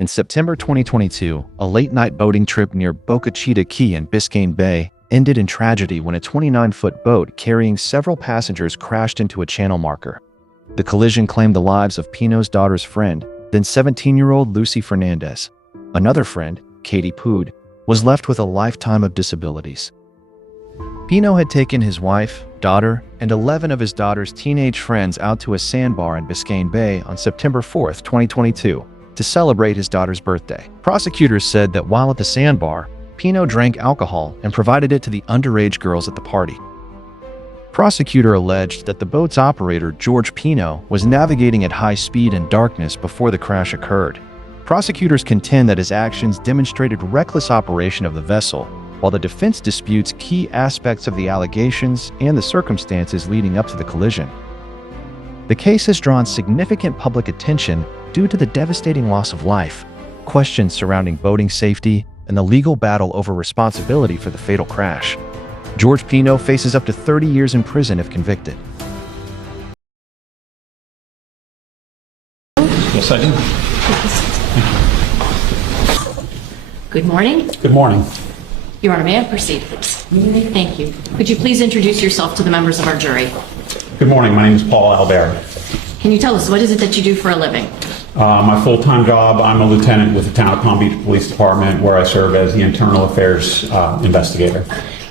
In September 2022, a late-night boating trip near Boca Chita Key in Biscayne Bay ended in tragedy when a 29-foot boat carrying several passengers crashed into a channel marker. The collision claimed the lives of Pino's daughter's friend, then 17-year-old Lucy Fernandez. Another friend, Katy Puig, was left with a lifetime of disabilities. Pino had taken his wife, daughter, and 11 of his daughter's teenage friends out to a sandbar in Biscayne Bay on September 4, 2022, to celebrate his daughter's birthday. Prosecutors said that while at the sandbar, Pino drank alcohol and provided it to the underage girls at the party. Prosecutor alleged that the boat's operator, George Pino, was navigating at high speed in darkness before the crash occurred. Prosecutors contend that his actions demonstrated reckless operation of the vessel, while the defense disputes key aspects of the allegations and the circumstances leading up to the collision. The case has drawn significant public attention due to the devastating loss of life, questions surrounding boating safety, and the legal battle over responsibility for the fatal crash. George Pino faces up to 30 years in prison if convicted. Yes, I do. Good morning. Good morning. Your Honor, may I proceed, please? Thank you. Could you please introduce yourself to the members of our jury? Good morning. My name is Paul Albert. Can you tell us, what is it that you do for a living? My full-time job, I'm a lieutenant with the Town of Palm Beach Police Department, where I serve as the internal affairs investigator.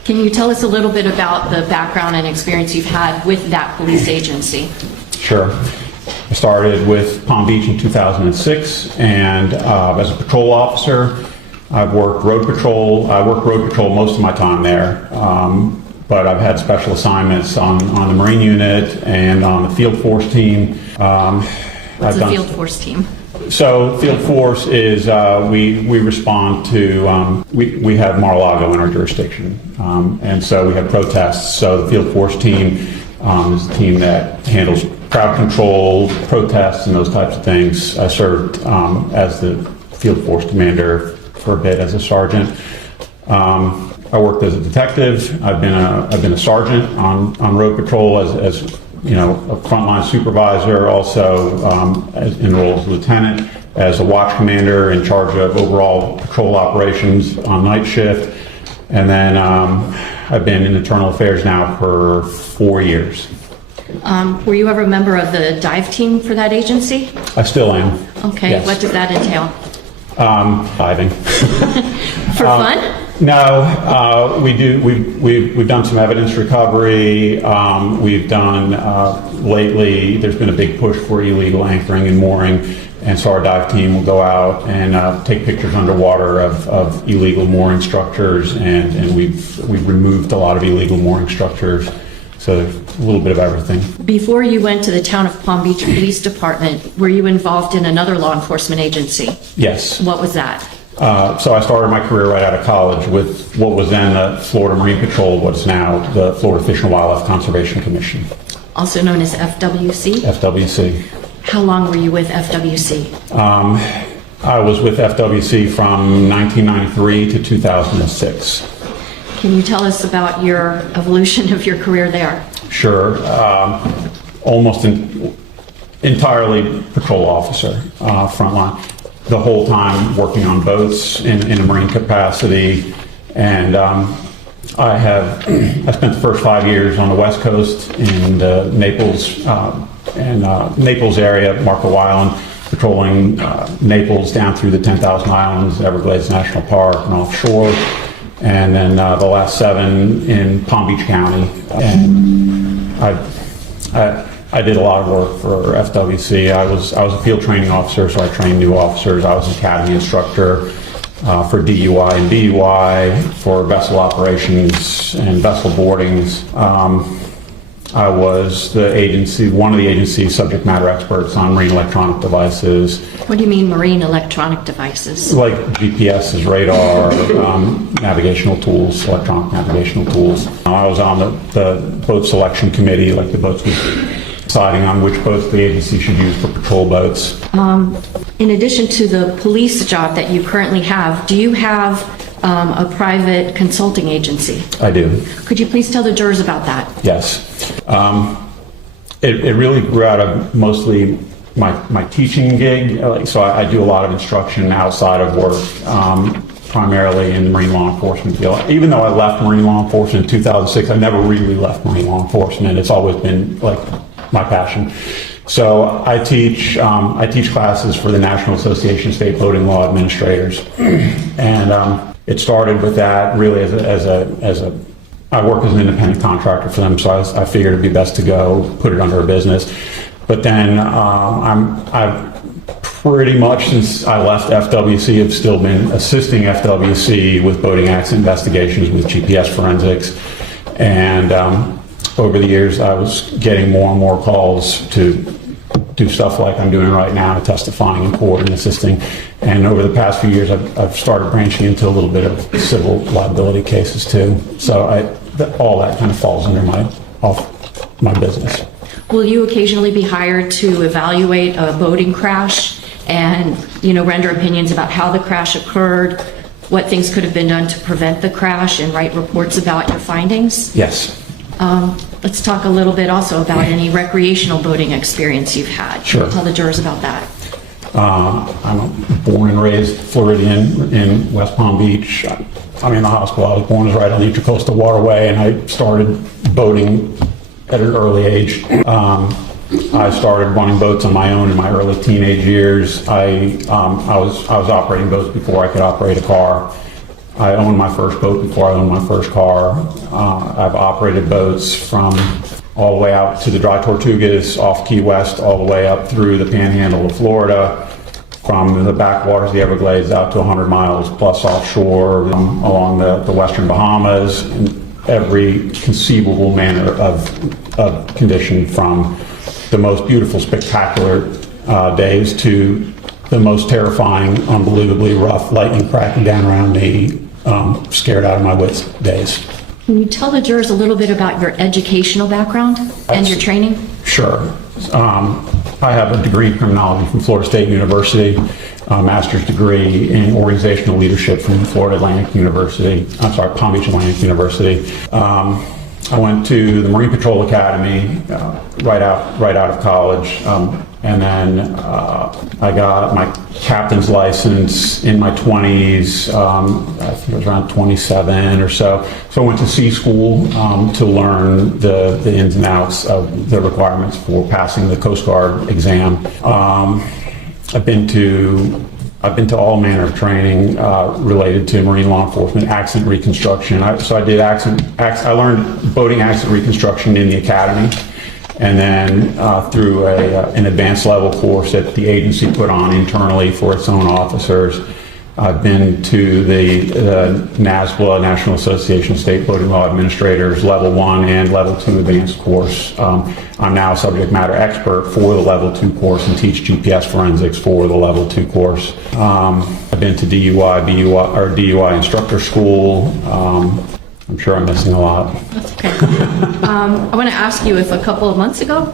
Can you tell us a little bit about the background and experience you've had with that police agency? Sure. I started with Palm Beach in 2006, and as a patrol officer, I've worked road patrol. I worked road patrol most of my time there, but I've had special assignments on the Marine unit and on the field force team. What's a field force team? So field force is we respond to we have Mar-a-Lago in our jurisdiction, and so we have protests. So the field force team is the team that handles crowd control, protests, and those types of things. I served as the field force commander for a bit as a sergeant. I worked as a detective. I've been a sergeant on road patrol as you know, a frontline supervisor, also enrolled as a lieutenant, as a watch commander in charge of overall patrol operations on night shift. And then I've been in internal affairs now for 4 years. Were you ever a member of the dive team for that agency? I still am. Okay, yes. What does that entail? Diving. For fun? No, we do. We've done some evidence recovery. We've done lately. There's been a big push for illegal anchoring and mooring, and so our dive team will go out and take pictures underwater of illegal mooring structures, and we've removed a lot of illegal mooring structures. So a little bit of everything. Before you went to the Town of Palm Beach Police Department, were you involved in another law enforcement agency? Yes. What was that? So I started my career right out of college with what was then the Florida Marine Patrol, what's now the Florida Fish and Wildlife Conservation Commission. Also known as FWC? FWC. How long were you with FWC? I was with FWC from 1993 to 2006. Can you tell us about your evolution of your career there? Sure. Almost entirely patrol officer, frontline. The whole time working on boats in a marine capacity, and I spent the first 5 years on the West Coast in the Naples area, Marco Island, patrolling Naples down through the 10,000 Islands, Everglades National Park, and offshore, and then the last 7 in Palm Beach County. And I did a lot of work for FWC. I was a field training officer, so I trained new officers. I was an academy instructor for DUI and DUI, for vessel operations and vessel boardings. I was one of the agency's subject matter experts on marine electronic devices. What do you mean marine electronic devices? Like GPSs, radar, navigational tools, electronic navigational tools. I was on the boat selection committee, like the boats deciding on which boats the agency should use for patrol boats. In addition to the police job that you currently have, do you have a private consulting agency? I do. Could you please tell the jurors about that? Yes. It really grew out of mostly my teaching gig. So I do a lot of instruction outside of work, primarily in the marine law enforcement field. Even though I left marine law enforcement in 2006, I never really left marine law enforcement. It's always been like my passion. So I teach classes for the National Association of State Boating Law Administrators, and it started with that really I work as an independent contractor for them, so I figured it'd be best to go put it under a business. But then I've pretty much since I left FWC have still been assisting FWC with boating accident investigations with GPS forensics, and over the years I was getting more and more calls to do stuff like I'm doing right now, testifying in court and assisting. And over the past few years, I've started branching into a little bit of civil liability cases too. So all that kind of falls under my business. Will you occasionally be hired to evaluate a boating crash and, render opinions about how the crash occurred, what things could have been done to prevent the crash, and write reports about your findings? Yes. Let's talk a little bit also about any recreational boating experience you've had. Sure. Tell the jurors about that. I'm born and raised Floridian in West Palm Beach. I mean, the hospital I was born is right on the Intracoastal Waterway, and I started boating at an early age. I started running boats on my own in my early teenage years. I was operating boats before I could operate a car. I owned my first boat before I owned my first car. I've operated boats from all the way out to the Dry Tortugas off Key West, all the way up through the Panhandle of Florida, from the backwaters of the Everglades out to 100 miles plus offshore, along the western Bahamas, in every conceivable manner of condition, from the most beautiful, spectacular days to the most terrifying, unbelievably rough, lightning cracking down around me, scared out of my wits days. Can you tell the jurors a little bit about your educational background and your training? Sure. I have a degree in criminology from Florida State University, a master's degree in organizational leadership from Palm Beach Atlantic University. I went to the Marine Patrol Academy right out of college, and then I got my captain's license in my 20s. I think it was around 27 or so. So I went to sea school to learn the ins and outs of the requirements for passing the Coast Guard exam. I've been to all manner of training related to marine law enforcement, accident reconstruction. I learned boating accident reconstruction in the academy, and then through an advanced level course that the agency put on internally for its own officers. I've been to the NASBLA, National Association of State Boating Law Administrators, Level 1 and Level 2 advanced course. I'm now a subject matter expert for the Level 2 course and teach GPS forensics for the Level 2 course. I've been to DUI instructor school. I'm sure I'm missing a lot. That's okay. I want to ask you if a couple of months ago,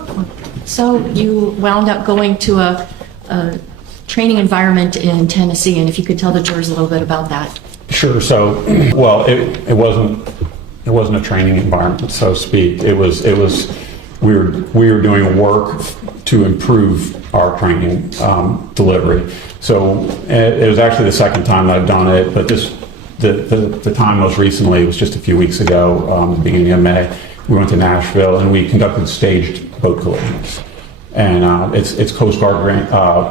so you wound up going to a training environment in Tennessee, and if you could tell the jurors a little bit about that. Sure. So, well, it wasn't a training environment, so to speak. It was we were doing work to improve our training delivery. So it was actually the second time that I've done it, but the time most recently was just a few weeks ago, beginning of May. We went to Nashville and we conducted staged boat collisions. And it's Coast Guard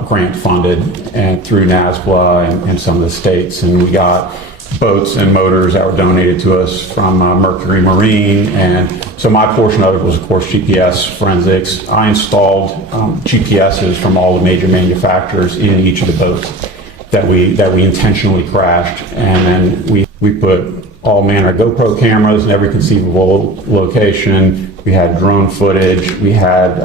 grant funded, and through NASBLA and some of the states. And we got boats and motors that were donated to us from Mercury Marine. And so my portion of it was, of course, GPS forensics. I installed GPSs from all the major manufacturers in each of the boats that we intentionally crashed. And then we put all manner of GoPro cameras in every conceivable location. We had drone footage, we had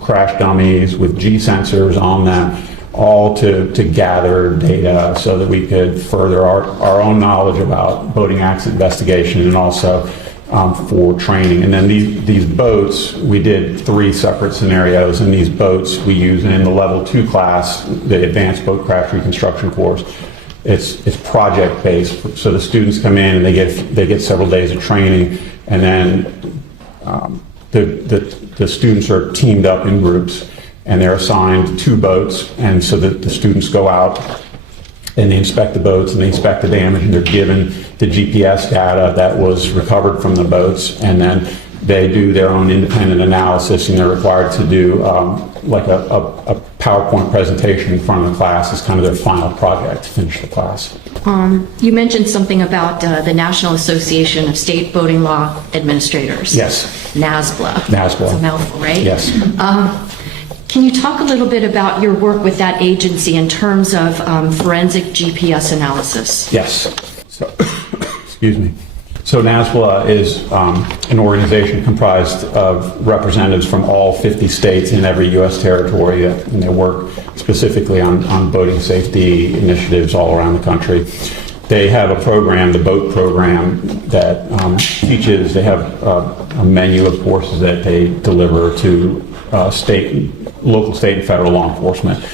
crash dummies with G sensors on them, all to gather data so that we could further our own knowledge about boating accident investigation, and also for training. And then these boats, we did 3 separate scenarios. In these boats we use in the Level 2 class, the Advanced Boat Crash Reconstruction course. It's project based, so the students come in and they get several days of training, and then the students are teamed up in groups, and they're assigned 2 boats, and so that the students go out and they inspect the boats and they inspect the damage, and they're given the GPS data that was recovered from the boats, and then they do their own independent analysis, and they're required to do like a PowerPoint presentation in front of the class as kind of their final project to finish the class. You mentioned something about the National Association of State Boating Law Administrators. Yes. NASBLA. NASBLA. It's a mouthful, right? Yes. Can you talk a little bit about your work with that agency in terms of forensic GPS analysis? Yes. So, excuse me. So NASBLA is an organization comprised of representatives from all 50 states in every U.S. territory, and they work specifically on boating safety initiatives all around the country. They have a program, the boat program, that teaches, they have a menu of courses that they deliver to local, state, and federal law enforcement.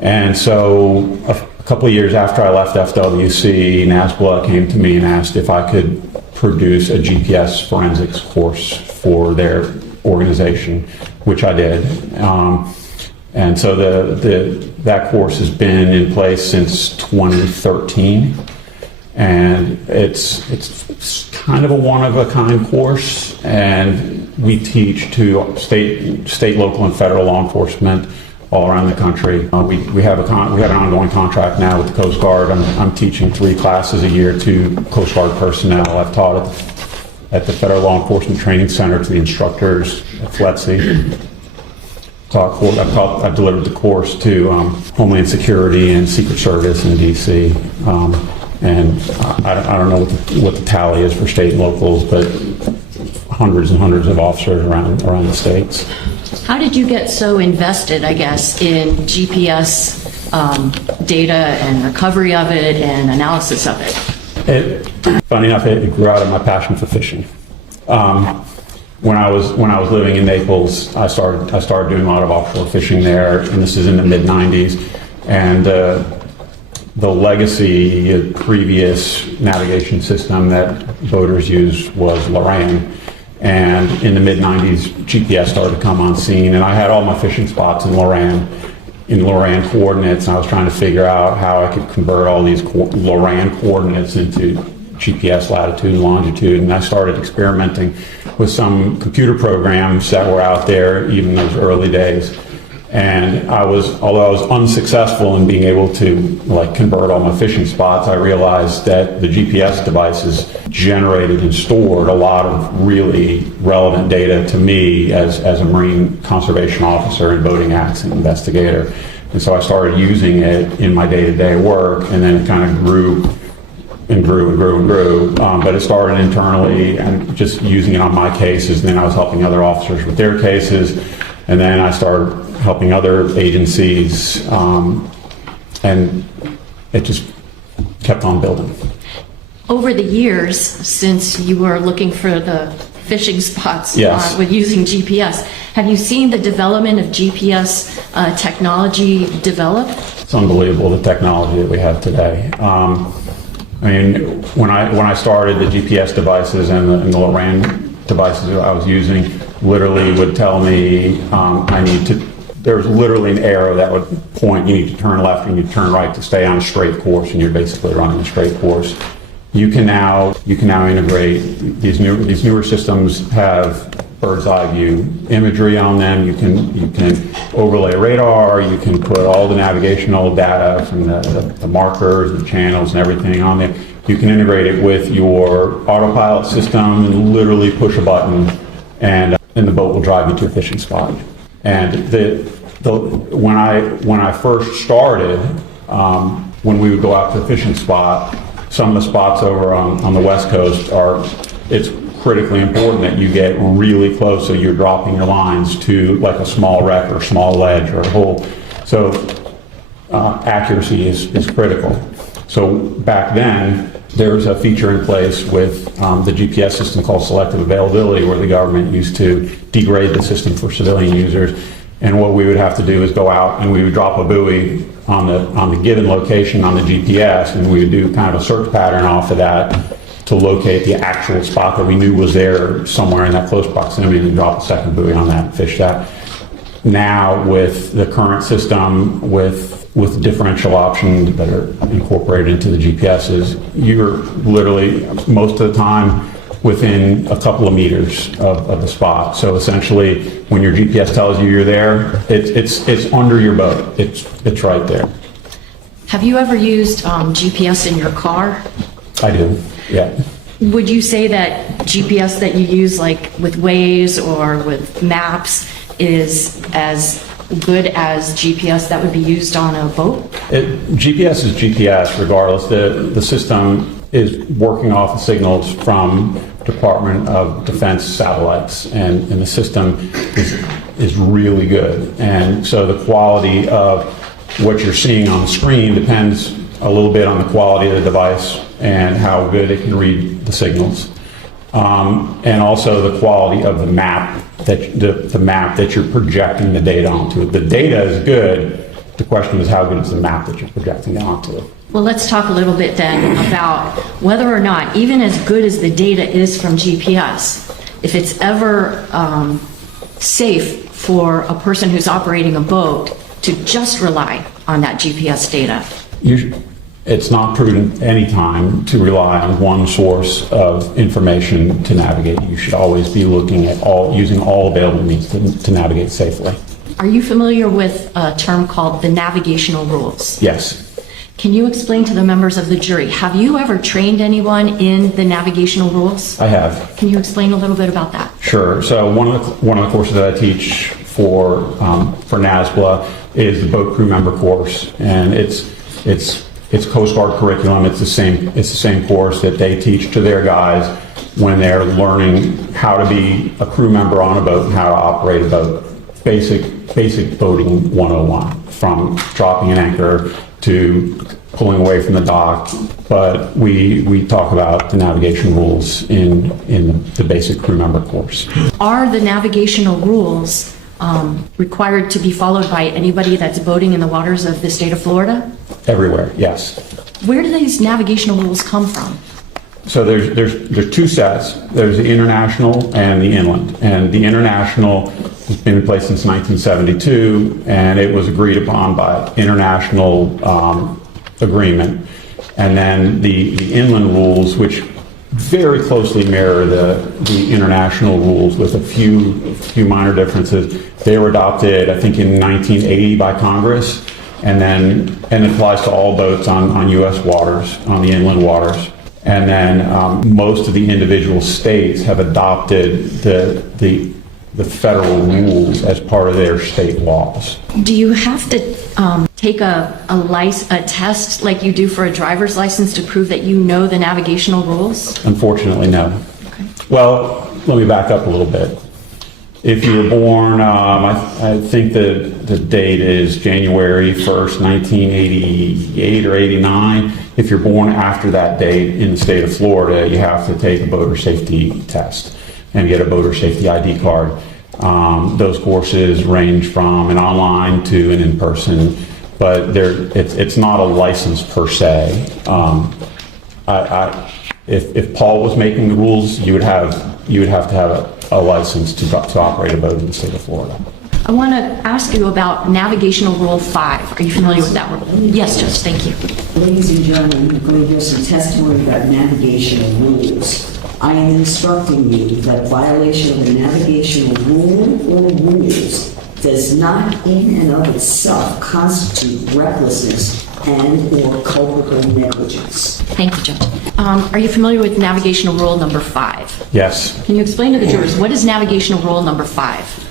And so a couple of years after I left FWC, NASBLA came to me and asked if I could produce a GPS forensics course for their organization, which I did. And so that course has been in place since 2013. And it's kind of a one-of-a-kind course, and we teach to state, local, and federal law enforcement all around the country. We have an ongoing contract now with the Coast Guard. I'm teaching 3 classes a year to Coast Guard personnel. I've taught at the Federal Law Enforcement Training Center to the instructors at FLETC. I've delivered the course to Homeland Security and Secret Service in D.C. And I don't know what the tally is for state and locals, but hundreds and hundreds of officers around the states. How did you get so invested, I guess, in GPS data and recovery of it and analysis of it? Funny enough, it grew out of my passion for fishing. When I was living in Naples, I started doing a lot of offshore fishing there, and this is in the mid-90s. And the legacy previous navigation system that boaters used was Loran. And in the mid-90s, GPS started to come on scene, and I had all my fishing spots in Loran coordinates, and I was trying to figure out how I could convert all these Loran coordinates into GPS latitude and longitude, and I started experimenting with some computer programs that were out there even in those early days. And although I was unsuccessful in being able to convert all my fishing spots, I realized that the GPS devices generated and stored a lot of really relevant data to me as a marine conservation officer and boating accident investigator. And so I started using it in my day-to-day work, and then it kind of grew and grew and grew and grew. But it started internally and just using it on my cases, and then I was helping other officers with their cases, and then I started helping other agencies, and it just kept on building. Over the years, since you were looking for the fishing spots Yes. with using GPS, have you seen the development of GPS technology develop? It's unbelievable, the technology that we have today. I mean, when I started, the GPS devices and the Loran devices that I was using literally would tell me there was literally an arrow that would point, you need to turn left and you turn right to stay on a straight course, and you're basically running a straight course. You can now integrate these newer systems have bird's eye view imagery on them. You can overlay radar. You can put all the navigational data from the markers, the channels, and everything on there. You can integrate it with your autopilot system and literally push a button, and the boat will drive you to a fishing spot. And when I first started, when we would go out to a fishing spot, some of the spots over on the West Coast it's critically important that you get really close so you're dropping your lines to like a small wreck or small ledge or a hole. So accuracy is critical. So back then, there was a feature in place with the GPS system called selective availability, where the government used to degrade the system for civilian users. And what we would have to do is go out and we would drop a buoy on the given location on the GPS, and we would do kind of a search pattern off of that to locate the actual spot that we knew was there somewhere in that close proximity, and drop a second buoy on that and fish that. now with the current system, with differential options that are incorporated into the GPSs, you're literally most of the time within a couple of meters of the spot. So essentially, when your GPS tells you you're there, it's under your boat. It's right there. Have you ever used GPS in your car? I do, yeah. Would you say that GPS that you use, like with Waze or with maps, is as good as GPS that would be used on a boat? GPS is GPS regardless. The system is working off the signals from Department of Defense satellites, and the system is really good. And so the quality of what you're seeing on the screen depends a little bit on the quality of the device and how good it can read the signals. And also the quality of the map the map that you're projecting the data onto. The data is good. The question is how good is the map that you're projecting it onto. Well, let's talk a little bit then about whether or not, even as good as the data is from GPS, if it's ever safe for a person who's operating a boat to just rely on that GPS data. It's not prudent any time to rely on one source of information to navigate. You should always be looking at using all available means to navigate safely. Are you familiar with a term called the navigational rules? Yes. Can you explain to the members of the jury, have you ever trained anyone in the navigational rules? I have. Can you explain a little bit about that? Sure. So one of the courses that I teach for NASBLA is the boat crew member course, and it's Coast Guard curriculum. It's the same course that they teach to their guys when they're learning how to be a crew member on a boat and how to operate a boat. Basic boating 101, from dropping an anchor to pulling away from the dock. But we talk about the navigation rules in the basic crew member course. Are the navigational rules required to be followed by anybody that's boating in the waters of the state of Florida? Everywhere, yes. Where do these navigational rules come from? So there's two sets. There's the international and the inland. And the international has been in place since 1972, and it was agreed upon by international agreement. And then the inland rules, which very closely mirror the international rules with a few minor differences. They were adopted, I think, in 1980 by Congress, and it applies to all boats on U.S. waters, on the inland waters. And then most of the individual states have adopted the federal rules as part of their state laws. Do you have to take a test like you do for a driver's license to prove that you know the navigational rules? Unfortunately, no. Okay. Well, let me back up a little bit. If you were born, I think the date is January 1st, 1988 or 89. If you're born after that date in the state of Florida, you have to take a boater safety test and get a boater safety ID card. Those courses range from an online to an in-person, but it's not a license per se. If Paul was making the rules, you would have to have a license to operate a boat in the state of Florida. I want to ask you about Navigational Rule 5. Are you familiar with that rule? Yes, Judge, thank you. Ladies and gentlemen, we're going to hear some testimony about navigational rules. I am instructing you that violation of a navigational rule or rules does not in and of itself constitute recklessness and/or culpable negligence. Thank you, Judge. Are you familiar with Navigational Rule number 5? Yes. Can you explain to the jurors, what is Navigational Rule number 5?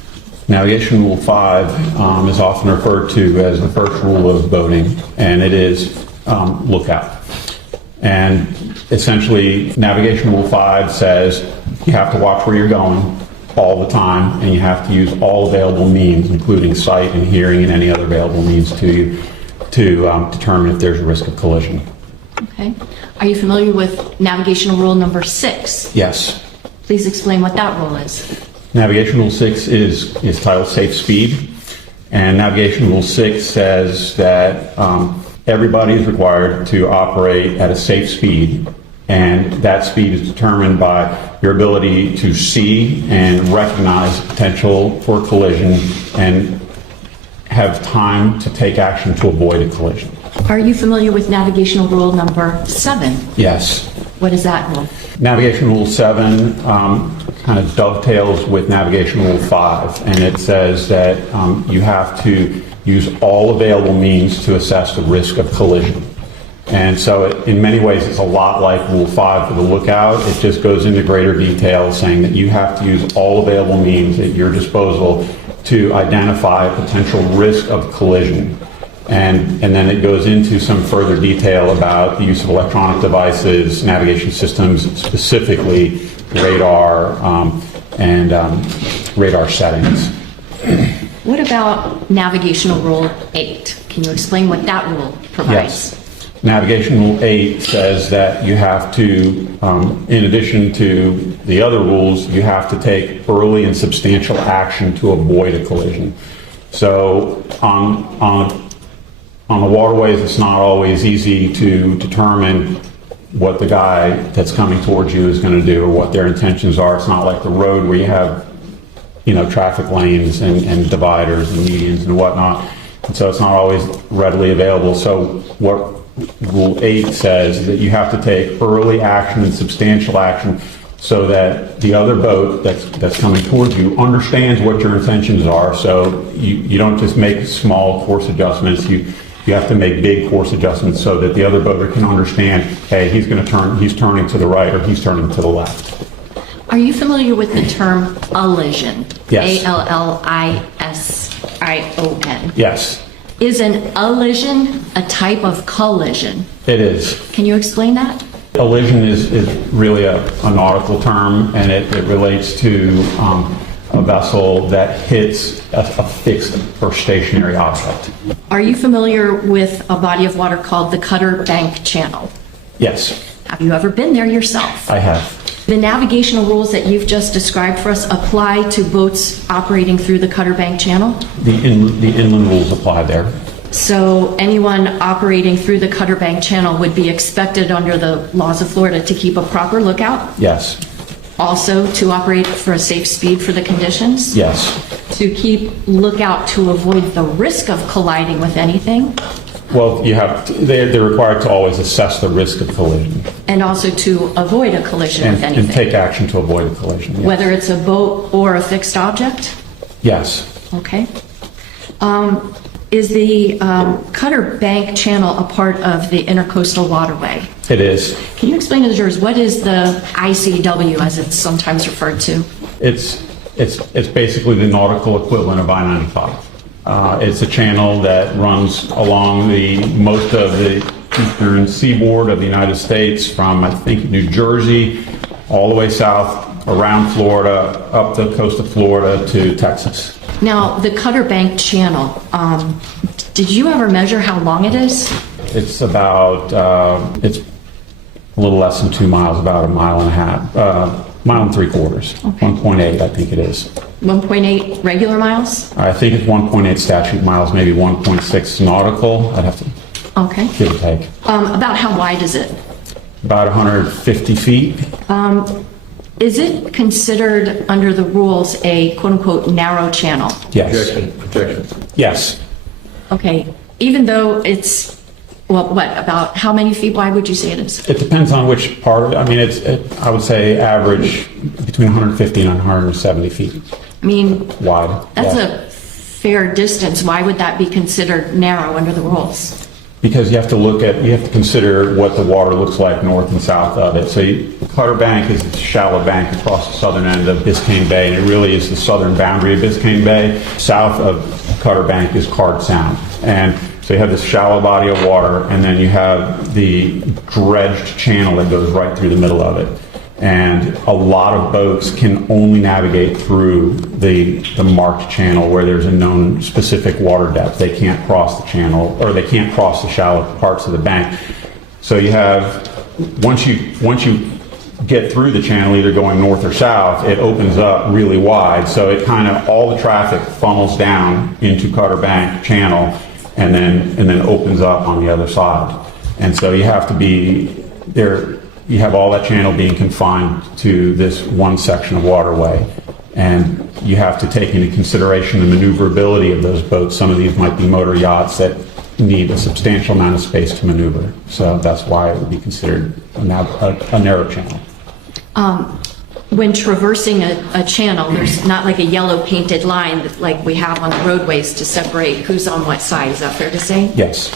Navigation Rule 5 is often referred to as the first rule of boating, and it is lookout. And essentially, Navigation Rule 5 says you have to watch where you're going all the time, and you have to use all available means, including sight and hearing and any other available means to you, to determine if there's a risk of collision. Okay. Are you familiar with Navigational Rule number 6? Yes. Please explain what that rule is. Navigation Rule 6 is titled Safe Speed, and Navigation Rule 6 says that everybody is required to operate at a safe speed, and that speed is determined by your ability to see and recognize potential for collision and have time to take action to avoid a collision. Are you familiar with navigational rule number 7? Yes. What is that rule? Navigation Rule 7 kind of dovetails with Navigation Rule 5, and it says that you have to use all available means to assess the risk of collision. And so in many ways, it's a lot like Rule 5 for the lookout. It just goes into greater detail, saying that you have to use all available means at your disposal to identify a potential risk of collision. And then it goes into some further detail about the use of electronic devices, navigation systems, specifically radar and radar settings. What about navigational rule 8? Can you explain what that rule provides? Yes. Navigation Rule 8 says that you have to, in addition to the other rules, you have to take early and substantial action to avoid a collision. So on the waterways, it's not always easy to determine what the guy that's coming towards you is going to do or what their intentions are. It's not like the road where you have, traffic lanes and dividers and medians and whatnot. And so it's not always readily available. So what Rule 8 says is that you have to take early action and substantial action so that the other boat that's coming towards you understands what your intentions are. So you don't just make small course adjustments. You have to make big course adjustments so that the other boater can understand, hey, he's turning to the right or he's turning to the left. Are you familiar with the term allision? Yes. A-L-L-I-S-I-O-N. Yes, Is an allision a type of collision? it is. Can you explain that? Allision is really a nautical term, and it relates to a vessel that hits a fixed or stationary object. Are you familiar with a body of water called the Cutter Bank Channel? Yes, Have you ever been there yourself? I have. The navigational rules that you've just described for us apply to boats operating through the Cutter Bank Channel? The inland rules apply there. So anyone operating through the Cutter Bank Channel would be expected under the laws of Florida to keep a proper lookout? Yes, Also to operate for a safe speed for the conditions? yes, To keep lookout to avoid the risk of colliding with anything? well, they're required to always assess the risk of collision And also to avoid a collision with and anything? take action to avoid a collision. Yes. Whether it's a boat or a fixed object? Yes, Okay. Is the Cutter Bank Channel a part of the Intercoastal Waterway? it is. Can you explain to the jurors, what is the ICW as it's sometimes referred to? It's basically the nautical equivalent of I-95. It's a channel that runs along most of the eastern seaboard of the United States from, I think, New Jersey, all the way south, around Florida, up the coast of Florida to Texas. Now, the Cutter Bank Channel, did you ever measure how long it is? It's about, it's a little less than 2 miles, about a mile and a half, mile and 3/4, Okay. 1.8, I think it is. 1.8 regular miles? I think it's 1.8 statute miles, maybe 1.6 nautical. I'd have to Okay. give or take. About how wide is it? About 150 feet. Is it considered under the rules a quote-unquote narrow channel? Yes. Projection. Yes. Okay, even though it's, well, what, about how many feet wide would you say it is? It depends on which part of it. I mean, I would say average between 150 and 170 feet I mean, wide. that's Yeah. a fair distance. Why would that be considered narrow under the rules? Because you have to consider what the water looks like north and south of it. So Cutter Bank is a shallow bank across the southern end of Biscayne Bay, and it really is the southern boundary of Biscayne Bay. South of Cutter Bank is Card Sound. And so you have this shallow body of water, and then you have the dredged channel that goes right through the middle of it. And a lot of boats can only navigate through the marked channel where there's a known specific water depth. They can't cross the channel, or they can't cross the shallow parts of the bank. So you have, once you get through the channel, either going north or south, it opens up really wide. So it kind of, all the traffic funnels down into Cutter Bank channel and then opens up on the other side. And so you have to be there. You have all that channel being confined to this one section of waterway. And you have to take into consideration the maneuverability of those boats. Some of these might be motor yachts that need a substantial amount of space to maneuver. So that's why it would be considered a narrow channel. When traversing a channel, there's not like a yellow painted line that, like we have on the roadways to separate who's on what side. Is that fair to say? Yes.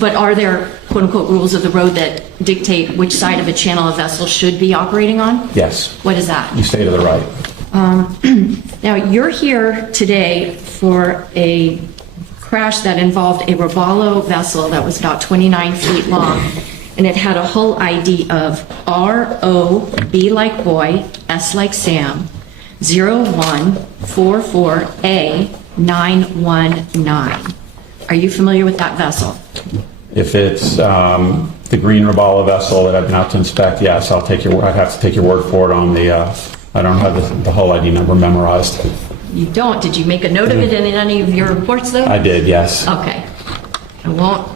But are there quote-unquote rules of the road that dictate which side of a channel a vessel should be operating on? Yes. What is that? You stay to the right. Now, you're here today for a crash that involved a Robalo vessel that was about 29 feet long, and it had a hull ID of RO, B like boy, S like Sam, 0144A919. Are you familiar with that vessel? If it's the green Robalo vessel that I've been out to inspect, yes, I'd have to take your word for it on the, I don't have the whole ID number memorized. You don't? Did you make a note of it in any of your reports, though? I did, yes. Okay. I won't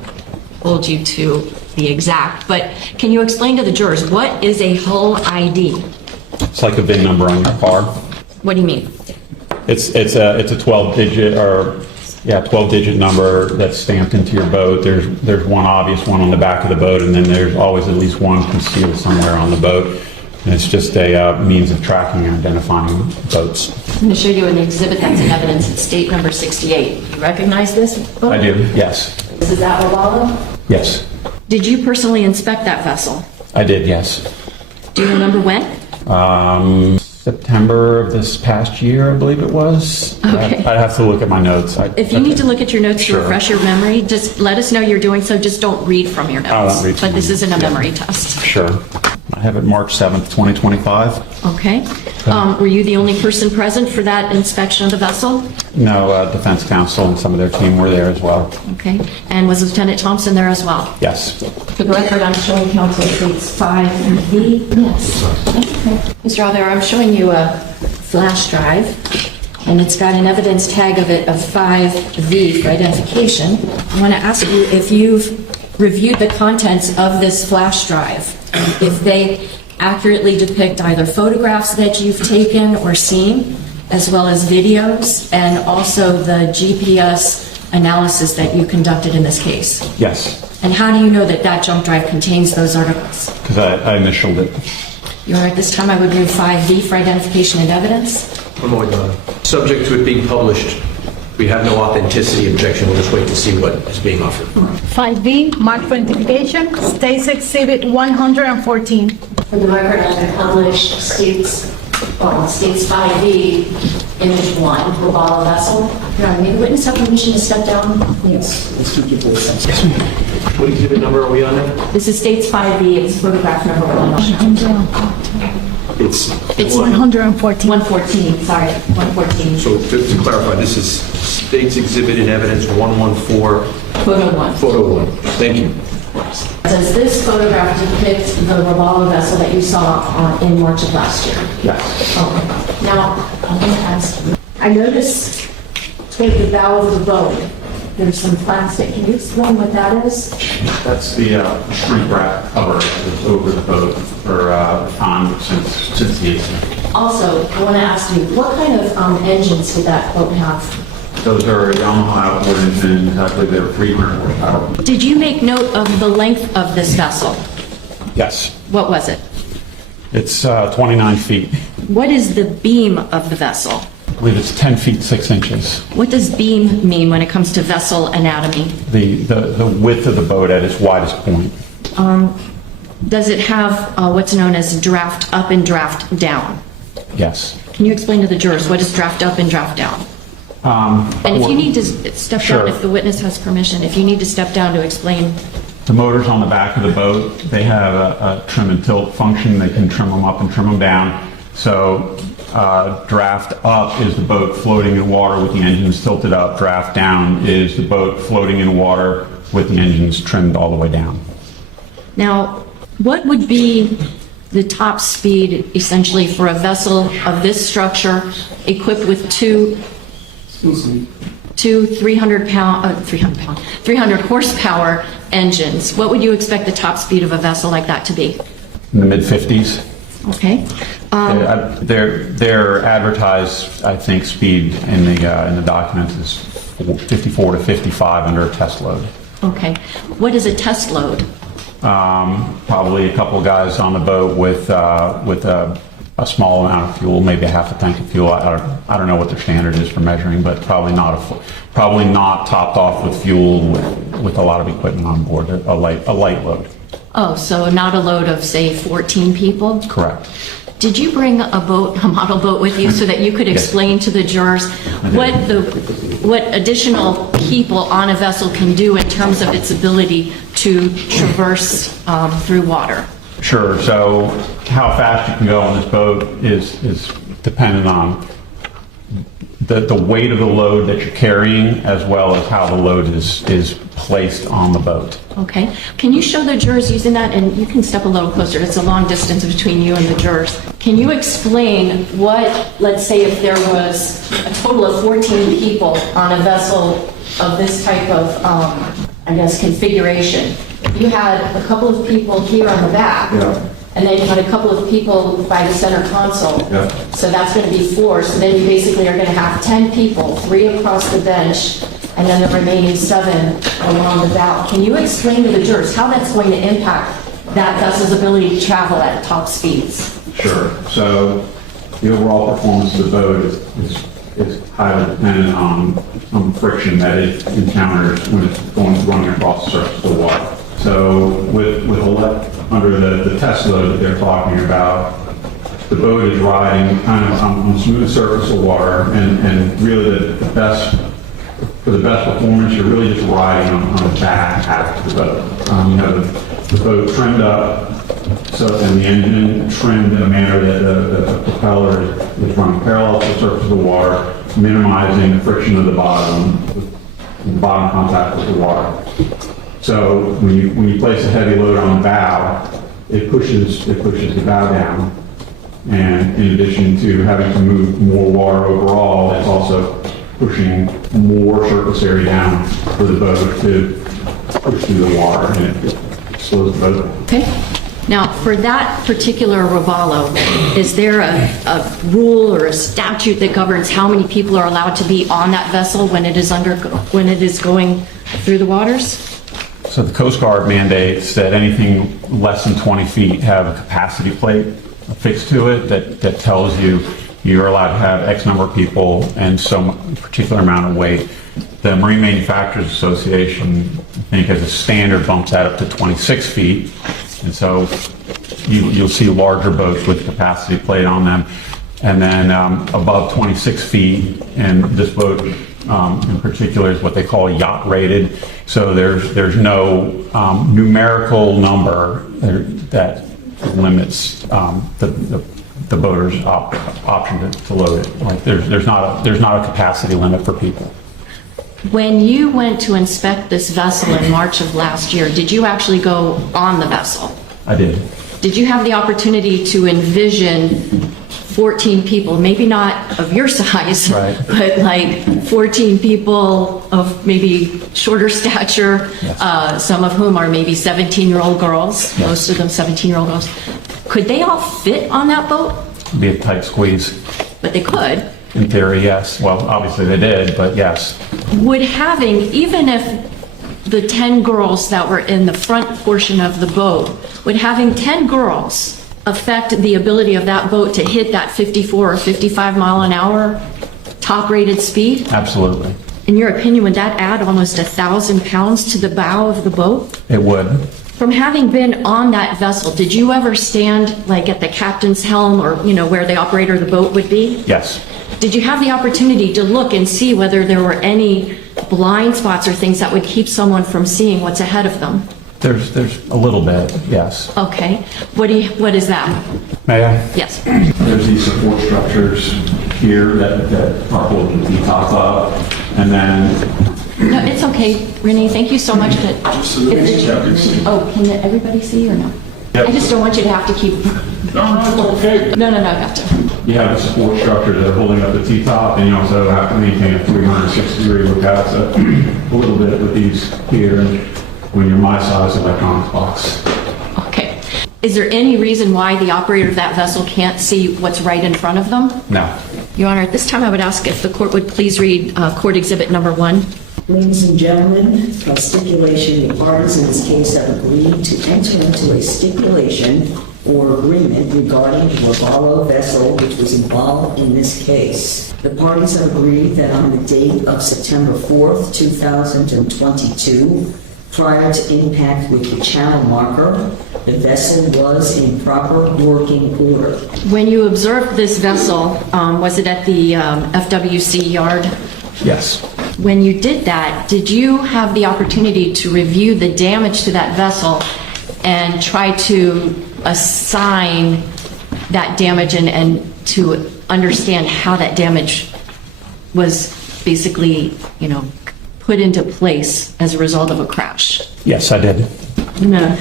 hold you to the exact, but can you explain to the jurors, what is a hull ID? It's like a VIN number on your car. What do you mean? It's a 12-digit number that's stamped into your boat. There's one obvious one on the back of the boat, and then there's always at least one concealed somewhere on the boat. And it's just a means of tracking and identifying boats. I'm going to show you an exhibit that's in evidence. It's state number 68. You recognize this boat? I do, yes. Is that Robalo? Yes. Did you personally inspect that vessel? I did, yes. Do you remember when? September of this past year, I believe it was. Okay. I'd have to look at my notes. If you need to look at your notes to Sure. refresh your memory, just let us know you're doing so. Just don't read from your I notes. won't read from But this them. isn't a memory test. Sure. I have it March 7th, 2025. Okay. Were you the only person present for that inspection of the vessel? No, defense counsel and some of their team were there as well. Okay. And was Lieutenant Thompson there as well? Yes. For the record, I'm showing counsel states 5V. Yes. Okay. Mr. Alvaro, I'm showing you a flash drive, and it's got an evidence tag of it of 5V for identification. I want to ask you if you've reviewed the contents of this flash drive, if they accurately depict either photographs that you've taken or seen, as well as videos, and also the GPS analysis that you conducted in this case. Yes, And how do you know that that jump drive contains those articles? because I initialed it. Your Honor, at this time, I would move 5V for identification and evidence. One more, Your Honor. Subject to it being published, we have no authenticity objection. We'll just wait to see what is being offered. 5B, marked for identification, States Exhibit 114. For the record, under published states 5V, image 1, Robalo vessel. Your Honor, may the witness have permission to step down? Yes, let's keep your voice up. What exhibit number are we on now? This is states 5V, it's photograph number 114. It's 114. 114, sorry, 114, So to clarify, this is States Exhibit in Evidence 114, photo 1. Photo 1. Thank you. Does this photograph depict the Robalo vessel that you saw in March of last year? Yes. Okay. Now, I'm going to ask you, I noticed toward the bow of the boat, there's some plastic. Can you explain what that is? That's the shrink wrap cover that's over the boat for time since the 80s. Also, I want to ask you, what kind of engines did that boat have? Those are Yamaha outboard engines. I believe they were 300 horsepower. Did you make note of the length of this vessel? Yes. What was it? It's 29 feet. What is the beam of the vessel? I believe it's 10 feet 6 inches. What does beam mean when it comes to vessel anatomy? The width of the boat at its widest point. Does it have what's known as draft up and draft down? Yes. Can you explain to the jurors what is draft up and draft down? And if you need to step Sure. down, if the witness has permission, if you need to step down to explain. The motors on the back of the boat, they have a trim and tilt function. They can trim them up and trim them down. So draft up is the boat floating in water with the engines tilted up. Draft down is the boat floating in water with the engines trimmed all the way down. Now, what would be the top speed essentially for a vessel of this structure equipped with two 300 horsepower engines? What would you expect the top speed of a vessel like that to be? In the mid-50s. Okay. Their advertised, I think, speed in the documents is 54 to 55 under a test load. Okay. What is a test load? Probably a couple of guys on the boat with a small amount of fuel, maybe a half a tank of fuel. I don't know what their standard is for measuring, but probably not topped off with fuel with a lot of equipment on board. A light load. Oh, so not a load of, say, 14 people? Correct. Did you bring a model boat with you so that you could explain to the jurors what additional people on a vessel can do in terms of its ability to traverse through water? Sure. So how fast you can go on this boat is dependent on the weight of the load that you're carrying, as well as how the load is placed on the boat. Okay. Can you show the jurors using that? And you can step a little closer. It's a long distance between you and the jurors. Can you explain what, let's say if there was a total of 14 people on a vessel of this type of, I guess, configuration. You had a couple of people here on the back. Yeah. And then you had a couple of people by the center console. Yeah. So that's going to be 4. So then you basically are going to have 10 people, 3 across the bench, and then the remaining 7 along the bow. Can you explain to the jurors how that's going to impact that vessel's ability to travel at top speeds? Sure. So the overall performance of the boat is highly dependent on friction that it encounters when it's running across the surface of the water. So under the test load that they're talking about, the boat is riding kind of on a smooth surface of water, and really for the best performance, you're really just riding on the back half of the boat. You have the boat trimmed up, and the engine trimmed in a manner that the propeller is running parallel to the surface of the water, minimizing the friction of the bottom contact with the water. So when you place a heavy load on the bow, it pushes the bow down, and in addition to having to move more water overall, it's also pushing more surface area down for the boat to push through the water, and it slows the boat down. Okay. Now, for that particular robalo, is there a rule or a statute that governs how many people are allowed to be on that vessel when it is going through the waters? So the Coast Guard mandates that anything less than 20 feet have a capacity plate affixed to it that tells you you're allowed to have X number of people and some particular amount of weight. The Marine Manufacturers Association, I think, as a standard bumps that up to 26 feet. And so you'll see larger boats with capacity plate on them. And then above 26 feet, and this boat in particular is what they call yacht rated. So there's no numerical number that limits the boater's option to load it. Like there's not a capacity limit for people. When you went to inspect this vessel in March of last year, did you actually go on the vessel? I did. Did you have the opportunity to envision 14 people, maybe not of your size, Right. but like 14 people of maybe shorter stature, Yes. some of whom are maybe 17-year-old girls, most of them 17-year-old girls. Could they all fit on that boat? It'd be a tight squeeze. But they could. In theory, yes. Well, obviously they did, but yes. Would having, even if the 10 girls that were in the front portion of the boat, would having 10 girls affect the ability of that boat to hit that 54 or 55 mile an hour top rated speed? Absolutely. In your opinion, would that add almost 1,000 pounds to the bow of the boat? It would. From having been on that vessel, did you ever stand like at the captain's helm or, where the operator of the boat would be? Yes. Did you have the opportunity to look and see whether there were any blind spots or things that would keep someone from seeing what's ahead of them? There's a little bit, yes. Okay. What is that? May I? Yes. There's these support structures here that are holding the top up, and then No, it's okay, Renee. Thank you so much. Oh, can everybody see or no? Yep. I just don't want you to have to keep. No, it's okay. No, gotcha. You have the support structures that are holding up the T-top, and you also have to maintain a 360-degree lookout. So a little bit with these here, and when you're my size electronics box. Okay. Is there any reason why the operator of that vessel can't see what's right in front of them? No. Your Honor, at this time I would ask if the court would please read Court Exhibit Number 1. Ladies and gentlemen, by stipulation, the parties in this case have agreed to enter into a stipulation or agreement regarding the Robalo vessel which was involved in this case. The parties have agreed that on the date of September 4th, 2022, prior to impact with the channel marker, the vessel was in proper working order. When you observed this vessel, was it at the FWC yard? Yes. When you did that, did you have the opportunity to review the damage to that vessel and try to assign that damage and to understand how that damage was basically, put into place as a result of a crash? Yes, I did. I'm going to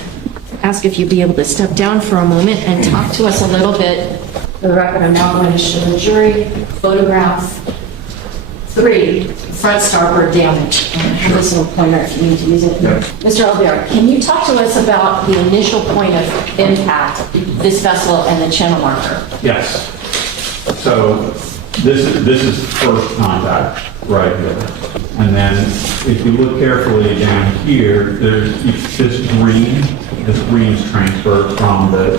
ask if you'd be able to step down for a moment and talk to us a little bit. For the record, I'm now going to show the jury photograph 3, front starboard damage. I have this little pointer if you need to use it. Yeah. Mr. Alvear, can you talk to us about the initial point of impact, this vessel and the channel marker? Yes. So this is first contact right here. And then if you look carefully down here, there's this green is transferred from the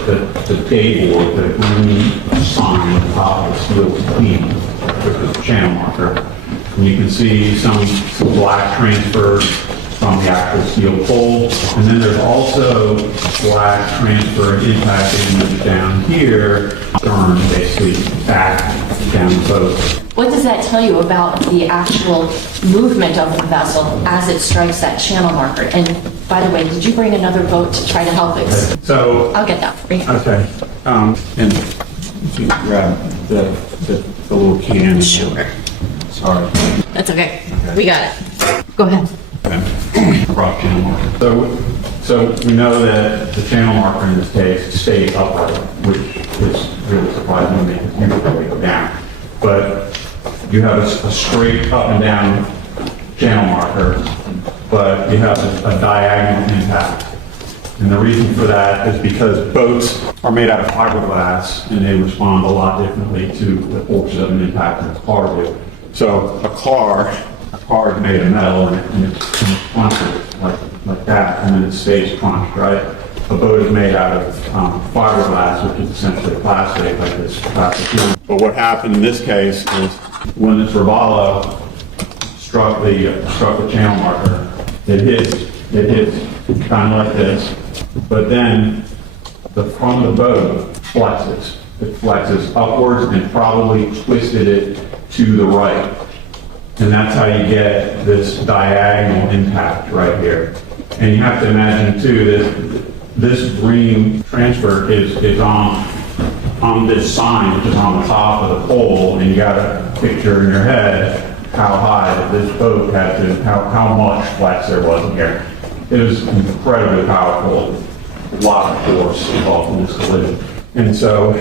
dayboard, the green sign on top of the steel key, which is the channel marker. And you can see some black transfer from the actual steel pole. And then there's also black transfer and impact image down here, turn basically back down the boat. What does that tell you about the actual movement of the vessel as it strikes that channel marker? And by the way, did you bring another boat to try to help it? So, I'll get that for you. okay. And if you grab the little can. Sure. Sorry. That's okay. We got it. Go ahead. Rough channel marker. So we know that the channel marker in this case stayed upright, which is really surprising to me because usually they go down. But you have a straight up and down channel marker, but you have a diagonal impact. And the reason for that is because boats are made out of fiberglass and they respond a lot differently to the forces of an impact than a car do. So a car is made of metal and it's crunched like that, and then it stays crunched, right? A boat is made out of fiberglass, which is essentially plastic, like this plastic. But what happened in this case is when this Robalo struck the channel marker, it hits kind of like this, but then the front of the boat flexes. It flexes upwards and probably twisted it to the right. And that's how you get this diagonal impact right here. And you have to imagine too that this green transfer is on this sign, which is on the top of the pole, and you got to picture in your head how high this boat had to, how much flex there was in here. It was incredibly powerful, a lot of force involved in this collision. And so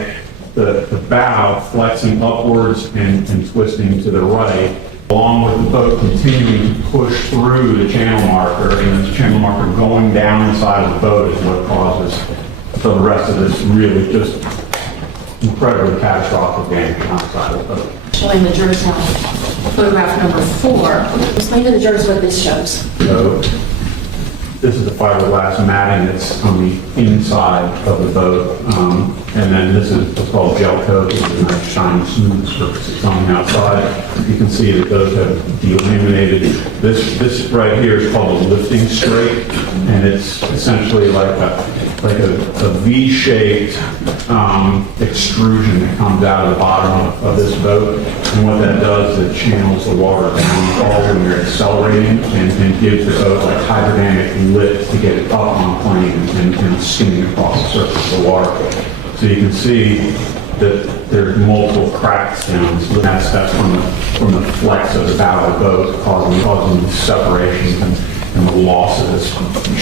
the bow flexing upwards and twisting to the right, along with the boat continuing to push through the channel marker, and the channel marker going down inside of the boat is what causes the rest of this really just incredibly catastrophic damage outside of the boat. Showing the jurors now photograph number 4. Explain to the jurors what this shows. So this is the fiberglass matting that's on the inside of the boat. And then this is what's called gel coat, which is a nice shiny smooth surface that's on the outside. You can see that those have delaminated. This right here is called a lifting straight, and it's essentially like a V-shaped extrusion that comes out of the bottom of this boat. And what that does is it channels the water down all when you're accelerating and gives the boat like hydrodynamic lift to get it up on a plane and skimming across the surface of the water. So you can see that there's multiple cracks down. So that's from the flex of the bow of the boat causing separation and the loss of this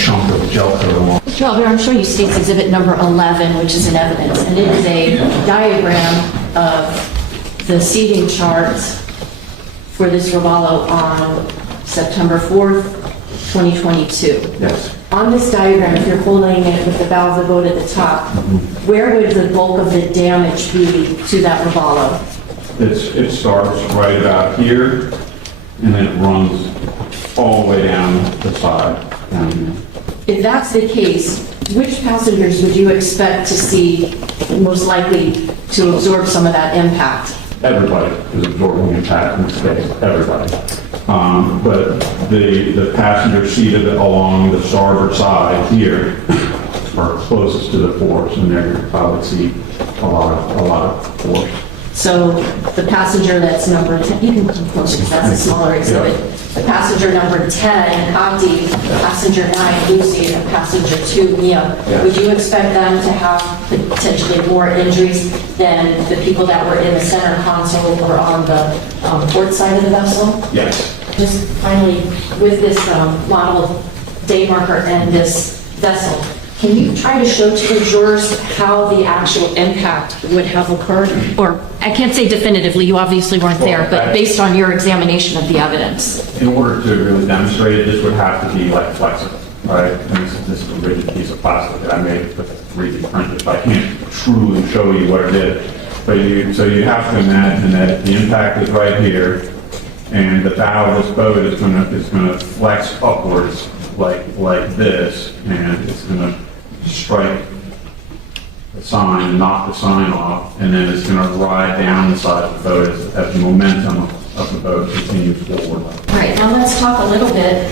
chunk of gel coat along. Mr. Alvear, I'm showing you State's Exhibit number 11, which is in evidence, and it is a diagram of the seating charts for this Robalo on September 4th, 2022. Yes. On this diagram, if you're holding it with the bow of the boat at the top, where would the bulk of the damage be to that robalo? It starts right about here, and then it runs all the way down the side, down here. If that's the case, which passengers would you expect to see most likely to absorb some of that impact? Everybody is absorbing impact in this case, everybody. But the passengers seated along the starboard side here are closest to the force, and they're probably see a lot of force. So the passenger that's number 10, you can come closer because that's a smaller exhibit. The passenger number 10, Katy, passenger 9, Lucy, and passenger 2, Mia. Would you expect them to have potentially more injuries than the people that were in the center console or on the port side of the vessel? Yes. Just finally, with this model day marker and this vessel, can you try to show to the jurors how the actual impact would have occurred? Or, I can't say definitively, you obviously weren't there, but based on your examination of the evidence. In order to really demonstrate it, this would have to be like flexible, right? And this is a rigid piece of plastic that I made with 3D printed, but I can't truly show you what it is. But so you have to imagine that the impact is right here, and the bow of this boat is going to flex upwards like this, and it's going to strike the sign, knock the sign off, and then it's going to ride down the side of the boat as the momentum of the boat continues forward. All right, now let's talk a little bit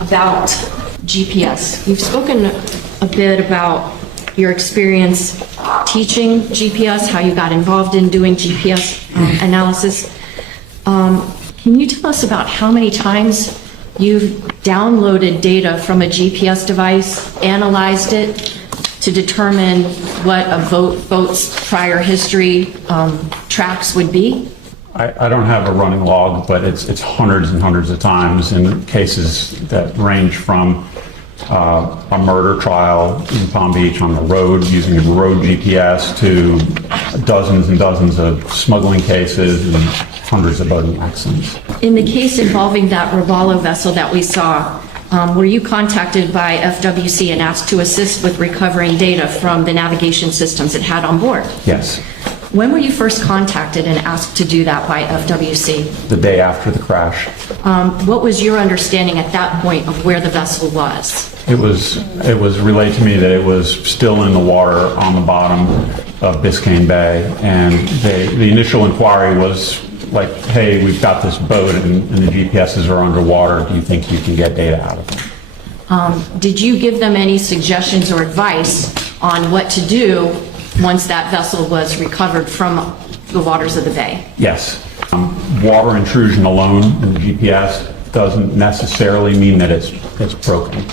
about GPS. You've spoken a bit about your experience teaching GPS, how you got involved in doing GPS analysis. Can you tell us about how many times you've downloaded data from a GPS device, analyzed it to determine what a boat's prior history tracks would be? I don't have a running log, but it's hundreds and hundreds of times in cases that range from a murder trial in Palm Beach on the road using a road GPS to dozens and dozens of smuggling cases and hundreds of boating accidents. In the case involving that Robalo vessel that we saw, were you contacted by FWC and asked to assist with recovering data from the navigation systems it had on board? Yes. When were you first contacted and asked to do that by FWC? The day after the crash. What was your understanding at that point of where the vessel was? It was relayed to me that it was still in the water on the bottom of Biscayne Bay, and the initial inquiry was like, hey, we've got this boat and the GPSs are underwater. Do you think you can get data out of them? Did you give them any suggestions or advice on what to do once that vessel was recovered from the waters of the bay? Yes. Water intrusion alone in the GPS doesn't necessarily mean that it's broken.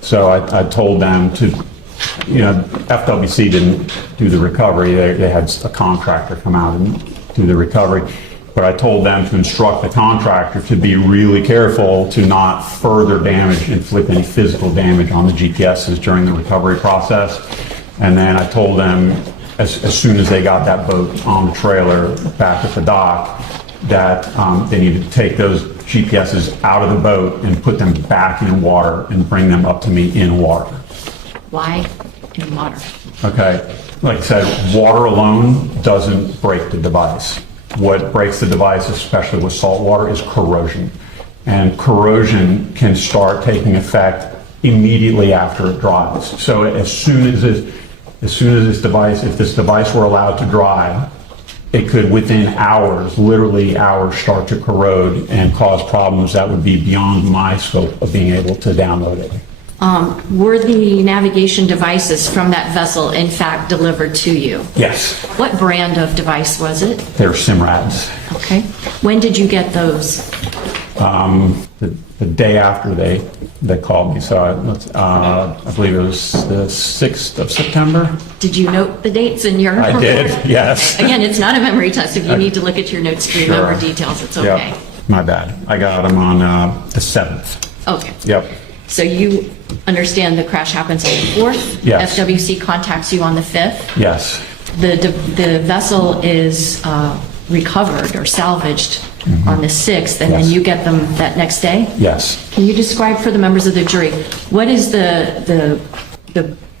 So I told them to, FWC didn't do the recovery. They had a contractor come out and do the recovery. But I told them to instruct the contractor to be really careful to not further inflict any physical damage on the GPSs during the recovery process. And then I told them, as soon as they got that boat on the trailer back at the dock, that they needed to take those GPSs out of the boat and put them back in water and bring them up to me in water. Why in water? Okay, like I said, water alone doesn't break the device. What breaks the device, especially with salt water, is corrosion. And corrosion can start taking effect immediately after it dries. So as soon as this device, if this device were allowed to dry, it could within hours, literally hours, start to corrode and cause problems that would be beyond my scope of being able to download it. Were the navigation devices from that vessel in fact delivered to you? Yes, What brand of device was it? they're SIMRADs. Okay. When did you get those? The day after they called me, so I believe it was the 6th of September. Did you note the dates in your report? I did, yes. Again, it's not a memory test. If you need to look at your notes to remember Sure. details, it's okay. Yep, my bad. I got them on the 7th. Okay. Yep. So you understand the crash happens on the 4th? Yes. FWC contacts you on the 5th? Yes. The vessel is recovered or salvaged on the 6th, and then Yes. you get them that next day? Yes. Can you describe for the members of the jury, what is the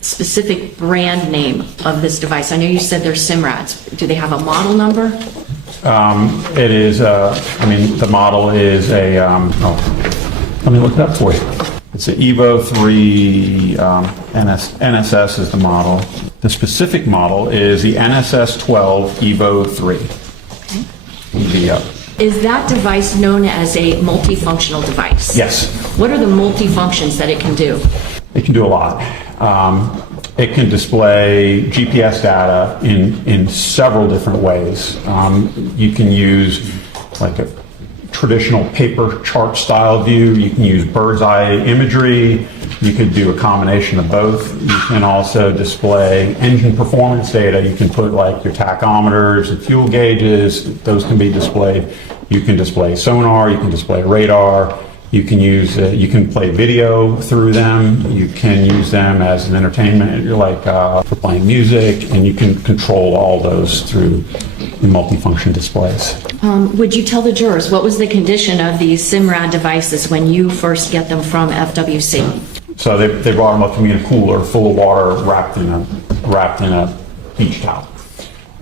specific brand name of this device? I know you said they're SIMRADs. Do they have a model number? It is, the model is let me look it up for you. It's an Evo 3, NSS is the model. The specific model is the NSS 12 Evo 3. Evo. Is that device known as a multifunctional device? Yes. What are the multifunctions that it can do? It can do a lot. It can display GPS data in several different ways. You can use like a traditional paper chart style view. You can use bird's eye imagery. You could do a combination of both. You can also display engine performance data. You can put like your tachometers and fuel gauges. Those can be displayed. You can display sonar. You can display radar. You can use, you can play video through them. You can use them as an entertainment, like for playing music, and you can control all those through the multifunction displays. Would you tell the jurors, what was the condition of these SIMRAD devices when you first get them from FWC? So they brought them up to me in a cooler full of water wrapped in a beach towel.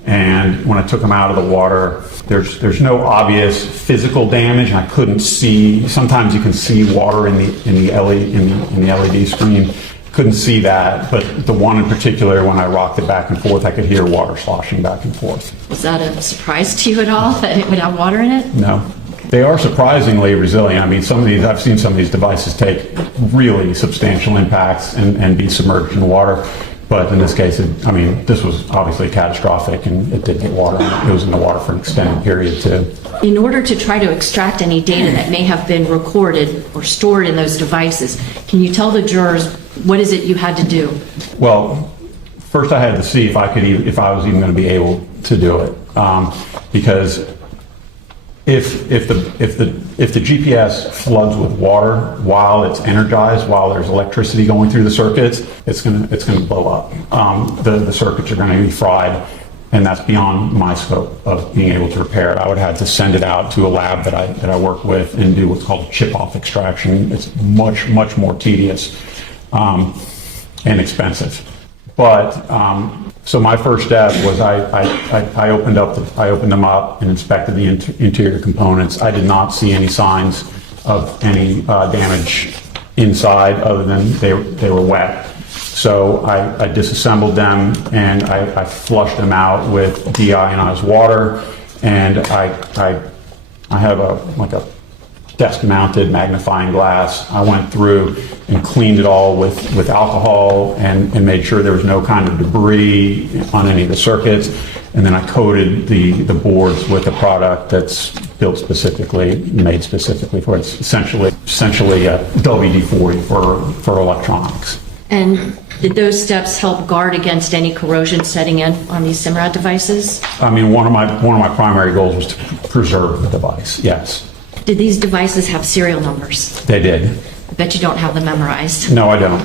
And when I took them out of the water, there's no obvious physical damage, and I couldn't see. Sometimes you can see water in the LED screen. Couldn't see that, but the one in particular, when I rocked it back and forth, I could hear water sloshing back and forth. Was that a surprise to you at all, that it would have water in it? No. They are surprisingly resilient. I mean, I've seen some of these devices take really substantial impacts and be submerged in water. But in this case, this was obviously catastrophic, and it did get water. It was in the water for an extended period too. In order to try to extract any data that may have been recorded or stored in those devices, can you tell the jurors what is it you had to do? Well, first I had to see if I was even going to be able to do it, because if the GPS floods with water while it's energized, while there's electricity going through the circuits, it's going to blow up. The circuits are going to be fried, and that's beyond my scope of being able to repair it. I would have to send it out to a lab that I work with and do what's called chip-off extraction. It's much more tedious and expensive. But so my first step was I opened them up and inspected the interior components. I did not see any signs of any damage inside, other than they were wet. So I disassembled them, and I flushed them out with deionized water, and I have a desk-mounted magnifying glass. I went through and cleaned it all with alcohol and made sure there was no kind of debris on any of the circuits. And then I coated the boards with a product that's built specifically, made specifically for it. It's essentially a WD-40 for electronics. And did those steps help guard against any corrosion setting in on these SIMRAD devices? I mean, one of my primary goals was to preserve the device, yes. Did these devices have serial numbers? They did. I bet you don't have them memorized. No, I don't.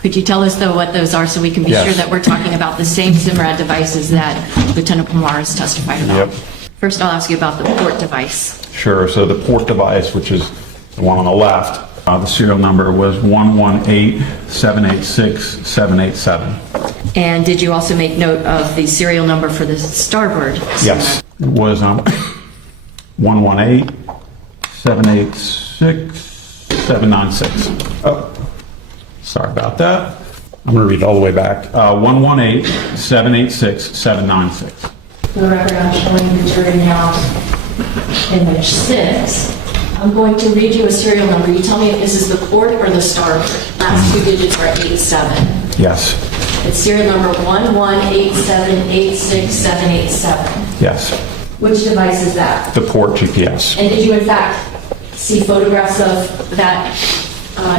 Could you tell us, though, what those are so we can be Yes. sure that we're talking about the same SIMRAD devices that Lieutenant Pomar has testified about? Yep. First, I'll ask you about the port device. Sure. So the port device, which is the one on the left, the serial number was 118786787. And did you also make note of the serial number for the starboard? Yes. It was 118786796. Oh, sorry about that. I'm going to read it all the way back. 118786796. The record I'm showing the jury now, image 6. I'm going to read you a serial number. You tell me if this is the port or the starboard. Last two digits are 87. Yes. It's serial number 118786787. Yes. Which device is that? The port GPS. And did you in fact see photographs of that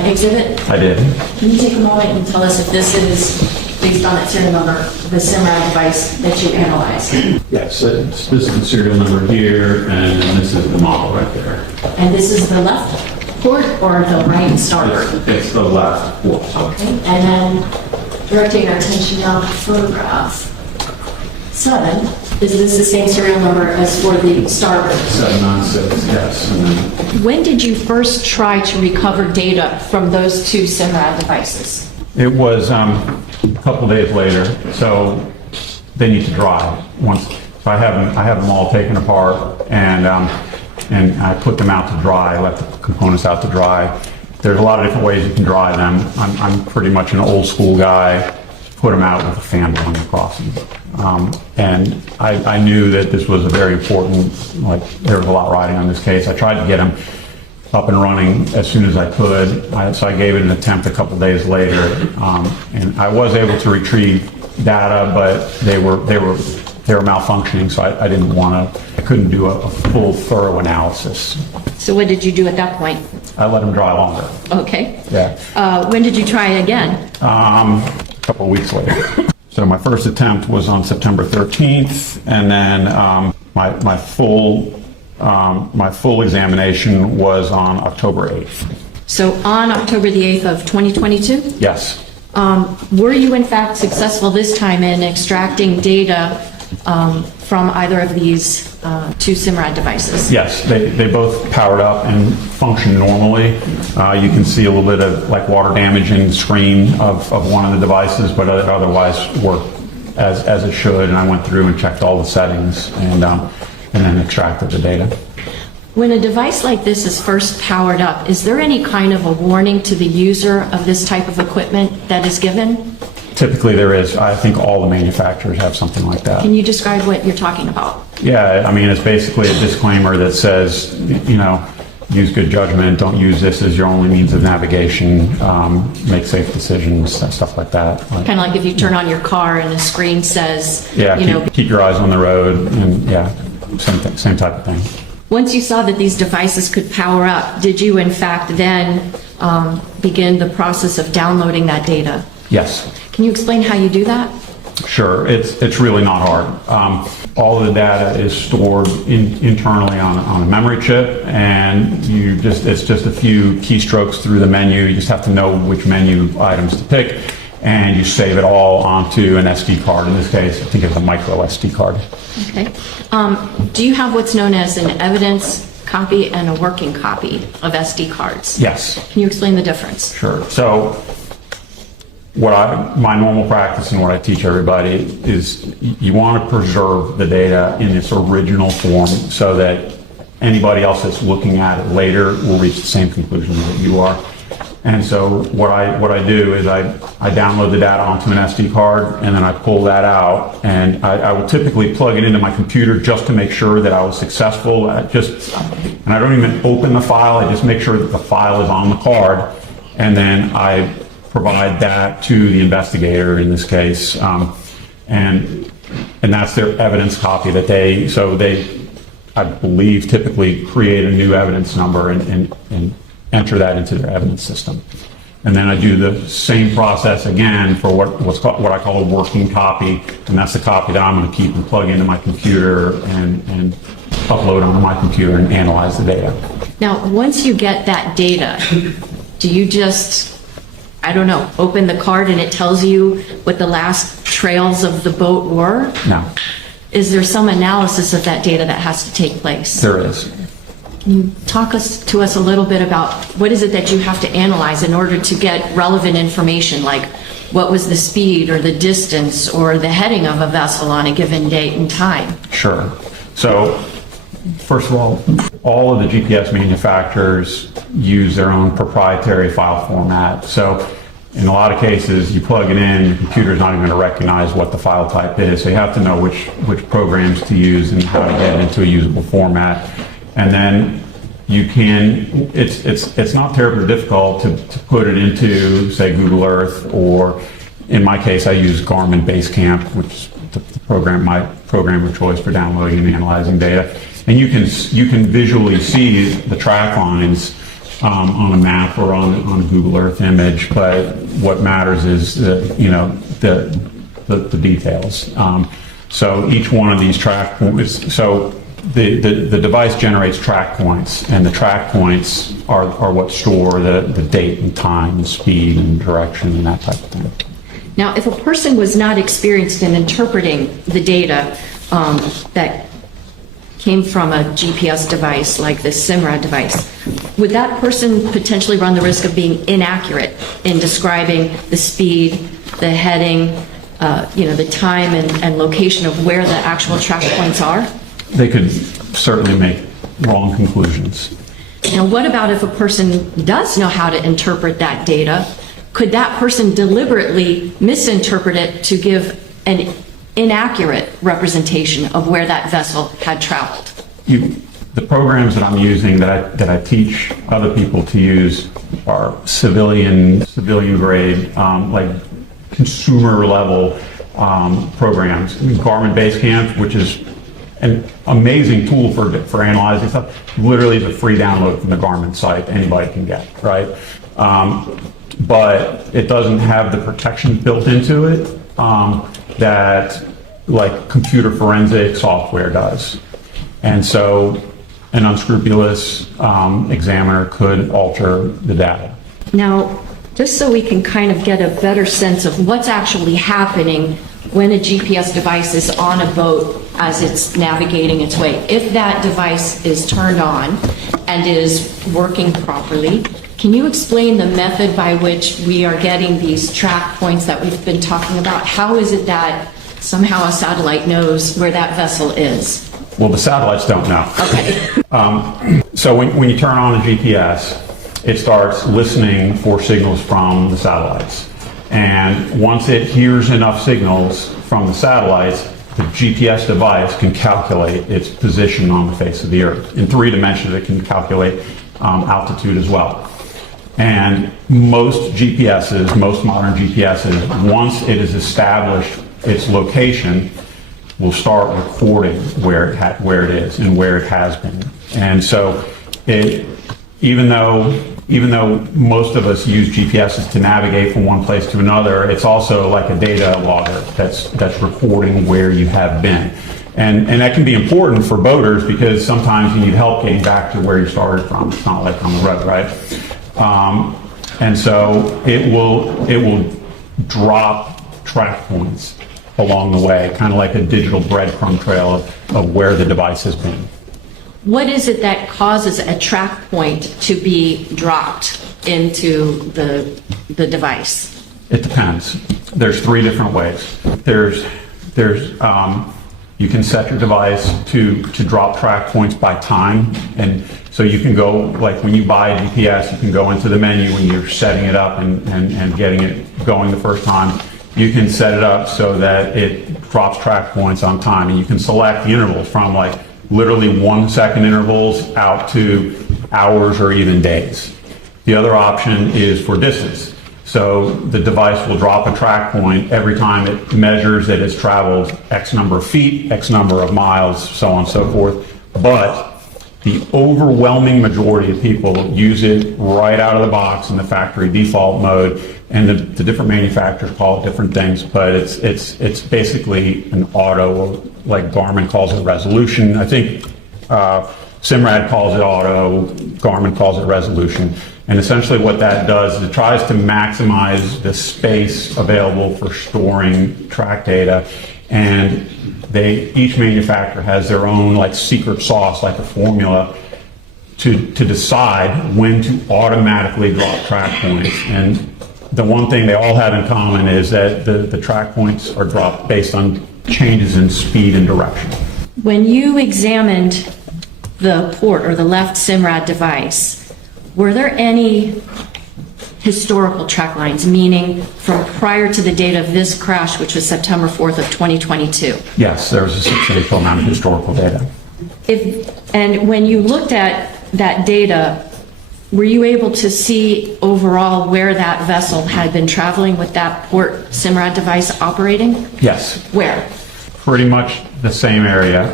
exhibit? I did. Can you take a moment and tell us if this is, based on that serial number, the SIMRAD device that you analyzed? Yes. This is the serial number here, and this is the model right there. And this is the left port or the right starboard? It's the left port. Okay. And then directing our attention now to photograph 7. Is this the same serial number as for the starboard? 796, yes. And then When did you first try to recover data from those two SIMRAD devices? it was a couple days later, so they need to dry. So I have them all taken apart, and I put them out to dry, let the components out to dry. There's a lot of different ways you can dry them. I'm pretty much an old school guy. Put them out with a fan blowing across them. And I knew that this was a very important, there was a lot riding on this case. I tried to get them up and running as soon as I could. So I gave it an attempt a couple days later. And I was able to retrieve data, but they were malfunctioning, so I couldn't do a full, thorough analysis. So what did you do at that point? I let them dry longer. Okay. Yeah. When did you try again? A couple of weeks later. So my first attempt was on September 13th, and then my full examination was on October 8th. So on October the 8th of 2022? Yes. Were you in fact successful this time in extracting data from either of these two SIMRAD devices? Yes, they both powered up and function normally. You can see a little bit of water damage in the screen of one of the devices, but it otherwise worked as it should. And I went through and checked all the settings and then extracted the data. When a device like this is first powered up, is there any kind of a warning to the user of this type of equipment that is given? Typically there is. I think all the manufacturers have something like that. Can you describe what you're talking about? Yeah, I mean, it's basically a disclaimer that says, use good judgment, don't use this as your only means of navigation, make safe decisions, stuff like that. Kind of like if you turn on your car and the screen says, keep your eyes on the road, and same type of thing. Once you saw that these devices could power up, did you in fact then begin the process of downloading that data? Yes. Can you explain how you do that? Sure, it's really not hard. All of the data is stored internally on a memory chip, and it's just a few keystrokes through the menu. You just have to know which menu items to pick, and you save it all onto an SD card. In this case, I think it's a micro SD card. Okay. Do you have what's known as an evidence copy and a working copy of SD cards? Yes. Can you explain the difference? Sure. So my normal practice and what I teach everybody is you want to preserve the data in its original form so that anybody else that's looking at it later will reach the same conclusion that you are. And so what I do is I download the data onto an SD card, and then I pull that out, and I will typically plug it into my computer just to make sure that I was successful. And I don't even open the file, I just make sure that the file is on the card, and then I provide that to the investigator in this case, and that's their evidence copy that they, I believe, typically create a new evidence number and enter that into their evidence system. And then I do the same process again for what I call a working copy, and that's the copy that I'm going to keep and plug into my computer and upload onto my computer and analyze the data. Now, once you get that data, do you just, open the card and it tells you what the last trails of the boat were? No. Is there some analysis of that data that has to take place? There is. Can you talk to us a little bit about what is it that you have to analyze in order to get relevant information, like what was the speed or the distance or the heading of a vessel on a given date and time? Sure. So, first of all of the GPS manufacturers use their own proprietary file format. So, in a lot of cases, you plug it in, your computer's not even going to recognize what the file type is. So you have to know which programs to use and how to get it into a usable format. And then you can, it's not terribly difficult to put it into, say, Google Earth, or in my case, I use Garmin Basecamp, which is my program of choice for downloading and analyzing data. And you can visually see the track lines on a map or on a Google Earth image, but what matters is the details. So each one of these track points, so the device generates track points, and the track points are what store the date and time and speed and direction and that type of thing. Now, if a person was not experienced in interpreting the data, that came from a GPS device like this SIMRAD device, would that person potentially run the risk of being inaccurate in describing the speed, the heading, the time and location of where the actual track points are? They could certainly make wrong conclusions. Now, what about if a person does know how to interpret that data? Could that person deliberately misinterpret it to give an inaccurate representation of where that vessel had traveled? The programs that I'm using that I teach other people to use are civilian grade, like consumer level programs. Garmin Basecamp, which is an amazing tool for analyzing stuff, literally is a free download from the Garmin site anybody can get, right? But it doesn't have the protection built into it that like computer forensic software does. And so an unscrupulous examiner could alter the data. Now, just so we can kind of get a better sense of what's actually happening when a GPS device is on a boat as it's navigating its way, if that device is turned on and is working properly, can you explain the method by which we are getting these track points that we've been talking about? How is it that somehow a satellite knows where that vessel is? Well, the satellites don't know. Okay. So when you turn on a GPS, it starts listening for signals from the satellites. And once it hears enough signals from the satellites, the GPS device can calculate its position on the face of the Earth. In 3 dimensions, it can calculate altitude as well. And most GPSs, most modern GPSs, once it has established its location, will start recording where it is and where it has been. And so even though most of us use GPSs to navigate from one place to another, it's also like a data logger that's recording where you have been. And that can be important for boaters because sometimes you need help getting back to where you started from. It's not like on the road, right? And so it will drop track points along the way, kind of like a digital breadcrumb trail of where the device has been. What is it that causes a track point to be dropped into the device? It depends. There's 3 different ways. There's you can set your device to drop track points by time, and so you can go, like when you buy a GPS, you can go into the menu when you're setting it up and getting it going the first time. You can set it up so that it drops track points on time, and you can select the intervals from like literally 1 second intervals out to hours or even days. The other option is for distance. So the device will drop a track point every time it measures that it's traveled X number of feet, X number of miles, so on and so forth. But the overwhelming majority of people use it right out of the box in the factory default mode, and the different manufacturers call it different things, but it's basically an auto, like Garmin calls it resolution. I think SIMRAD calls it auto, Garmin calls it resolution. And essentially what that does is it tries to maximize the space available for storing track data, and each manufacturer has their own like secret sauce, like a formula to decide when to automatically drop track points. And the one thing they all have in common is that the track points are dropped based on changes in speed and direction. When you examined the port or the left SIMRAD device, were there any historical track lines, meaning from prior to the date of this crash, which was September 4th of 2022? Yes, there was a substantial amount of historical data. And when you looked at that data, were you able to see overall where that vessel had been traveling with that port SIMRAD device operating? Yes. Where? Pretty much the same area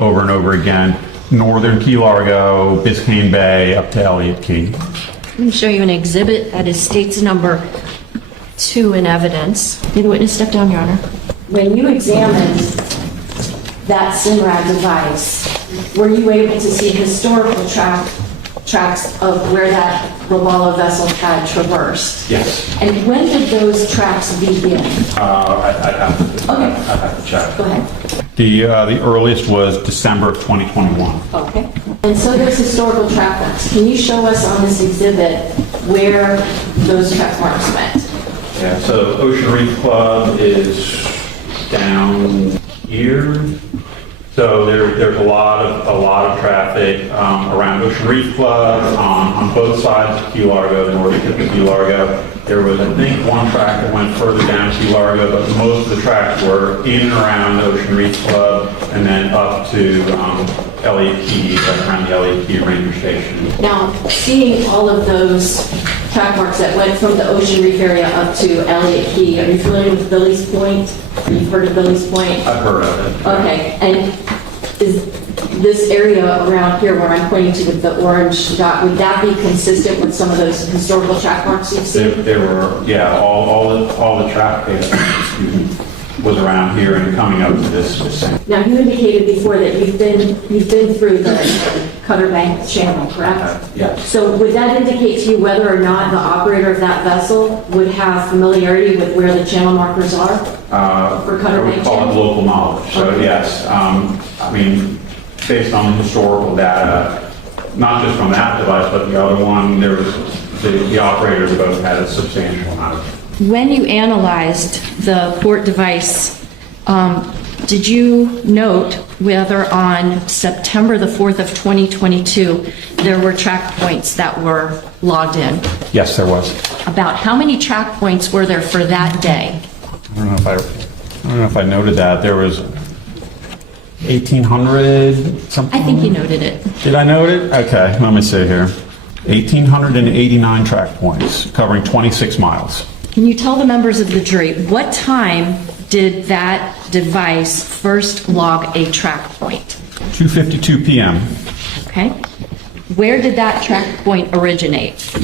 over and over again. Northern Key Largo, Biscayne Bay, up to Elliott Key. Let me show you an exhibit that is states number 2 in evidence. May the witness step down, Your Honor. When you examined that SIMRAD device, were you able to see historical track tracks of where that Robalo vessel had traversed. Yes. And when did those tracks begin? I'd have to check. Go ahead. The earliest was December of 2021. Okay. And so those historical track marks, can you show us on this exhibit where those track marks went? Yeah, so Ocean Reef Club is down here. So there's a lot of traffic around Ocean Reef Club on both sides of Key Largo, the northern tip of Key Largo. There was, I think, one track that went further down Key Largo, but most of the tracks were in and around Ocean Reef Club and then up to Elliott Key, right around the Elliott Key Ranger Station. Now, seeing all of those track marks that went from the Ocean Reef area up to Elliott Key, are you familiar with Billy's Point? You've heard of Billy's Point? I've heard of it. Okay, and is this area around here where I'm pointing to with the orange dot, would that be consistent with some of those historical track marks you've seen? There were, yeah, all the traffic excuse me, was around here and coming up to this. Now, you indicated before that you've been through the Cutter Bank channel, correct? Yes. So would that indicate to you whether or not the operator of that vessel would have familiarity with where the channel markers are for Cutter I would Bank call it channel? local knowledge. So Okay. yes, I mean, based on historical data, not just from that device, but the other one, there was, the operators both had a substantial amount of. When you analyzed the port device, did you note whether on September the 4th of 2022, there were track points that were logged in? Yes, there was. About how many track points were there for that day? I don't know if I noted that. There was 1,800 something. I think you noted it. Did I note it? Okay, let me see here. 1,889 track points covering 26 miles. Can you tell the members of the jury, what time did that device first log a track point? 2:52 p.m. Okay? Where did that track point originate?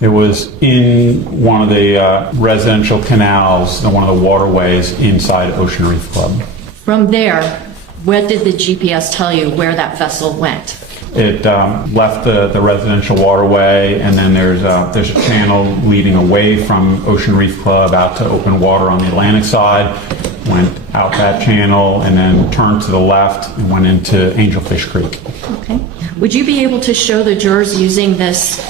It was in one of the residential canals, one of the waterways inside Ocean Reef Club. From there, what did the GPS tell you where that vessel went? It left the residential waterway, and then there's a channel leading away from Ocean Reef Club out to open water on the Atlantic side, went out that channel, and then turned to the left and went into Angelfish Creek. Okay. Would you be able to show the jurors using this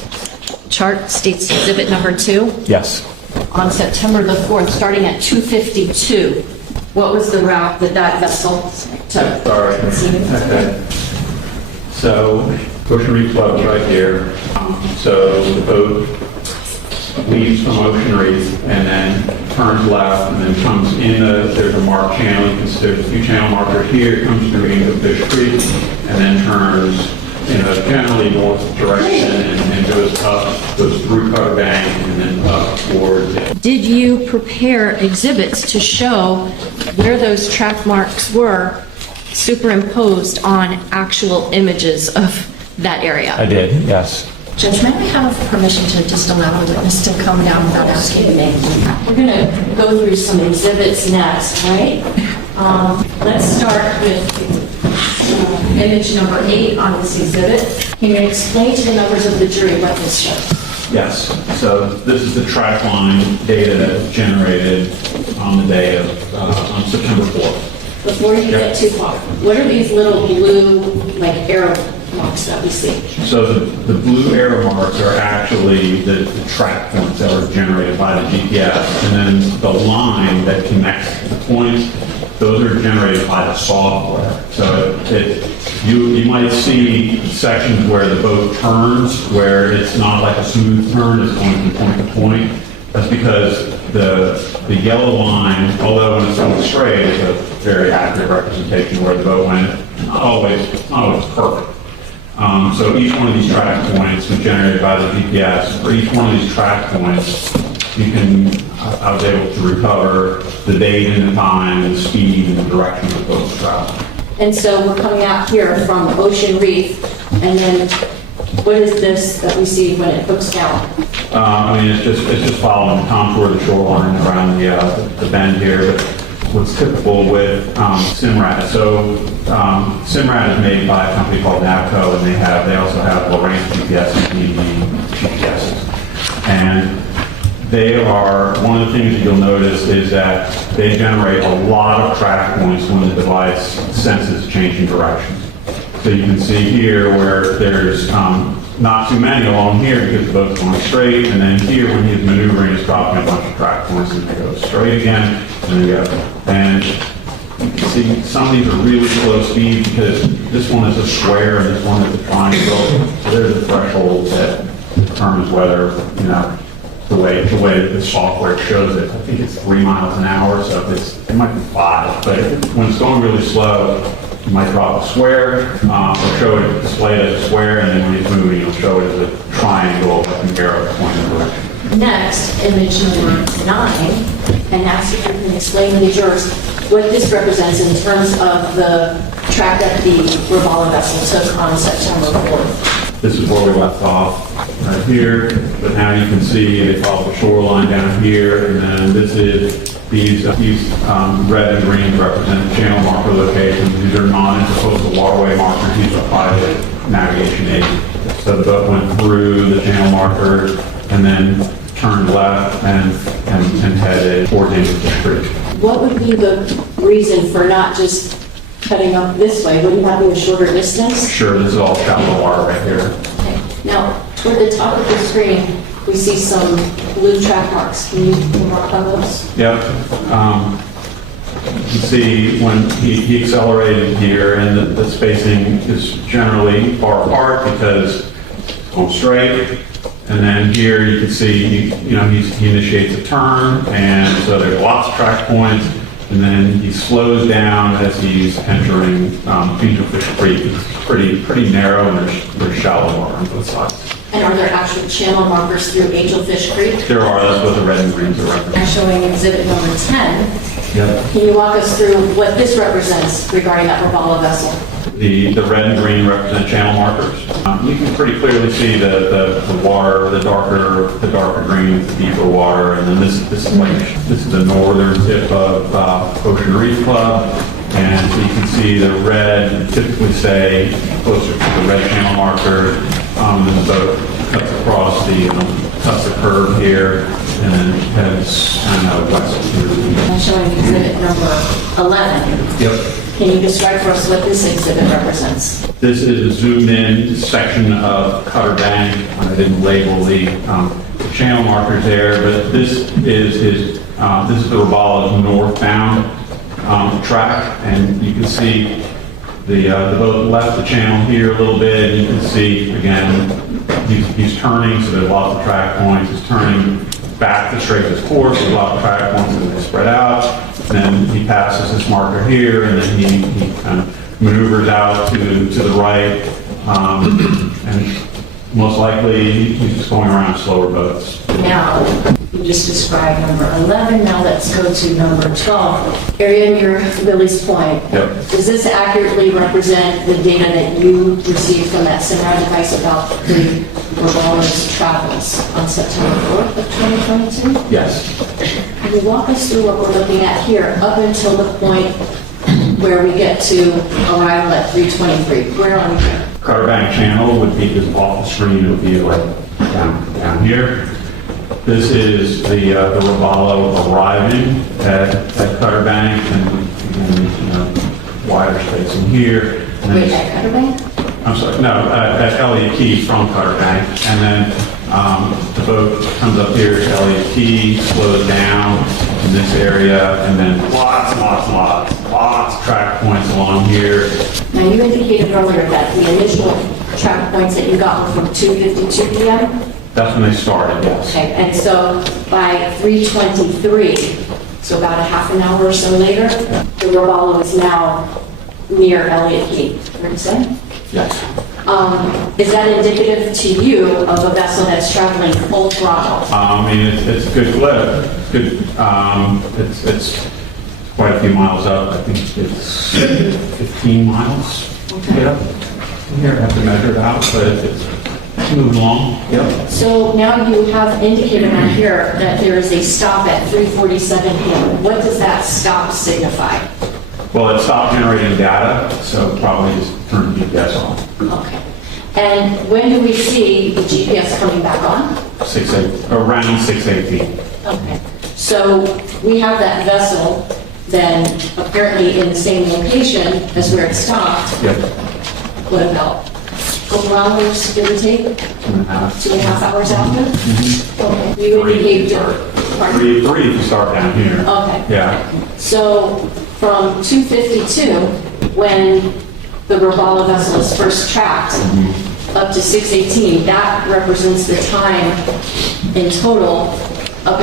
chart, states exhibit number 2? Yes. On September the 4th, starting at 2:52, what was the route that that vessel took? Sorry. Okay. So Ocean Reef Club is right here. So the boat leaves from Ocean Reef and then turns left and then comes in there's a marked channel. You can see there's a few channel markers here. Comes through Angelfish Creek and then turns in a generally north direction and goes through Cutter Bank and then up towards it. Did you prepare exhibits to show where those track marks were superimposed on actual images of that area? I did, yes. Judge, may I have permission to just allow the witness to come down without asking me? We're going to go through some exhibits next, right? Let's start with image number 8 on this exhibit. Can you explain to the members of the jury what this shows? Yes, so this is the track line data generated on the day of, on September 4th. Before you get too far, what are these little blue, like, arrow marks that we see? So the blue arrow marks are actually the track points that are generated by the GPS, and then the line that connects the points, those are generated by the software. So you might see sections where the boat turns, where it's not like a smooth turn, it's going from point to point. That's because the yellow line, although when it's going straight, is a very accurate representation where the boat went. Not always perfect. So each one of these track points was generated by the GPS. For each one of these track points, I was able to recover the date and the time, and the speed and the direction of the boat's travel. And so we're coming out here from Ocean Reef, and then what is this that we see when it hooks down? I mean, it's just following the contour of the shoreline around the bend here. But what's typical with Simrad. So Simrad is made by a company called Navco, and they also have Lorraine GPS and PD GPSs. And they are, one of the things that you'll notice is that they generate a lot of track points when the device senses changing directions. So you can see here where there's not too many along here because the boat's going straight, and then here when he's maneuvering, he's dropping a bunch of track points, and they go straight again, and they go. And you can see some of these are really slow speed because this one is a square and this one is a triangle. So there's a threshold that determines whether, the way that the software shows it. I think it's 3 miles an hour, so it might be 5, but when it's going really slow, you might drop a square, or show it, display it as a square, and then when it's moving, you'll show it as a triangle with an arrow pointing in the direction. Next, image number 9, and ask if you can explain to the jurors what this represents in terms of the track that the Robalo vessel took on September 4th. This is where we left off, right here, but now you can see they follow the shoreline down here, and then this is these red and green represent channel marker locations. These are non-intercoastal waterway markers. These are private navigation aid. So the boat went through the channel markers and then turned left and headed towards the creek. What would be the reason for not just cutting up this way? Wouldn't that be a shorter distance? Sure, this is all shallow water right here. Okay. Now, toward the top of the screen, we see some blue track marks. Can you mark on those? Yep. You can see when he accelerated here, and the spacing is generally far apart because it's going straight. And then here you can see, he initiates a turn, and so there's lots of track points. And then he slows down as he's entering Fish Creek. It's pretty narrow, and there's shallow water on both sides. And are there actual channel markers through Fish Creek? There are. That's what the red and greens are representing. I'm showing exhibit number 10. Yep. Can you walk us through what this represents regarding that Robalo vessel? The red and green represent channel markers. You can pretty clearly see the water, the darker green, the deeper water, and then this is the northern tip of Ocean Reef Club, and so you can see the red typically stay closer to the red channel marker. Then the boat cuts across cuts the curve here, and then heads kind of west through. I'm showing exhibit number 11. Yep. Can you describe for us what this exhibit represents? This is a zoomed-in section of Cutter Bank. I didn't label the channel markers there, but this is the Robalo's northbound track, and you can see the boat left the channel here a little bit, and you can see again he's turning, so there's lots of track points. He's turning back to straight his course, there's a lot of track points, and they spread out. Then he passes this marker here, and then he kind of maneuvers out to the right, and most likely he's just going around slower boats. Now, you just described number 11. Now let's go to number 12. Area near Lily's Point. Yep. Does this accurately represent the data that you received from that Simrad device about the Robalo's travels on September 4th of 2022? Yes. Can you walk us through what we're looking at here up until the point where we get to arrival at 323? Where are we here? Cutter Bank Channel would be just off the screen. It would be like down here. This is the Robalo arriving at Cutter Bank, and wider space in here. And Wait, at Cutter Bank? I'm sorry, no, at Elliott Key from Cutter Bank, and then the boat comes up here to Elliott Key, slows down in this area, and then lots of track points along here. Now, you indicated earlier that the initial track points that you got were from 2:52 p.m.? That's when they started, yes. Okay, and so by 3:23, so about a half an hour or so later, the Robalo is now near Elliott Key, fair to say? Yes. Is that indicative to you of a vessel that's traveling full throttle? I mean, it's a good clip. It's good. It's quite a few miles up. I think it's 15 miles. Okay. Yeah. Here, I have to measure it out, but it's moving along. Yep. So now you have indicated on here that there is a stop at 3:47 PM. What does that stop signify? Well, it stopped generating data, so probably just turn the GPS on. Okay. And when do we see the GPS coming back on? Around 6:18. Okay. So we have that vessel then apparently in the same location as where it stopped. Yep. What about a couple hours, give or take? 2.5 hours after? Okay. You indicate, pardon? Three if you start down here. Okay. Yeah. So from 2:52, when the Robalo vessel is first tracked, up to 6:18, that represents the time in total up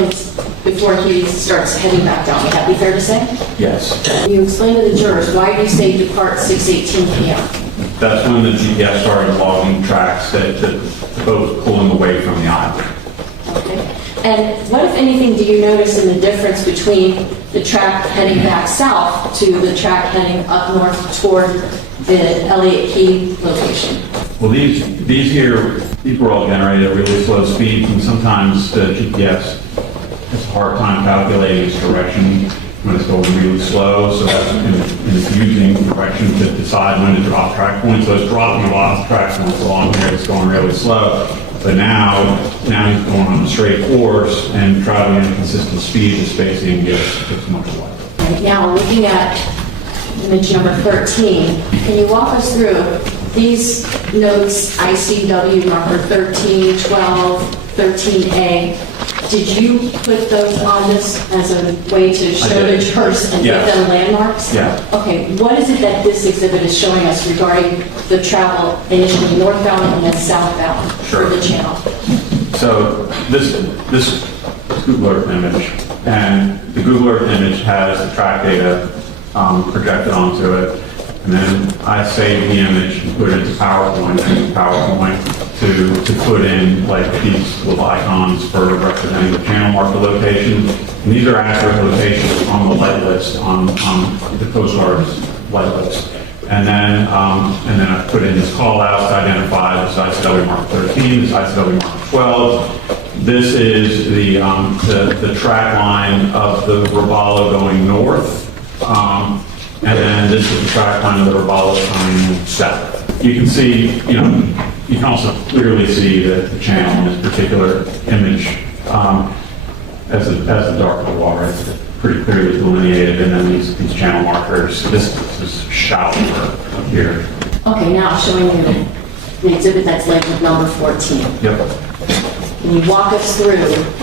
before he starts heading back down. Would that be fair to say? Yes. You explain to the jurors, why do you say depart 6:18 PM? That's when the GPS started logging tracks that the boat was pulling away from the island. Okay. And what, if anything, do you notice in the difference between the track heading back south to the track heading up north toward the Elliott Key location? Well, these were all generated at really slow speeds, and sometimes the GPS has a hard time calculating its direction when it's going really slow, so that's using direction to decide when to drop track points. So it's dropping a lot of track points along here, it's going really slow. But now he's going on a straight course and traveling at a consistent speed, the spacing gets much wider. Right now, looking at image number 13, can you walk us through these notes, ICW marker 13, 12, 13A? Did you put those on this as a way to show the jurors and give them landmarks? Yeah. Okay, what is it that this exhibit is showing us regarding the travel initially northbound and then southbound for the channel? So this Google Earth image, and the Google Earth image has the track data projected onto it, and then I save the image and put it into PowerPoint to put in like these little icons for representing the channel marker location. And these are accurate locations on the light list, on the Coast Guard's light list. And then I put in this call out to identify this ICW mark 13, this ICW mark 12. This is the track line of the Robalo going north. And then this is the track line of the Robalo coming south. You can see, you can also clearly see the channel in this particular image as the dark blue water. It's pretty clearly delineated, and then these channel markers. This is shallower up here. Okay, now showing you an exhibit that's labeled number 14. Yep. Can you walk us through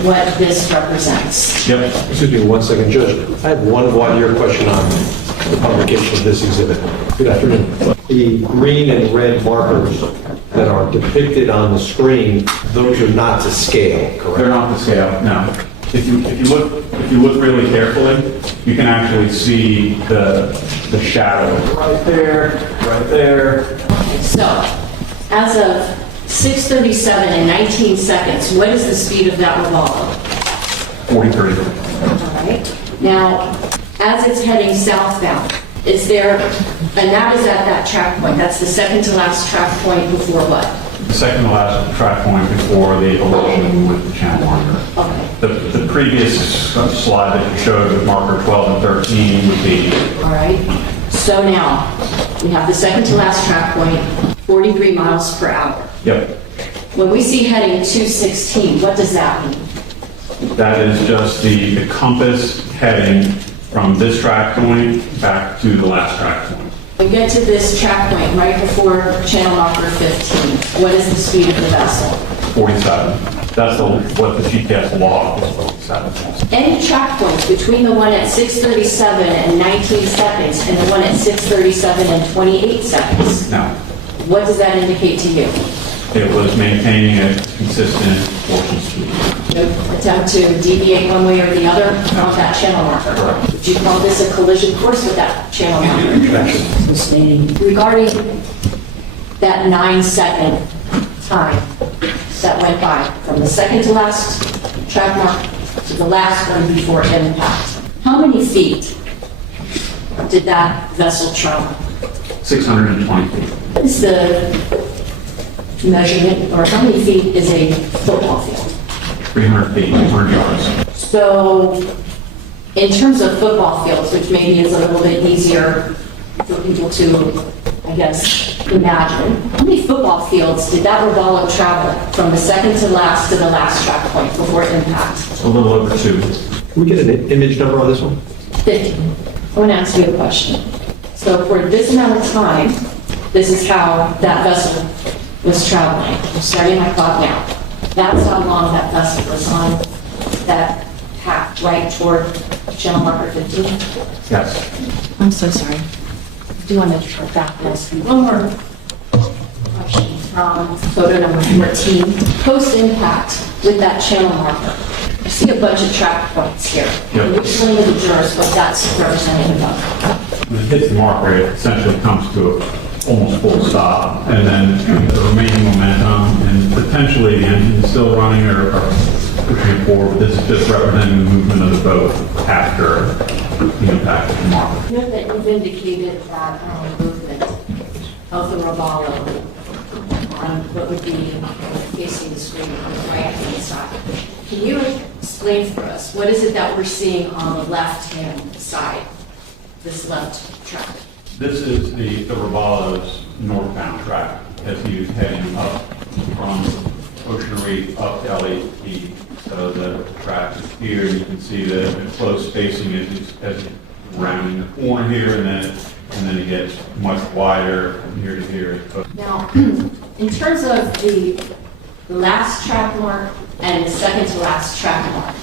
what this represents? Yep. Excuse me one second, Judge. I have one voir dire question on the publication of this exhibit. Good afternoon. The green and red markers that are depicted on the screen, those are not to scale, correct? They're not to scale, no. If you look really carefully, you can actually see the shadow right there. So, as of 6:37 and 19 seconds, what is the speed of that Robalo? 43. All right. Now, as it's heading southbound, is there, and that is at that track point, that's the second to last track point before what? The second to last track point before the illusion with the channel marker. Okay. The previous slide that you showed with marker 12 and 13 would be. All right. So now, we have the second to last track point, 43 miles per hour. Yep. When we see heading 216, what does that mean? That is just the compass heading from this track point back to the last track point. We get to this track point right before channel marker 15. What is the speed of the vessel? 47. That's what the GPS log is, 47. Any track points between the one at 6:37 and 19 seconds and the one at 6:37 and 28 seconds? Now, What does that indicate to you? it was maintaining a consistent portion speed. No attempt to deviate one way or the other from that channel marker? Correct. Would you call this a collision course with that channel marker? Sustaining. Regarding that 9-second time that went by from the second to last track mark to the last one before impact, how many feet did that vessel travel? 620 feet. What is the measurement, or how many feet is a football field? 300 feet, 200 yards. So, in terms of football fields, which maybe is a little bit easier for people to, I guess, imagine, how many football fields did that Robalo travel from the second to the last track point before impact? A little over 2. Can we get an image number on this one? 50. I want to ask you a question. So for this amount of time, this is how that vessel was traveling. I'm starting my clock now. That's how long that vessel was on that path right toward channel marker 15. Yes. I'm so sorry. I do want to try back this. One more question from photo number 14. Post-impact with that channel marker. I see a bunch of track points here. Can you explain to the jurors what that's representative of? When it hits the marker, it essentially comes to a almost full stop, and then the remaining momentum, and potentially the engine is still running or pushing forward. This is just representing the movement of the boat after the impact of the marker. Note that you've indicated that movement of the Robalo on what would be facing the screen on the right-hand side. Can you explain for us, what is it that we're seeing on the left-hand side, this left track? This is the Robalo's northbound track as he was heading up from Ocean Reef up to LAP. So the track is here, you can see the close spacing as he's rounding the corner here, and then it gets much wider from here to here. Now, in terms of the last track mark and the second to last track mark,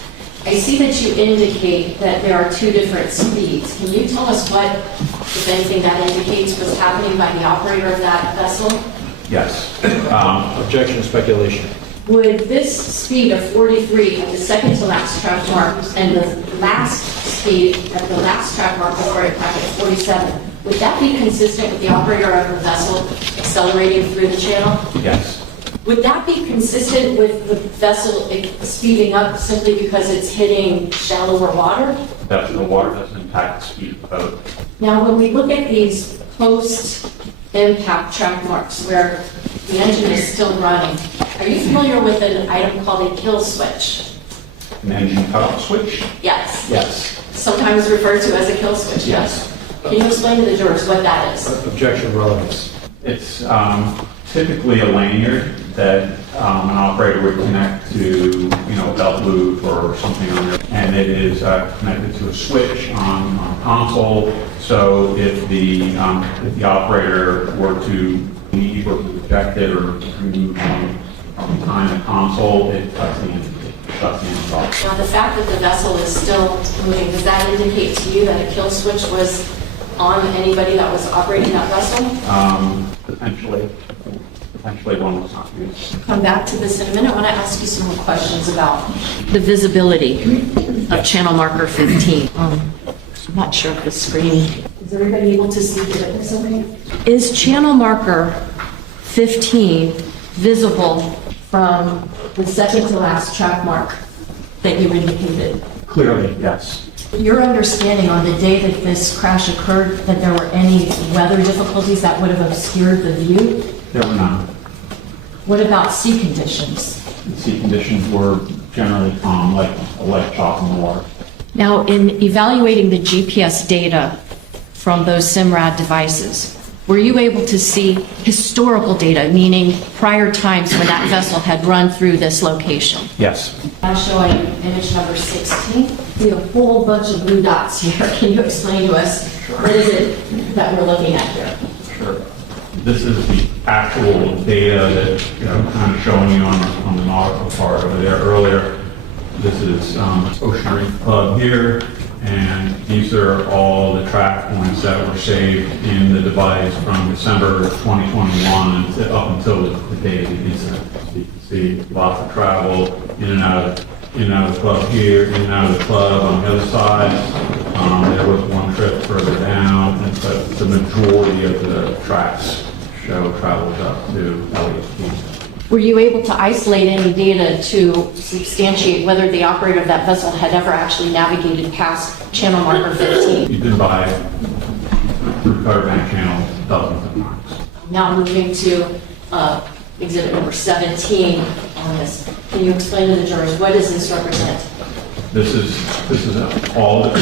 I see that you indicate that there are two different speeds. Can you tell us what, if anything, that indicates was happening by the operator of that vessel? Yes. Objection, speculation. Would this speed of 43 at the second to last track mark and the last speed at the last track mark before impact at 47, would that be consistent with the operator of the vessel accelerating through the channel? Yes. Would that be consistent with the vessel speeding up simply because it's hitting shallower water? That's the water doesn't impact the speed of the boat. Now, when we look at these post-impact track marks where the engine is still running, are you familiar with an item called a kill switch? An engine cutoff switch? Yes. Yes. Sometimes referred to as a kill switch, yes. Can you explain to the jurors what that is? Objection, relevance. It's typically a lanyard that an operator would connect to, a belt loop or something on there. And it is connected to a switch on a console. So if the operator were to leave or to eject it or remove from behind the console, it shuts the engine off. Now, the fact that the vessel is still moving, does that indicate to you that a kill switch was on anybody that was operating that vessel? Potentially one was not used. Come back to this in a minute. I want to ask you some more questions about the visibility of channel marker 15. I'm not sure if the screen, is everybody able to see the witness okay? Is channel marker 15 visible from the second to last track mark that you indicated? Clearly, yes. Your understanding on the day that this crash occurred, that there were any weather difficulties that would have obscured the view? There were none. What about sea conditions? The sea conditions were generally calm, like chalk in the water. Now, in evaluating the GPS data from those SIMRAD devices, were you able to see historical data, meaning prior times when that vessel had run through this location? Yes. I'm showing image number 16. We have a whole bunch of blue dots here. Can you explain to us what is it that we're looking at here? Sure. This is the actual data that kind of showing you on the nautical part over there earlier. This is Ocean Reef Club here, and these are all the track points that were saved in the device from December 2021 up until the day of the incident. So you can see lots of travel in and out of the club here, in and out of the club on the other side. There was one trip further down, but the majority of the tracks show travels up to LAP. Were you able to isolate any data to substantiate whether the operator of that vessel had ever actually navigated past channel marker 15? You've been by through Cutter Bank Channel dozens of times. Now moving to exhibit number 17 on this. Can you explain to the jurors, what does this represent? This is all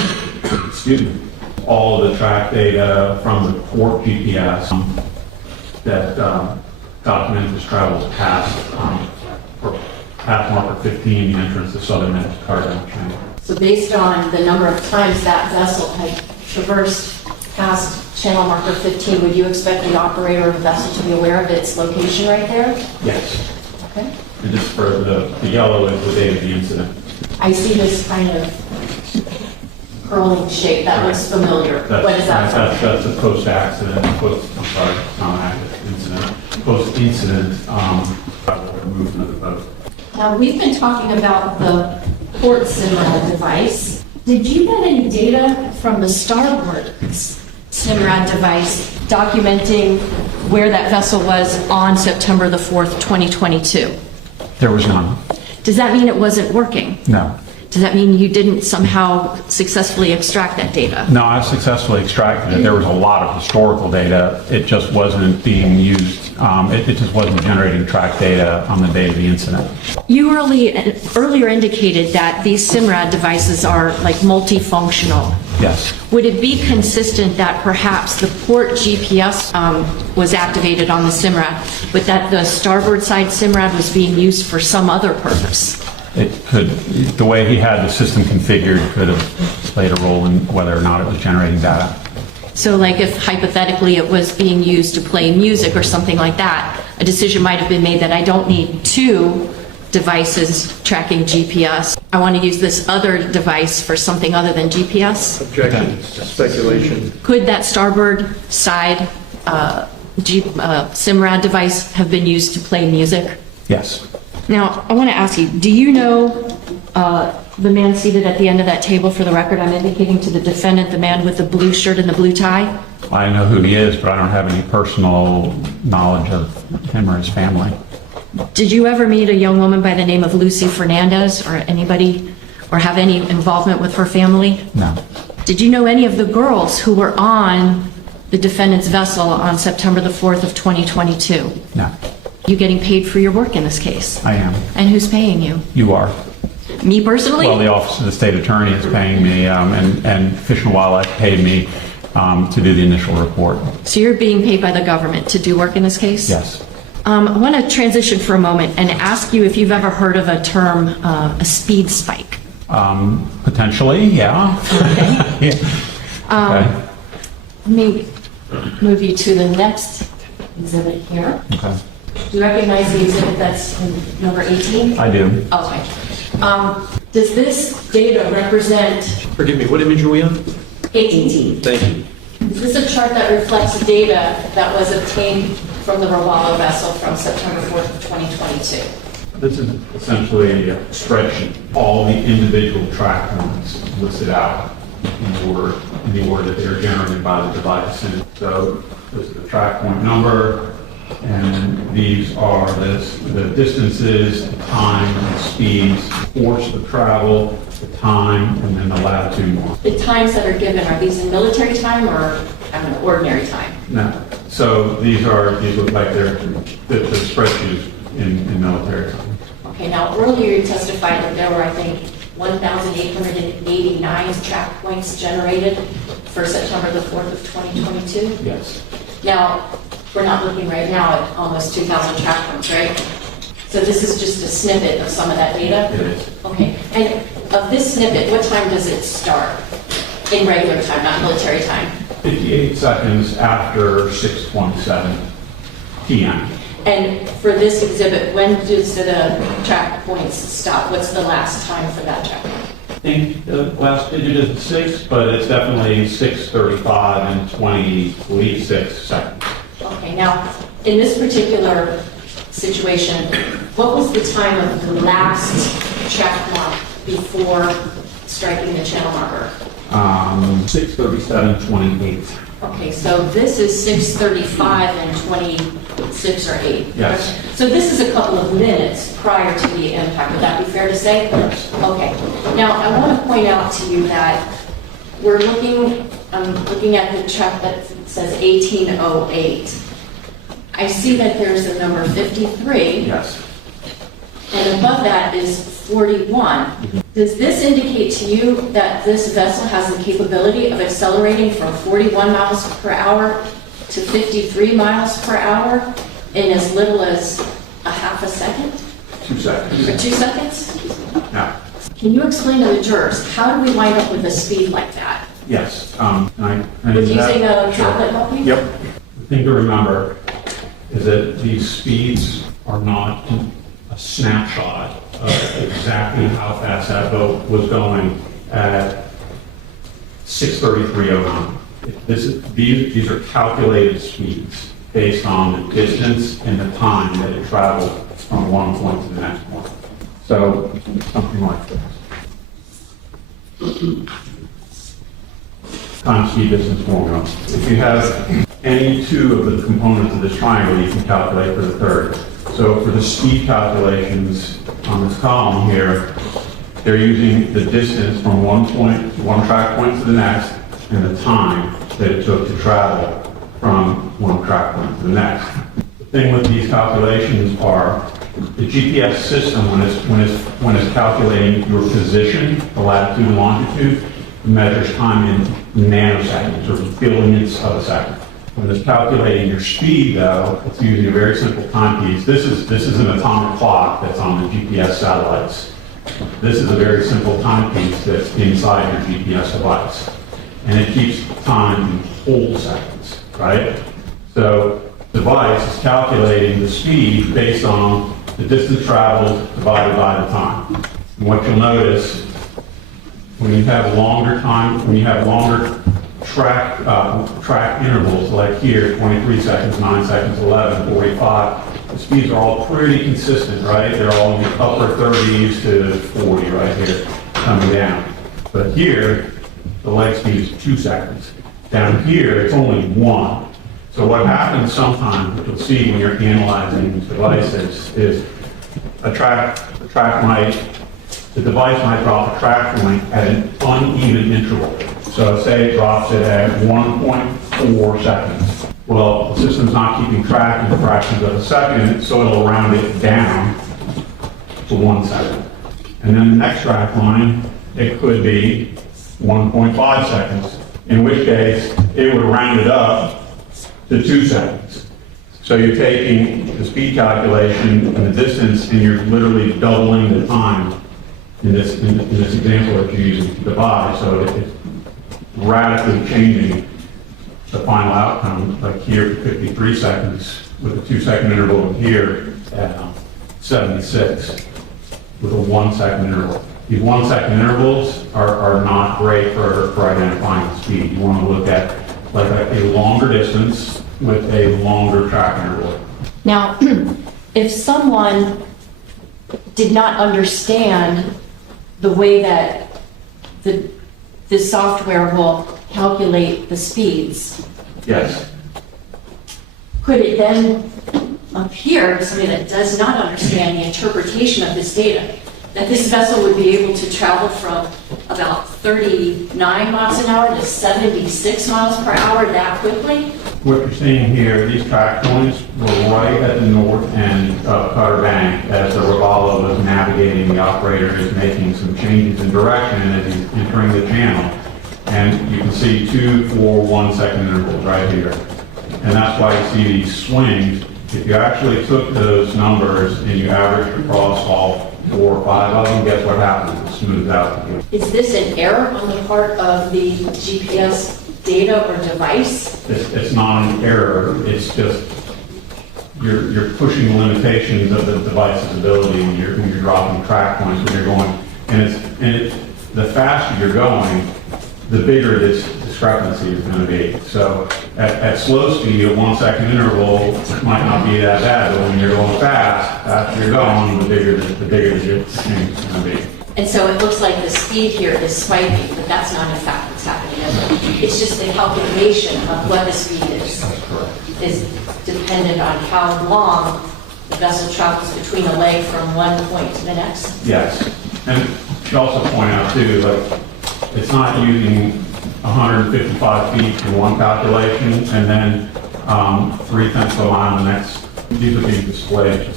all of the track data from the court GPS that documents his travels past path marker 15, the entrance to Southern Mediterranean Channel. So based on the number of times that vessel had traversed past channel marker 15, would you expect the operator of the vessel to be aware of its location right there? Yes. Okay. And just for the yellow is the date of the incident. I see this kind of curling shape. That looks familiar. What is that? That's a post-accident, post-incident movement of the boat. Now, we've been talking about the port SIMRAD device. Did you get any data from the starboard SIMRAD device documenting where that vessel was on September the 4th, 2022? There was none. Does that mean it wasn't working? No. Does that mean you didn't somehow successfully extract that data? No, I successfully extracted it. There was a lot of historical data. It just wasn't being used. It just wasn't generating track data on the day of the incident. You earlier indicated that these SIMRAD devices are like multifunctional. Yes. Would it be consistent that perhaps the port GPS was activated on the SIMRAD, but that the starboard side SIMRAD was being used for some other purpose? It could, the way he had the system configured could have played a role in whether or not it was generating data. So like if hypothetically it was being used to play music or something like that, a decision might have been made that I don't need two devices tracking GPS. I want to use this other device for something other than GPS. Objection, speculation. Could that starboard side SIMRAD device have been used to play music? Yes. Now, I want to ask you, do you know the man seated at the end of that table? For the record, I'm indicating to the defendant, the man with the blue shirt and the blue tie. I know who he is, but I don't have any personal knowledge of him or his family. Did you ever meet a young woman by the name of Lucy Fernandez or anybody, or have any involvement with her family? No. Did you know any of the girls who were on the defendant's vessel on September the 4th of 2022? No. You getting paid for your work in this case? I am. And who's paying you? You are. Me personally? Well, the Office of the State Attorney is paying me, and Fish and Wildlife paid me to do the initial report. So you're being paid by the government to do work in this case? Yes. I want to transition for a moment and ask you if you've ever heard of a term, a speed spike. Potentially, yeah. Okay. Okay. Let me move you to the next exhibit here. Okay. Do you recognize the exhibit that's in number 18? I do. Okay. Does this data represent Forgive me, what image are we on? 18? Thank you. Is this a chart that reflects data that was obtained from the Robalo vessel from September 4th of 2022? This is essentially a spreadsheet. All the individual track points listed out in the order that they're generated by the device. And so this is the track point number, and these are the distances, the time, the speeds, the force of travel, the time, and then the latitude. The times that are given, are these in military time or ordinary time? No. So these look like they're the spreadsheet is in military time. Okay, now earlier you testified that there were, I think, 1,889 track points generated for September the 4th of 2022? Yes. Now, we're not looking right now at almost 2,000 track points, right? So this is just a snippet of some of that data? It is. Okay, and of this snippet, what time does it start? In regular time, not military time? 58 seconds after 6:27 p.m. And for this exhibit, when does the track points stop? What's the last time for that track point? I think the last digit is 6, but it's definitely 6:35 and 26 seconds. Okay, now, in this particular situation, what was the time of the last track mark before striking the channel marker? 6:37:28. Okay, so this is 6:35 and 26 or 8. Yes. So this is a couple of minutes prior to the impact. Would that be fair to say? Yes. Okay. Now, I want to point out to you that I'm looking at the track that says 1808. I see that there's a number 53, Yes. and above that is 41. Does this indicate to you that this vessel has the capability of accelerating from 41 miles per hour to 53 miles per hour in as little as a half a second 2 seconds. or 2 seconds? Now, Can you explain to the jurors, how do we wind up with a speed like that? yes. With using a tablet helping? Yep. The thing to remember is that these speeds are not a snapshot of exactly how fast that boat was going at 6:33:09. These are calculated speeds based on the distance and the time that it traveled from one point to the next point. So something like this. Time, speed, distance formula. If you have any two of the components of this triangle, you can calculate for the third. So for the speed calculations on this column here, they're using the distance from one track point to the next, and the time that it took to travel from one track point to the next. The thing with these calculations are the GPS system, when it's calculating your position, the latitude and longitude, measures time in nanoseconds or billionths of a second. When it's calculating your speed, though, it's using a very simple timepiece. This is an atomic clock that's on the GPS satellites. This is a very simple timepiece that's inside your GPS device, and it keeps time in whole seconds, right? So the device is calculating the speed based on the distance traveled divided by the time. And what you'll notice when you have longer track intervals, like here, 23 seconds, 9 seconds, 11, 45, the speeds are all pretty consistent, right? They're all in the upper 30s to 40 right here, coming down. But here, the light speed is 2 seconds. Down here, it's only 1. So what happens sometimes, what you'll see when you're analyzing these devices, is the device might drop a track point at an uneven interval. So say it drops it at 1.4 seconds. Well, the system's not keeping track in fractions of a second, so it'll round it down to 1 second. And then the next track line, it could be 1.5 seconds, in which case it would round it up to 2 seconds. So you're taking the speed calculation and the distance, and you're literally doubling the time in this example that you're using to divide. So it's radically changing the final outcome, like here, 53 seconds, with a 2 second interval here at 76, with a 1 second interval. These 1 second intervals are not great for identifying the speed. You want to look at like a longer distance with a longer track interval. Now, if someone did not understand the way that the software will calculate the speeds, Yes. could it then appear to somebody that does not understand the interpretation of this data, that this vessel would be able to travel from about 39 miles an hour to 76 miles per hour that quickly? What you're seeing here, these track points were right at the north end of Cutter Bank as the Robalo was navigating. The operator is making some changes in direction as he's entering the channel. And you can see 2, 4, 1 second intervals right here. And that's why you see these swings. If you actually took those numbers and you averaged across all 4 or 5 of them, guess what happens? It smooths out. Is this an error on the part of the GPS data or device? It's not an error, it's just you're pushing the limitations of the device's ability when you're dropping track points when you're going, and the faster you're going, the bigger this discrepancy is going to be. So at slow speed, a 1 second interval might not be that bad, but when you're going fast, faster you're going, the bigger the change is going to be. And so it looks like the speed here is spiking, but that's not in fact what's happening, is it? It's just the calculation of what the speed is dependent on how long the vessel travels between a leg from one point to the next. Yes, and you also point out too, like, it's not using 155 feet for one calculation and then 3 tenths of a mile, and these are being displayed.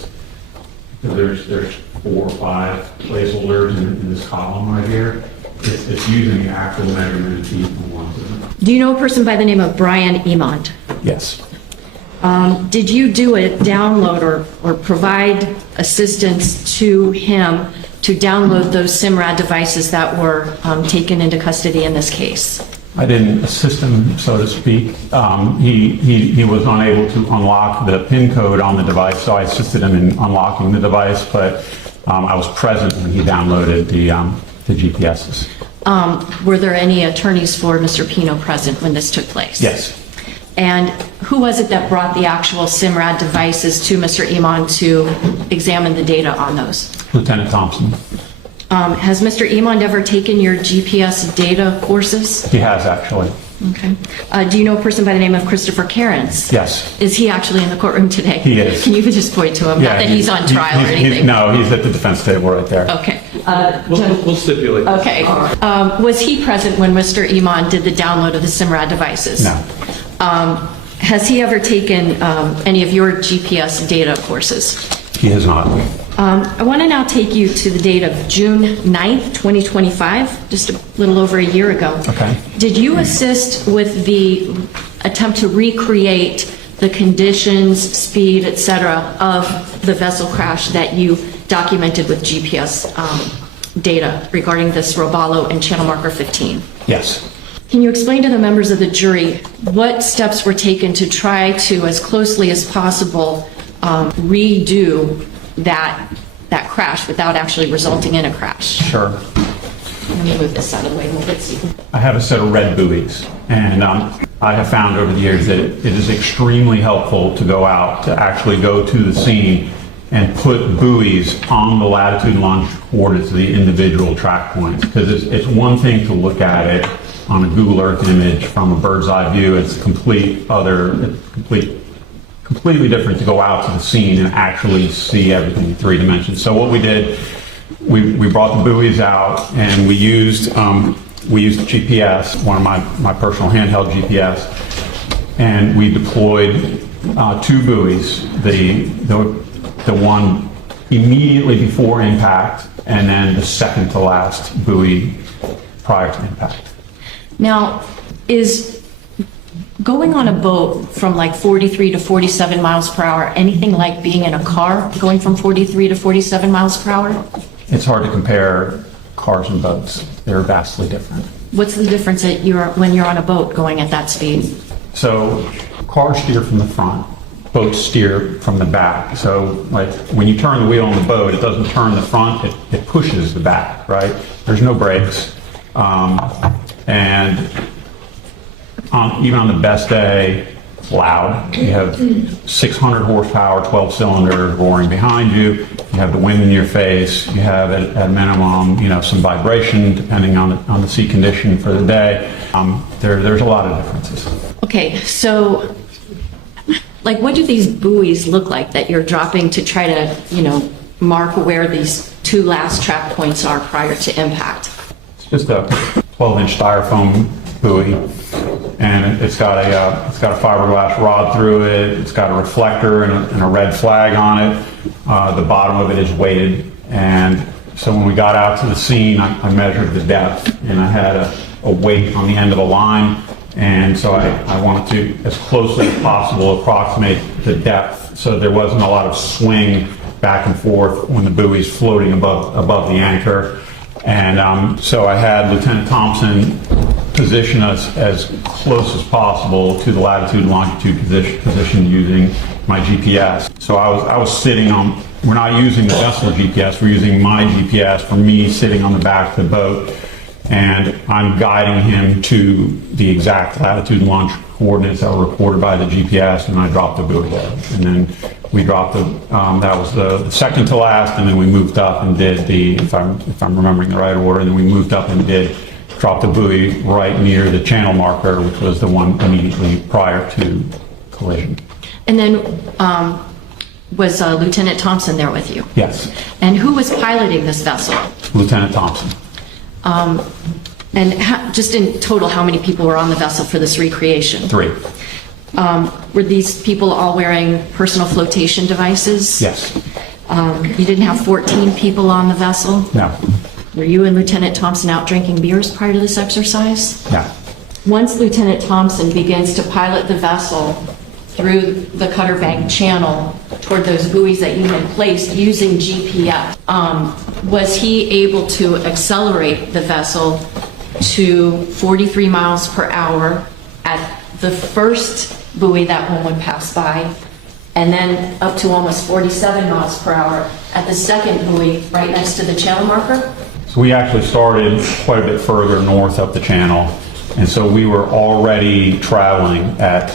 There's 4 or 5 placeholders in this column right here. It's using the actual measurement of each one. Do you know a person by the name of Brian Emond? Yes. Did you do a download or provide assistance to him to download those SIMRAD devices that were taken into custody in this case? I didn't assist him, so to speak. He was unable to unlock the PIN code on the device, so I assisted him in unlocking the device, but I was present when he downloaded the GPSs. Were there any attorneys for Mr. Pino present when this took place? Yes. And who was it that brought the actual SIMRAD devices to Mr. Emond to examine the data on those? Lieutenant Thompson. Has Mr. Emond ever taken your GPS data courses? He has, actually. Okay. Do you know a person by the name of Christopher Cairns? Yes. Is he actually in the courtroom today? He is. Can you just point to him? Not that he's on trial or anything. No, he's at the defense table right there. Okay. We'll stipulate. Okay. Was he present when Mr. Emond did the download of the SIMRAD devices? No. Has he ever taken any of your GPS data courses? He has not. I want to now take you to the date of June 9th, 2025, just a little over a year ago. Okay. Did you assist with the attempt to recreate the conditions, speed, et cetera, of the vessel crash that you documented with GPS data regarding this Robalo and channel marker 15? Yes. Can you explain to the members of the jury what steps were taken to try to, as closely as possible, redo that crash without actually resulting in a crash? Sure. Let me move this out of the way a little bit so you can... I have a set of red buoys, and I have found over the years that it is extremely helpful to go out, to actually go to the scene and put buoys on the latitude and longitude coordinates of the individual track points, because it's one thing to look at it on a Google Earth image from a bird's eye view. It's completely different to go out to the scene and actually see everything in 3 dimensions. So what we did, we brought the buoys out, and we used GPS, one of my personal handheld GPS, and we deployed 2 buoys, the one immediately before impact, and then the second to last buoy prior to impact. Now, is going on a boat from like 43 to 47 miles per hour anything like being in a car going from 43 to 47 miles per hour? It's hard to compare cars and boats. They're vastly different. What's the difference when you're on a boat going at that speed? So cars steer from the front, boats steer from the back. So like when you turn the wheel on the boat, it doesn't turn the front, it pushes the back, right? There's no brakes. And even on the best day, it's loud. You have 600 horsepower, 12 cylinders roaring behind you. You have the wind in your face. You have at minimum, some vibration depending on the sea condition for the day. There's a lot of differences. Okay, so like what do these buoys look like that you're dropping to try to, mark where these 2 last track points are prior to impact? It's just a 12-inch styrofoam buoy, and it's got a fiberglass rod through it. It's got a reflector and a red flag on it. The bottom of it is weighted, and so when we got out to the scene, I measured the depth, and I had a weight on the end of the line, and so I wanted to, as closely as possible, approximate the depth so there wasn't a lot of swing back and forth when the buoy's floating above the anchor. And so I had Lieutenant Thompson position us as close as possible to the latitude and longitude position using my GPS. So I was sitting on, we're not using the vessel GPS, we're using my GPS for me sitting on the back of the boat, and I'm guiding him to the exact latitude and longitude coordinates that were recorded by the GPS, and I dropped the buoy there. And then we dropped that was the second to last, and then we moved up and did if I'm remembering the right order, and then we moved up and dropped the buoy right near the channel marker, which was the one immediately prior to collision. And then was Lieutenant Thompson there with you? Yes. And who was piloting this vessel? Lieutenant Thompson. And just in total, how many people were on the vessel for this recreation? 3. Were these people all wearing personal flotation devices? Yes. You didn't have 14 people on the vessel? No. Were you and Lieutenant Thompson out drinking beers prior to this exercise? No. Once Lieutenant Thompson begins to pilot the vessel through the Cutter Bank channel toward those buoys that you had placed using GPS, was he able to accelerate the vessel to 43 miles per hour at the first buoy that one would pass by, and then up to almost 47 miles per hour at the second buoy right next to the channel marker? So we actually started quite a bit further north up the channel, and so we were already traveling at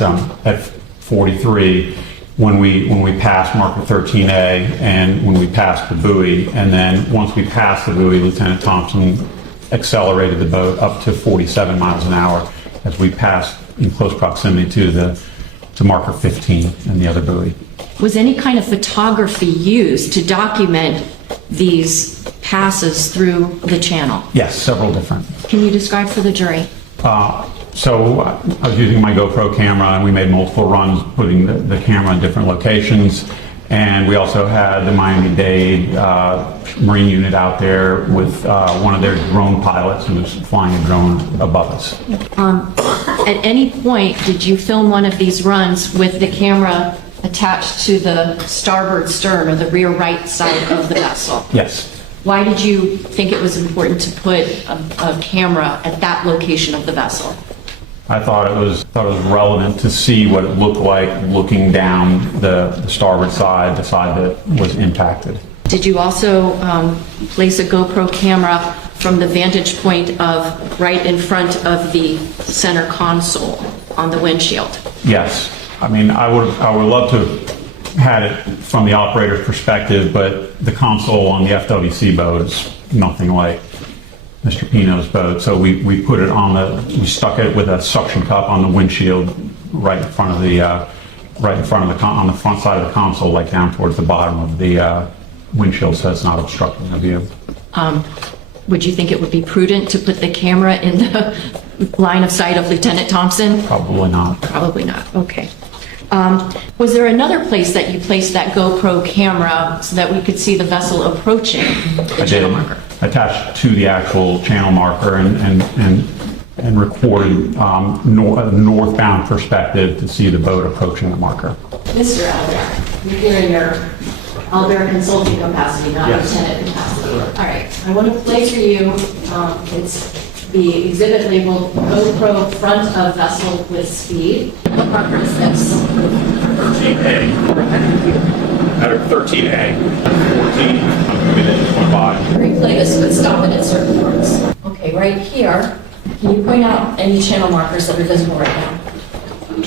43 when we passed marker 13A and when we passed the buoy. And then once we passed the buoy, Lieutenant Thompson accelerated the boat up to 47 miles an hour as we passed in close proximity to marker 15 and the other buoy. Was any kind of photography used to document these passes through the channel? Yes, several different. Can you describe for the jury? So I was using my GoPro camera, and we made multiple runs putting the camera in different locations. And we also had the Miami-Dade Marine unit out there with one of their drone pilots who was flying a drone above us. At any point, did you film one of these runs with the camera attached to the starboard stern or the rear right side of the vessel? Yes. Why did you think it was important to put a camera at that location of the vessel? I thought it was relevant to see what it looked like looking down the starboard side, the side that was impacted. Did you also place a GoPro camera from the vantage point of right in front of the center console on the windshield? Yes. I mean, I would love to have had it from the operator's perspective, but the console on the FWC boat is nothing like Mr. Pino's boat. So we put it we stuck it with a suction cup on the windshield right in front of on the front side of the console, like down towards the bottom of the windshield, so it's not obstructing the view. Would you think it would be prudent to put the camera in the line of sight of Lieutenant Thompson? Probably not. Probably not, okay. Was there another place that you placed that GoPro camera so that we could see the vessel approaching the channel marker? Attached to the actual channel marker and recorded a northbound perspective to see the boat approaching the marker. Mr. Albert, you're here in your Albert consulting capacity, not Yes. lieutenant capacity. All right, I want to play for you, it's the exhibit labeled GoPro front of vessel with speed. What marker is this? 13A. 13A. 14. Minutes went by. Replay this, but stop it at certain parts. Okay, right here, can you point out any channel markers that are visible right now?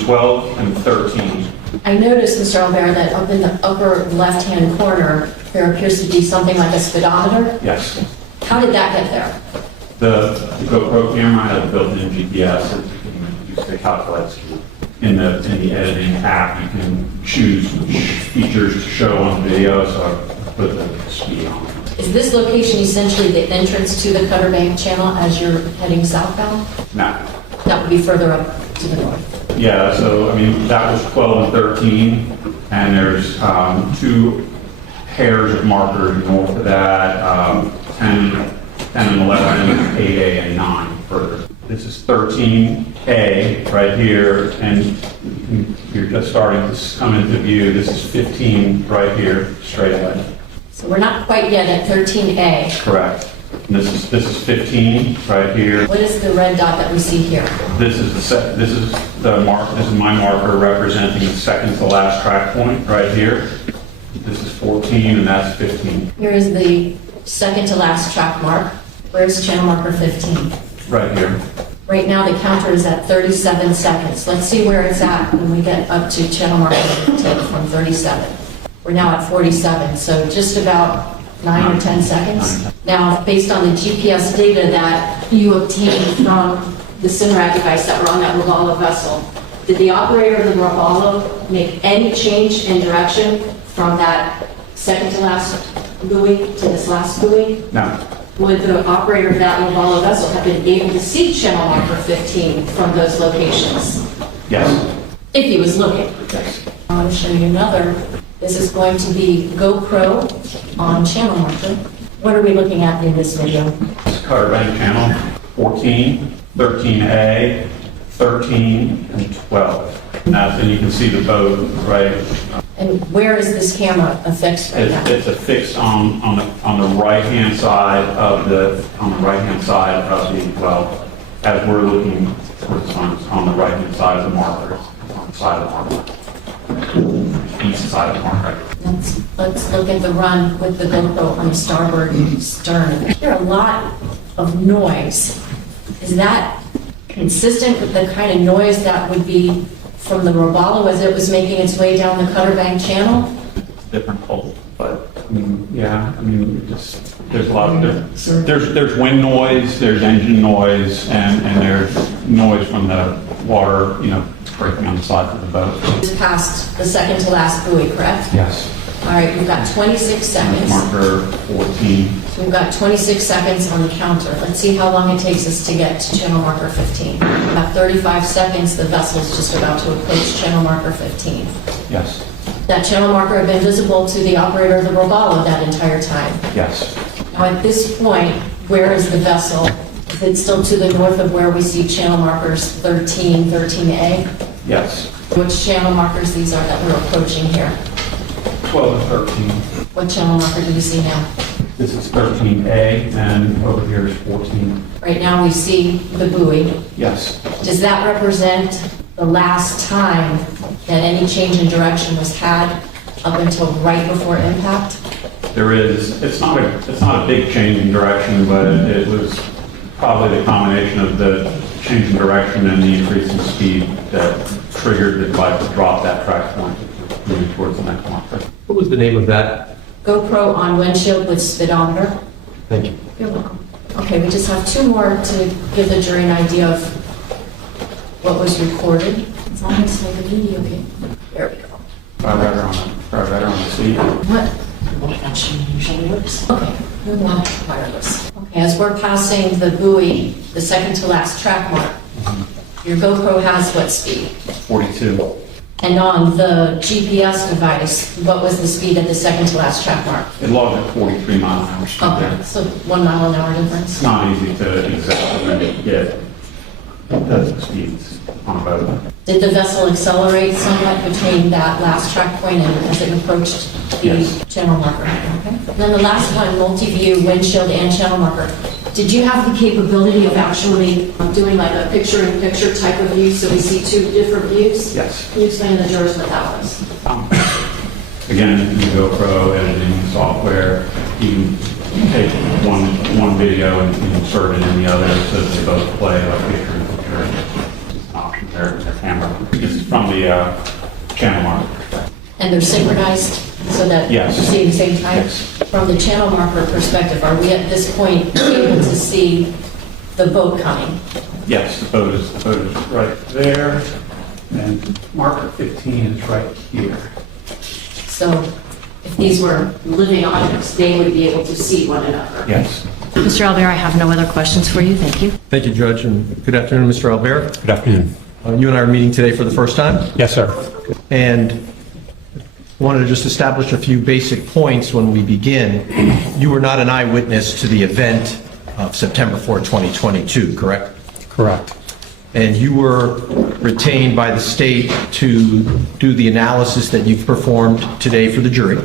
12 and 13. I noticed, Mr. Albert, that up in the upper left-hand corner, there appears to be something like a speedometer. Yes. How did that get there? The GoPro camera has a built-in GPS that you can use to calculate speed. In the editing app, you can choose features to show on video, so I put the speed on. Is this location essentially the entrance to the Cutter Bank channel as you're heading southbound? No. That would be further up to the north. Yeah, so, I mean, that was 12 and 13, and there's 2 pairs of markers north of that, 10 and 11, 8A, and 9 further. This is 13A right here, and you're just starting to come into view. This is 15 right here, straight ahead. So we're not quite yet at 13A. Correct. And this is 15 right here. What is the red dot that we see here? This is this is my marker representing the second to last track point right here. This is 14 and that's 15. Here is the second to last track mark. Where's channel marker 15? Right here. Right now, the counter is at 37 seconds. Let's see where it's at when we get up to channel marker 15 from 37. We're now at 47, so just about 9 or 10 seconds. Now, based on the GPS data that you obtained from the Simrad device that were on that Robalo vessel, did the operator of the Robalo make any change in direction from that second to last buoy to this last buoy? No. Would the operator of that Robalo vessel have been able to see channel marker 15 from those locations? Yes. If he was looking. Yes. I want to show you another. This is going to be GoPro on channel marker. What are we looking at in this video? It's Cutter Bank Channel 14, 13A, 13, and 12. And you can see the boat, right? And where is this camera affixed right now? It's affixed on the right-hand side of the, well, as we're looking towards on the right-hand side of the marker, on the side of the marker, east side of the marker. Let's look at the run with the GoPro on the starboard stern. I hear a lot of noise. Is that consistent with the kind of noise that would be from the Robalo as it was making its way down the Cutter Bank Channel? Different pole, but there's a lot of different. There's wind noise, there's engine noise, and there's noise from the water, breaking on the sides of the boat. It's past the second to last buoy, correct? Yes. All right, we've got 26 seconds. Marker 14. So we've got 26 seconds on the counter. Let's see how long it takes us to get to channel marker 15. About 35 seconds, the vessel's just about to approach channel marker 15. Yes. That channel marker had been visible to the operator of the Robalo that entire time. Yes. Now at this point, where is the vessel? Is it still to the north of where we see channel markers 13, 13A? Yes. Which channel markers these are that we're approaching here? 12 and 13. What channel marker do we see now? This is 13A, and over here is 14. Right now we see the buoy. Yes. Does that represent the last time that any change in direction was had up until right before impact? There is, it's not a big change in direction, but it was probably the combination of the change in direction and the increase in speed that triggered the device to drop that track point, moving towards the next marker. What was the name of that? GoPro on windshield with speedometer. Thank you. You're welcome. Okay, we just have two more to give the jury an idea of what was recorded. As long as I can video game. There we go. Right on the seat. What? That usually works. Okay, we're not wireless. Okay, as we're passing the buoy, the second to last track mark, your GoPro has what speed? 42. And on the GPS device, what was the speed at the second to last track mark? It logged at 43 miles an hour speed Okay, there. so 1 mile an hour difference. It's not easy to exactly get the speeds on a boat. Did the vessel accelerate somewhat between that last track point and as it approached the Yes. channel marker? Okay. And then the last one, multi-view, windshield and channel marker. Did you have the capability of actually doing like a picture-in-picture type of view so we see two different views? Yes. Can you explain to the jurors what that was? Again, in the GoPro editing software, you take one video and insert it in the other so that they both play like picture in picture. It's an option there in the camera. This is from the channel marker. And they're synchronized so that Yes. you see at the same time? Yes. From the channel marker perspective, are we at this point able to see the boat coming? Yes, the boat is right there, and marker 15 is right here. So if these were living objects, they would be able to see one another. Yes. Mr. Albert, I have no other questions for you. Thank you. Thank you, Judge, and good afternoon, Mr. Albert. Good afternoon. You and I are meeting today for the first time, Yes, sir. and wanted to just establish a few basic points when we begin. You were not an eyewitness to the event of September 4, 2022, correct? Correct. And you were retained by the state to do the analysis that you've performed today for the jury.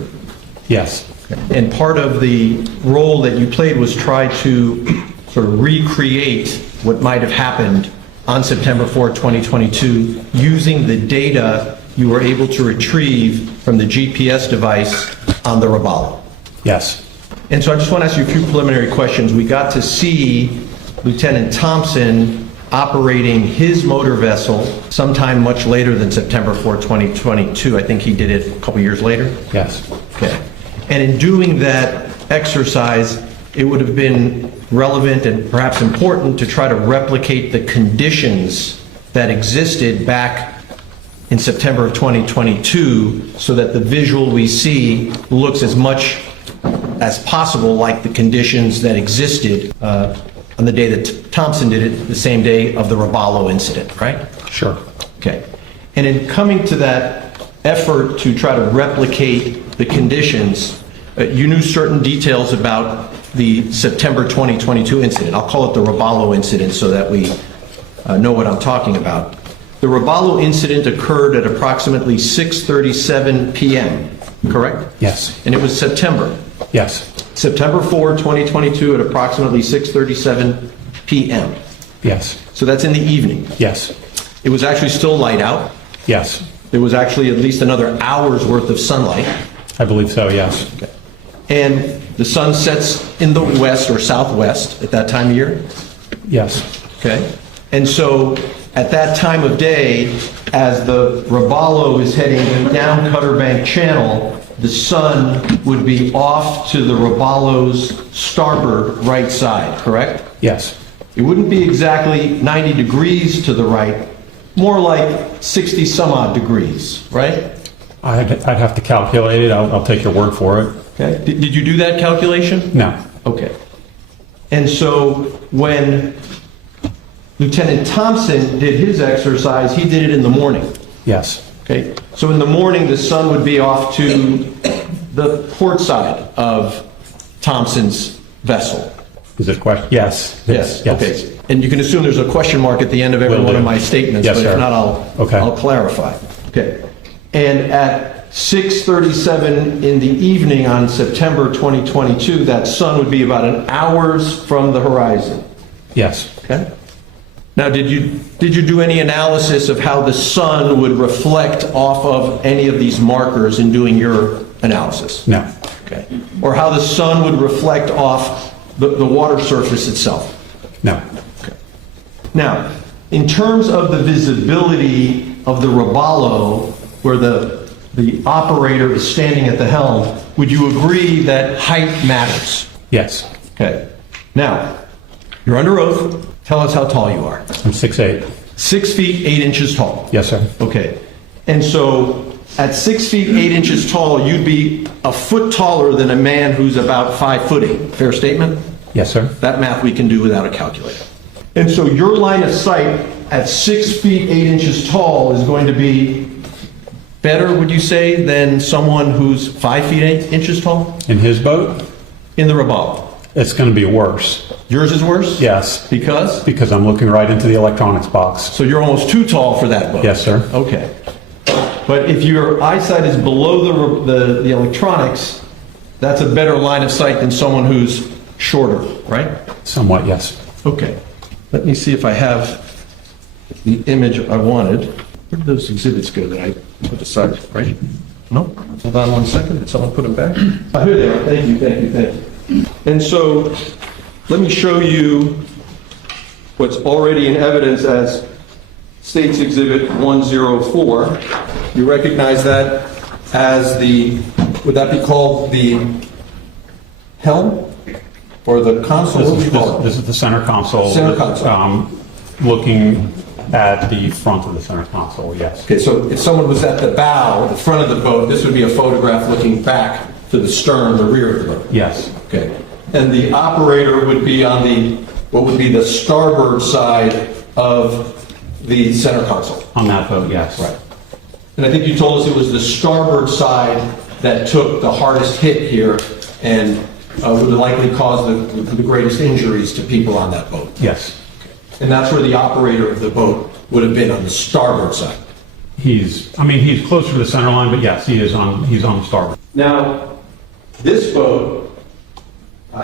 Yes. And part of the role that you played was try to sort of recreate what might have happened on September 4, 2022, using the data you were able to retrieve from the GPS device on the Robalo. Yes. And so I just want to ask you a few preliminary questions. We got to see Lieutenant Thompson operating his motor vessel sometime much later than September 4, 2022. I think he did it a couple years later. Yes. Okay. And in doing that exercise, it would have been relevant and perhaps important to try to replicate the conditions that existed back in September of 2022 so that the visual we see looks as much as possible like the conditions that existed on the day that Thompson did it, the same day of the Robalo incident, right? Sure. Okay. And in coming to that effort to try to replicate the conditions, you knew certain details about the September 2022 incident. I'll call it the Roballo incident so that we know what I'm talking about. The Roballo incident occurred at approximately 6:37 p.m., correct? Yes. And it was September. Yes. September 4, 2022 at approximately 6:37 p.m. Yes. So that's in the evening. Yes. It was actually still light out. Yes. There was actually at least another hour's worth of sunlight. I believe so, yes. And the sun sets in the west or southwest at that time of year. Yes. Okay. And so at that time of day, as the Roballo is heading down Cutter Bank Channel, the sun would be off to the Roballo's starboard right side, correct? Yes. It wouldn't be exactly 90 degrees to the right, more like 60 some odd degrees, right? I'd have to calculate it. I'll take your word for it. Okay. Did you do that calculation? No. Okay. And so when Lieutenant Thompson did his exercise, he did it in the morning. Yes. Okay. So in the morning, the sun would be off to the port side of Thompson's vessel. Is it a question? Yes. Yes. Yes. Okay. And you can assume there's a question mark at the end of every Will one do. of my statements, Yes, but sir. if not, Okay. I'll clarify. Okay. And at 6:37 in the evening on September 2022, that sun would be about an hour's from the horizon. Yes. Okay? Now, did you do any analysis of how the sun would reflect off of any of these markers in doing your analysis? No. Okay. Or how the sun would reflect off the water surface itself? No. Now, in terms of the visibility of the Roballo, where the operator is standing at the helm, would you agree that height matters? Yes. Okay. Now, you're under oath. Tell us how tall you are. I'm 6'8". 6 feet 8 inches tall. Yes, sir. Okay. And so at 6 feet 8 inches tall, you'd be a foot taller than a man who's about 5'8". Fair statement? Yes, sir. That math we can do without a calculator. And so your line of sight at 6 feet 8 inches tall is going to be better, would you say, than someone who's 5 feet 8 inches tall In his boat, in the Roballo? it's going to be worse. Yours is worse? Yes. Because? Because I'm looking right into the electronics box. So you're almost too tall for that boat? Yes, sir. Okay. But if your eyesight is below the electronics, that's a better line of sight than someone who's shorter, right? Somewhat, yes. Okay. Let me see if I have the image I wanted. Where did those exhibits go that I put aside, right? No? Hold on one second. Did someone put them back? Oh, here they are. Thank you, thank you, thank you. And so let me show you what's already in evidence as State's Exhibit 104. You recognize that as would that be called the helm or the console? What would you call it? This is the center console. Center console. Looking at the front of the center console, yes. Okay, so if someone was at the bow, the front of the boat, this would be a photograph looking back to the stern, the rear of the boat. Yes. Okay. And the operator would be on what would be the starboard side of the center console. On that boat, yes. Right. And I think you told us it was the starboard side that took the hardest hit here and would likely cause the greatest injuries to people on that boat. Yes. And that's where the operator of the boat would have been, on the starboard side. He's closer to the center line, but yes, he's on the starboard. Now, this boat the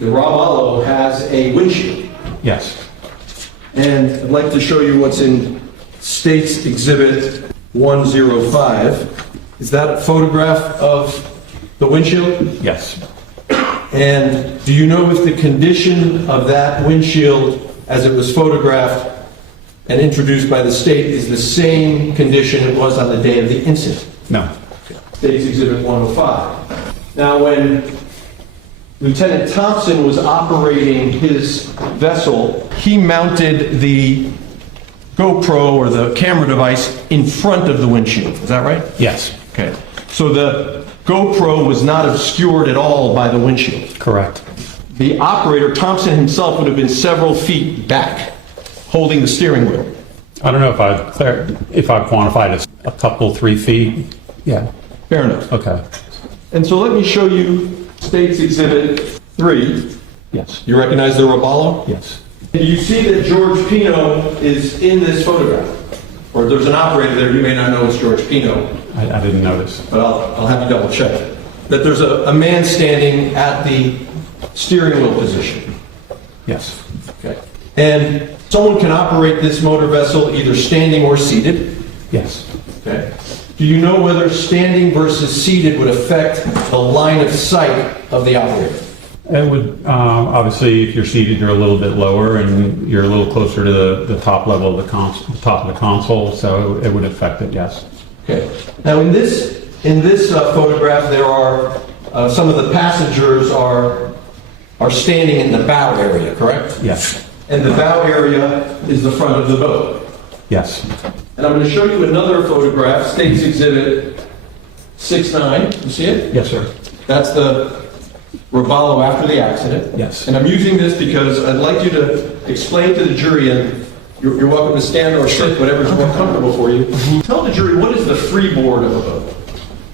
Roballo has a windshield. Yes. And I'd like to show you what's in State's Exhibit 105. Is that a photograph of the windshield? Yes. And do you know if the condition of that windshield as it was photographed and introduced by the state is the same condition it was on the day of the incident? No. State's Exhibit 105. Now, when Lieutenant Thompson was operating his vessel, he mounted the GoPro or the camera device in front of the windshield. Is that right? Yes. Okay. So the GoPro was not obscured at all by the windshield. Correct. The operator, Thompson himself, would have been several feet back, holding the steering wheel. I don't know if I quantified it a couple, 3 feet. Yeah. Fair enough. Okay. And so let me show you State's Exhibit 3. Yes. You recognize the Robalo? Yes. You see that George Pino is in this photograph. Or there's an operator there, you may not know it's George Pino, I didn't notice. but I'll have you double check it. That there's a man standing at the steering wheel position. Yes. Okay. And someone can operate this motor vessel either standing or seated. Yes. Okay. Do you know whether standing versus seated would affect the line of sight of the operator? It would, obviously, if you're seated, you're a little bit lower and you're a little closer to the top level of the top of the console, so it would affect it, yes. Okay. Now in this photograph, there are some of the passengers are standing in the bow area, correct? Yes. And the bow area is the front of the boat. Yes. And I'm going to show you another photograph, State's Exhibit 6-9. You see it? Yes, sir. That's the Robalo after the accident. Yes. And I'm using this because I'd like you to explain to the jury, and you're welcome to stand or sit, whatever's more comfortable for you. Tell the jury, what is the freeboard of a boat?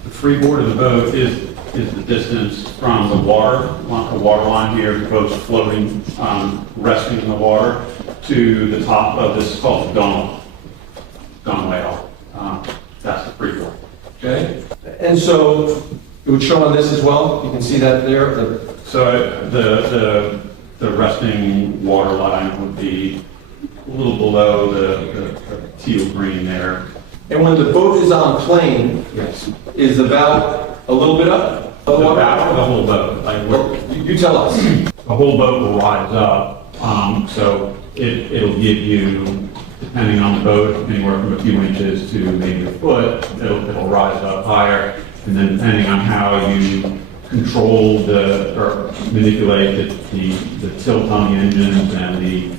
The freeboard of the boat is the distance from the water line here, the boat's floating, resting in the water, to the top of this, called the gunwale. That's the freeboard. Okay? And so it would show on this as well. You can see that there. So the resting water line would be a little below the teal green there. And when the boat is on plane, Yes. is the bow a little bit up? The bow of the whole boat, Well, you tell us. the whole boat will rise up, so it'll give you, depending on the boat, anywhere from a few inches to maybe a foot. It'll rise up higher, and then depending on how you control or manipulate the tilt on the engines and the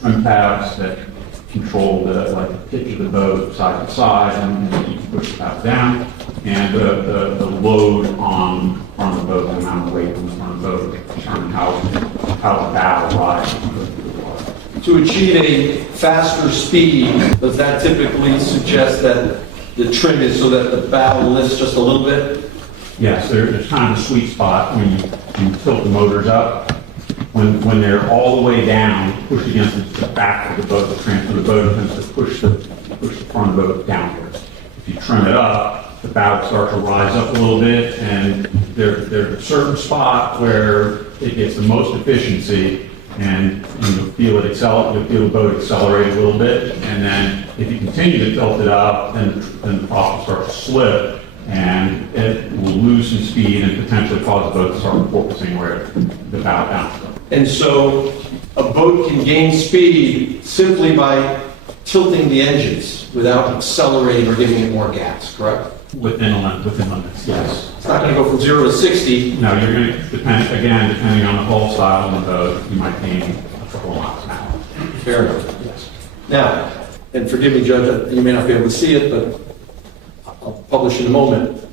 trim tabs that control the pitch of the boat side to side, and you can push the bow down, and the load on the front of the boat, the amount of weight on the front of the boat, determine how the bow rises. To achieve a faster speed, does that typically suggest that the trim is so that the bow lifts just a little bit? Yes, there's kind of a sweet spot when you tilt the motors up. When they're all the way down, pushed against the back of the boat, the transfer of the boat tends to push the front of the boat downwards. If you trim it up, the bow starts to rise up a little bit, and there's a certain spot where it gets the most efficiency, and you'll feel the boat accelerate a little bit, and then if you continue to tilt it up, then the prop will start to slip, and it will lose some speed and potentially cause the boat to start porpoising where the bow bounces. And so a boat can gain speed simply by tilting the engines without accelerating or giving it more gas, correct? Within limits, yes. It's not going to go from 0 to 60. No, you're going to depending on the hull style of the boat, you might gain a couple of miles an hour. Fair enough. Yes. Now, and forgive me, Judge, you may not be able to see it, but I'll publish in a moment.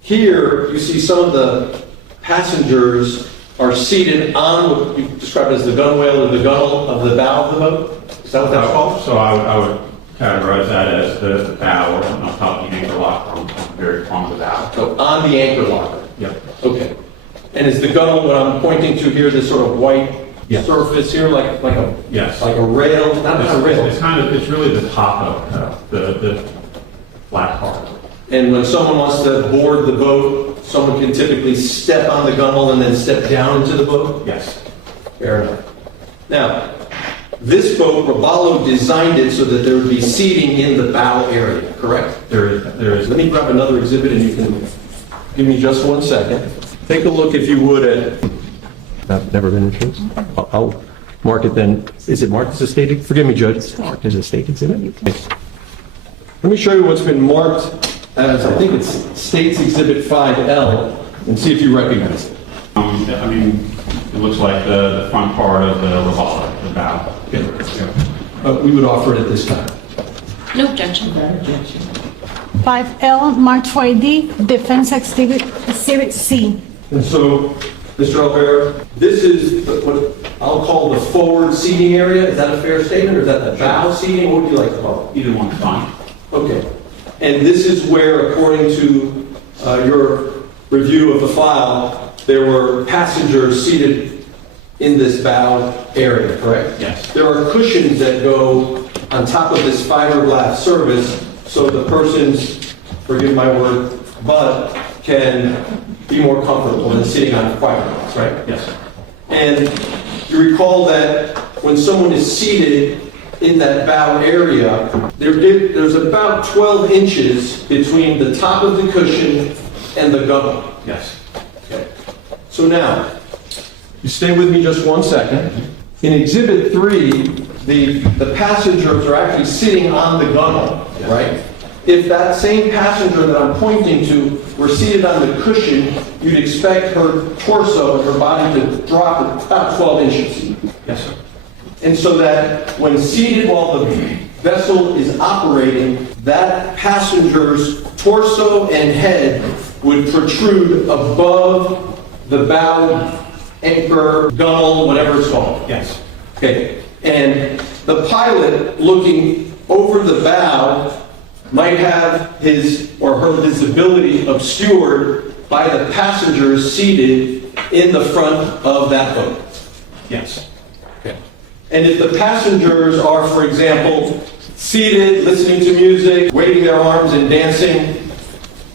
Here, you see some of the passengers are seated on what you described as the gunwale or the gunnel of the bow of the boat? Is that what that's called? So I would categorize that as the bow or on top of the anchor lock on the very front of the bow. So on the anchor locker? Yep. Okay. And is the gunnel, what I'm pointing to here, this sort of white Yes. surface here, like a Yes. like a rail? Not a rail. It's really the top of the flat part. And when someone wants to board the boat, someone can typically step on the gunnel and then step down into the boat? Yes. Fair enough. Now, this boat, Robalo designed it so that there would be seating in the bow area, correct? There is. Let me grab another exhibit and you can give me just 1 second. Take a look, if you would, at... I've never been introduced. I'll mark it then. Is it marked as a state? Forgive me, Judge. It's marked as a state exhibit. Let me show you what's been marked as, I think it's State's Exhibit 5L, and see if you recognize it. I mean, it looks like the front part of the Robalo, the bow. We would offer it at this time. No objection. 5L, March 4D, Defense Exhibit C. And so, Mr. Albert, this is what I'll call the forward seating area. Is that a fair statement, or is that the bow seating? What would you like to call it? Either one's fine. Okay. And this is where, according to your review of the file, there were passengers seated in this bow area, correct? Yes. There are cushions that go on top of this fiberglass surface, so the person's, forgive my word, butt can be more comfortable than sitting on fiberglass, right? Yes. And you recall that when someone is seated in that bow area, there's about 12 inches between the top of the cushion and the gunnel. Yes. Okay. So now, you stay with me just one second. In Exhibit 3, the passengers are actually sitting on the gunnel, right? If that same passenger that I'm pointing to were seated on the cushion, you'd expect her torso and her body to drop about 12 inches. Yes, sir. And so that when seated while the vessel is operating, that passenger's torso and head would protrude above the bow, anchor, gunnel, whatever it's called. Yes. Okay. And the pilot looking over the bow might have his or her visibility obscured by the passengers seated in the front of that boat. Yes. Okay. And if the passengers are, for example, seated, listening to music, waving their arms and dancing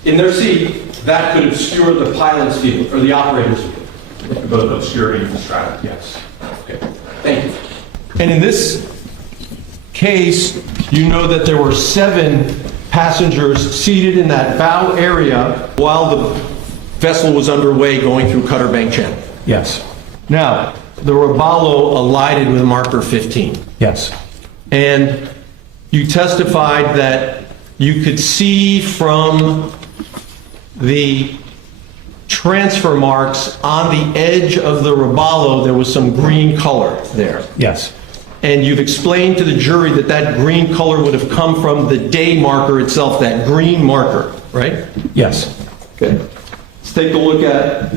in their seat, that could obscure the pilot's view or the operator's view. Both obscurity and distract, yes. Okay. Thank you. And in this case, you know that there were 7 passengers seated in that bow area while the vessel was underway going through Cutter Bank Channel. Yes. Now, the Robalo alighted with marker 15. Yes. And you testified that you could see from the transfer marks on the edge of the Robalo, there was some green color there. Yes. And you've explained to the jury that that green color would have come from the day marker itself, that green marker, right? Yes. Okay. Let's take a look at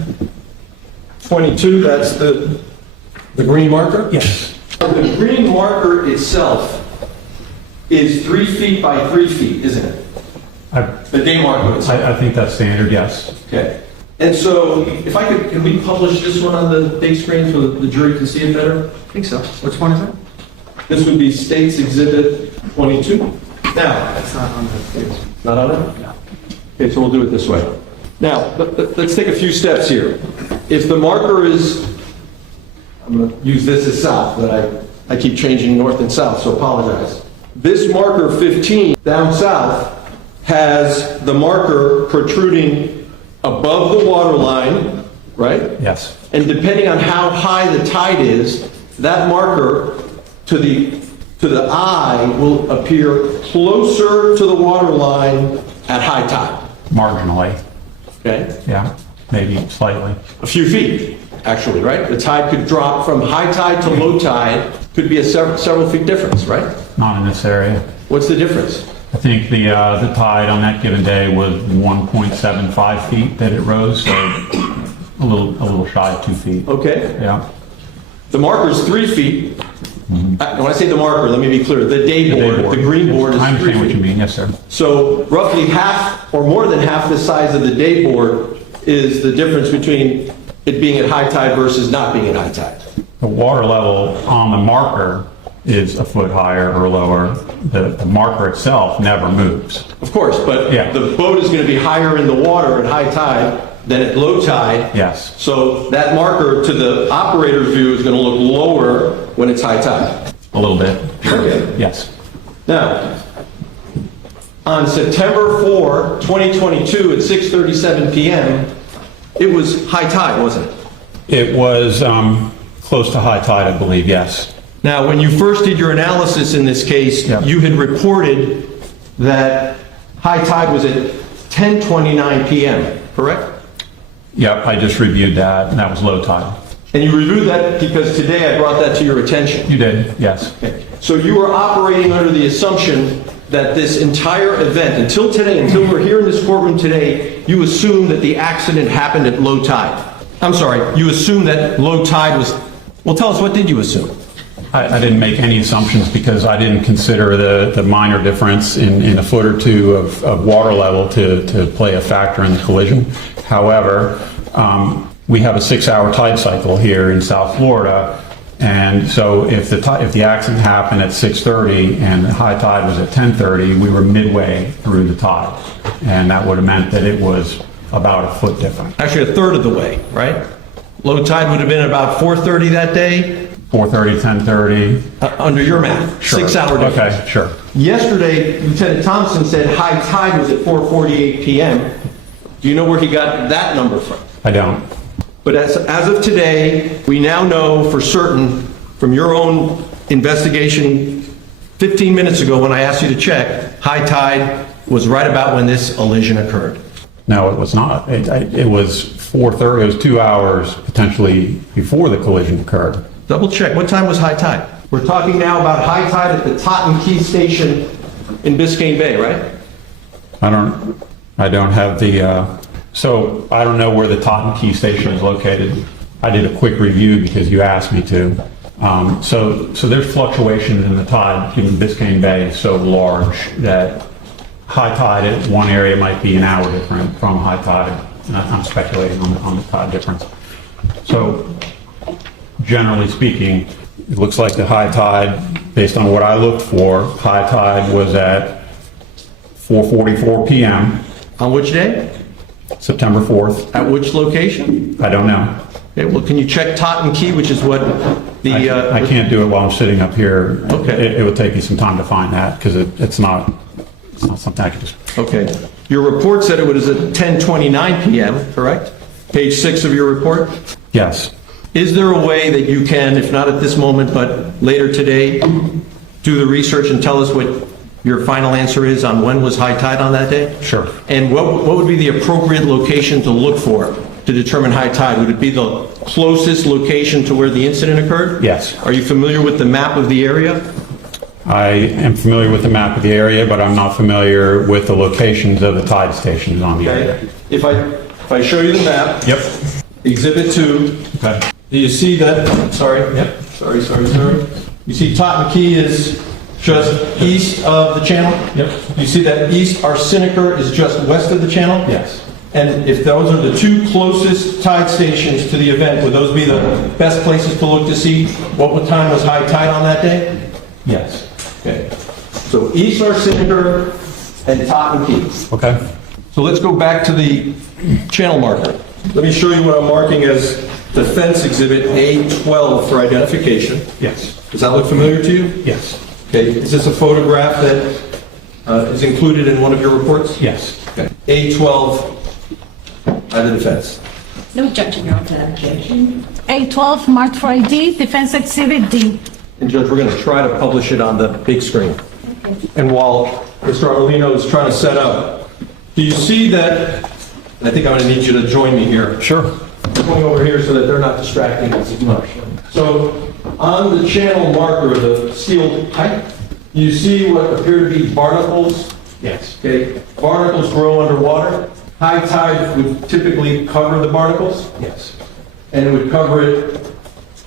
22. That's the green marker? Yes. The green marker itself is 3 feet by 3 feet, isn't it? The day marker itself. I think that's standard, yes. Okay. And so, if I could, can we publish this one on the big screen so that the jury can see it better? I think so. Which one is it? This would be State's Exhibit 22. Now, It's not on the... not on it? No. Okay, so we'll do it this way. Now, let's take a few steps here. If the marker is, I'm going to use this as south, but I keep changing north and south, so apologize. This marker 15 down south has the marker protruding above the water line, right? Yes. And depending on how high the tide is, that marker to the eye will appear closer to the water line at high tide. Marginally. Okay? Yeah. Maybe slightly. A few feet, actually, right? The tide could drop from high tide to low tide, could be a several feet difference, right? Not in this area. What's the difference? I think the tide on that given day was 1.75 feet that it rose, so a little shy of 2 feet. Okay. Yeah. The marker is 3 feet. When I say the marker, let me be clear. The day board, the green board is 3 I understand what feet. you mean, yes, sir. So roughly half or more than half the size of the day board is the difference between it being at high tide versus not being at high tide. The water level on the marker is a foot higher or lower. The marker itself never moves. Of course, but Yeah. the boat is going to be higher in the water at high tide than at low tide. Yes. So that marker to the operator's view is going to look lower when it's high tide. A little bit. Okay. Yes. Now, on September 4, 2022 at 6:37 p.m., it was high tide, wasn't it? It was close to high tide, I believe, yes. Now, when you first did your analysis in this case, Yeah. you had reported that high tide was at 10:29 p.m., correct? Yep, I just reviewed that, and that was low tide. And you reviewed that because today I brought that to your attention. You did, yes. Okay. So you were operating under the assumption that this entire event, until today, until we're here in this courtroom today, you assumed that the accident happened at low tide. I'm sorry, you assumed that low tide was Well, tell us, what did you assume? I didn't make any assumptions because I didn't consider the minor difference in a foot or two of water level to play a factor in the collision. However, we have a 6-hour tide cycle here in South Florida, and so if the accident happened at 6:30 and the high tide was at 10:30, we were midway through the tide, and that would have meant that it was about a foot different. Actually, a third of the way, right? Low tide would have been about 4:30 that day, 4:30, 10:30. under your math. Sure. 6-hour difference. Okay, sure. Yesterday, Lieutenant Thompson said high tide was at 4:48 p.m. Do you know where he got that number from? I don't. But as of today, we now know for certain from your own investigation 15 minutes ago when I asked you to check, high tide was right about when this collision occurred. No, it was not. It was 4:30. It was 2 hours potentially before the collision occurred. Double check. What time was high tide? We're talking now about high tide at the Totten Key Station in Biscayne Bay, right? I don't have the, so I don't know where the Totten Key Station is located. I did a quick review because you asked me to. So there's fluctuations in the tide, given Biscayne Bay is so large that high tide at one area might be an hour different from high tide. And I'm speculating on the tide difference. So generally speaking, it looks like the high tide, based on what I looked for, high tide was at 4:44 p.m. On which day? September 4th. At which location? I don't know. Okay, well, can you check Totten Key, which is what the... I can't do it while I'm sitting up here. Okay. It would take me some time to find that because it's not something I could just... Okay. Your report said it was at 10:29 p.m., correct? Page 6 of your report? Yes. Is there a way that you can, if not at this moment, but later today, do the research and tell us what your final answer is on when was high tide on that day? Sure. And what would be the appropriate location to look for to determine high tide? Would it be the closest location to where the incident occurred? Yes. Are you familiar with the map of the area? I am familiar with the map of the area, but I'm not familiar with the locations of the tide stations on the area. Okay. If I show you the map. Yep. Exhibit 2. Okay. Do you see that? Sorry. Yep. Sorry. You see Totten Key is just east of the channel? Yep. You see that East Arsenicer is just west of the channel? Yes. And if those are the two closest tide stations to the event, would those be the best places to look to see what time was high tide on that day? Yes. Okay. So East Arsenicer and Totten Key. Okay. So let's go back to the channel marker. Let me show you what I'm marking as Defense Exhibit A12 for identification. Yes. Does that look familiar to you? Yes. Okay, is this a photograph that is included in one of your reports? Yes. Okay. A12 by the defense. No objection, Your Honor. A12 marked for ID, Defense Exhibit D. And Judge, we're going to try to publish it on the big screen. And while Mr. Armelino is trying to set up, do you see that, and I think I'm going to need you to join me here. Sure. Going over here so that they're not distracting us as much. So on the channel marker, the steel pipe, you see what appear to be barnacles. Yes. Okay, barnacles grow underwater. High tide would typically cover the barnacles, Yes. and it would cover it.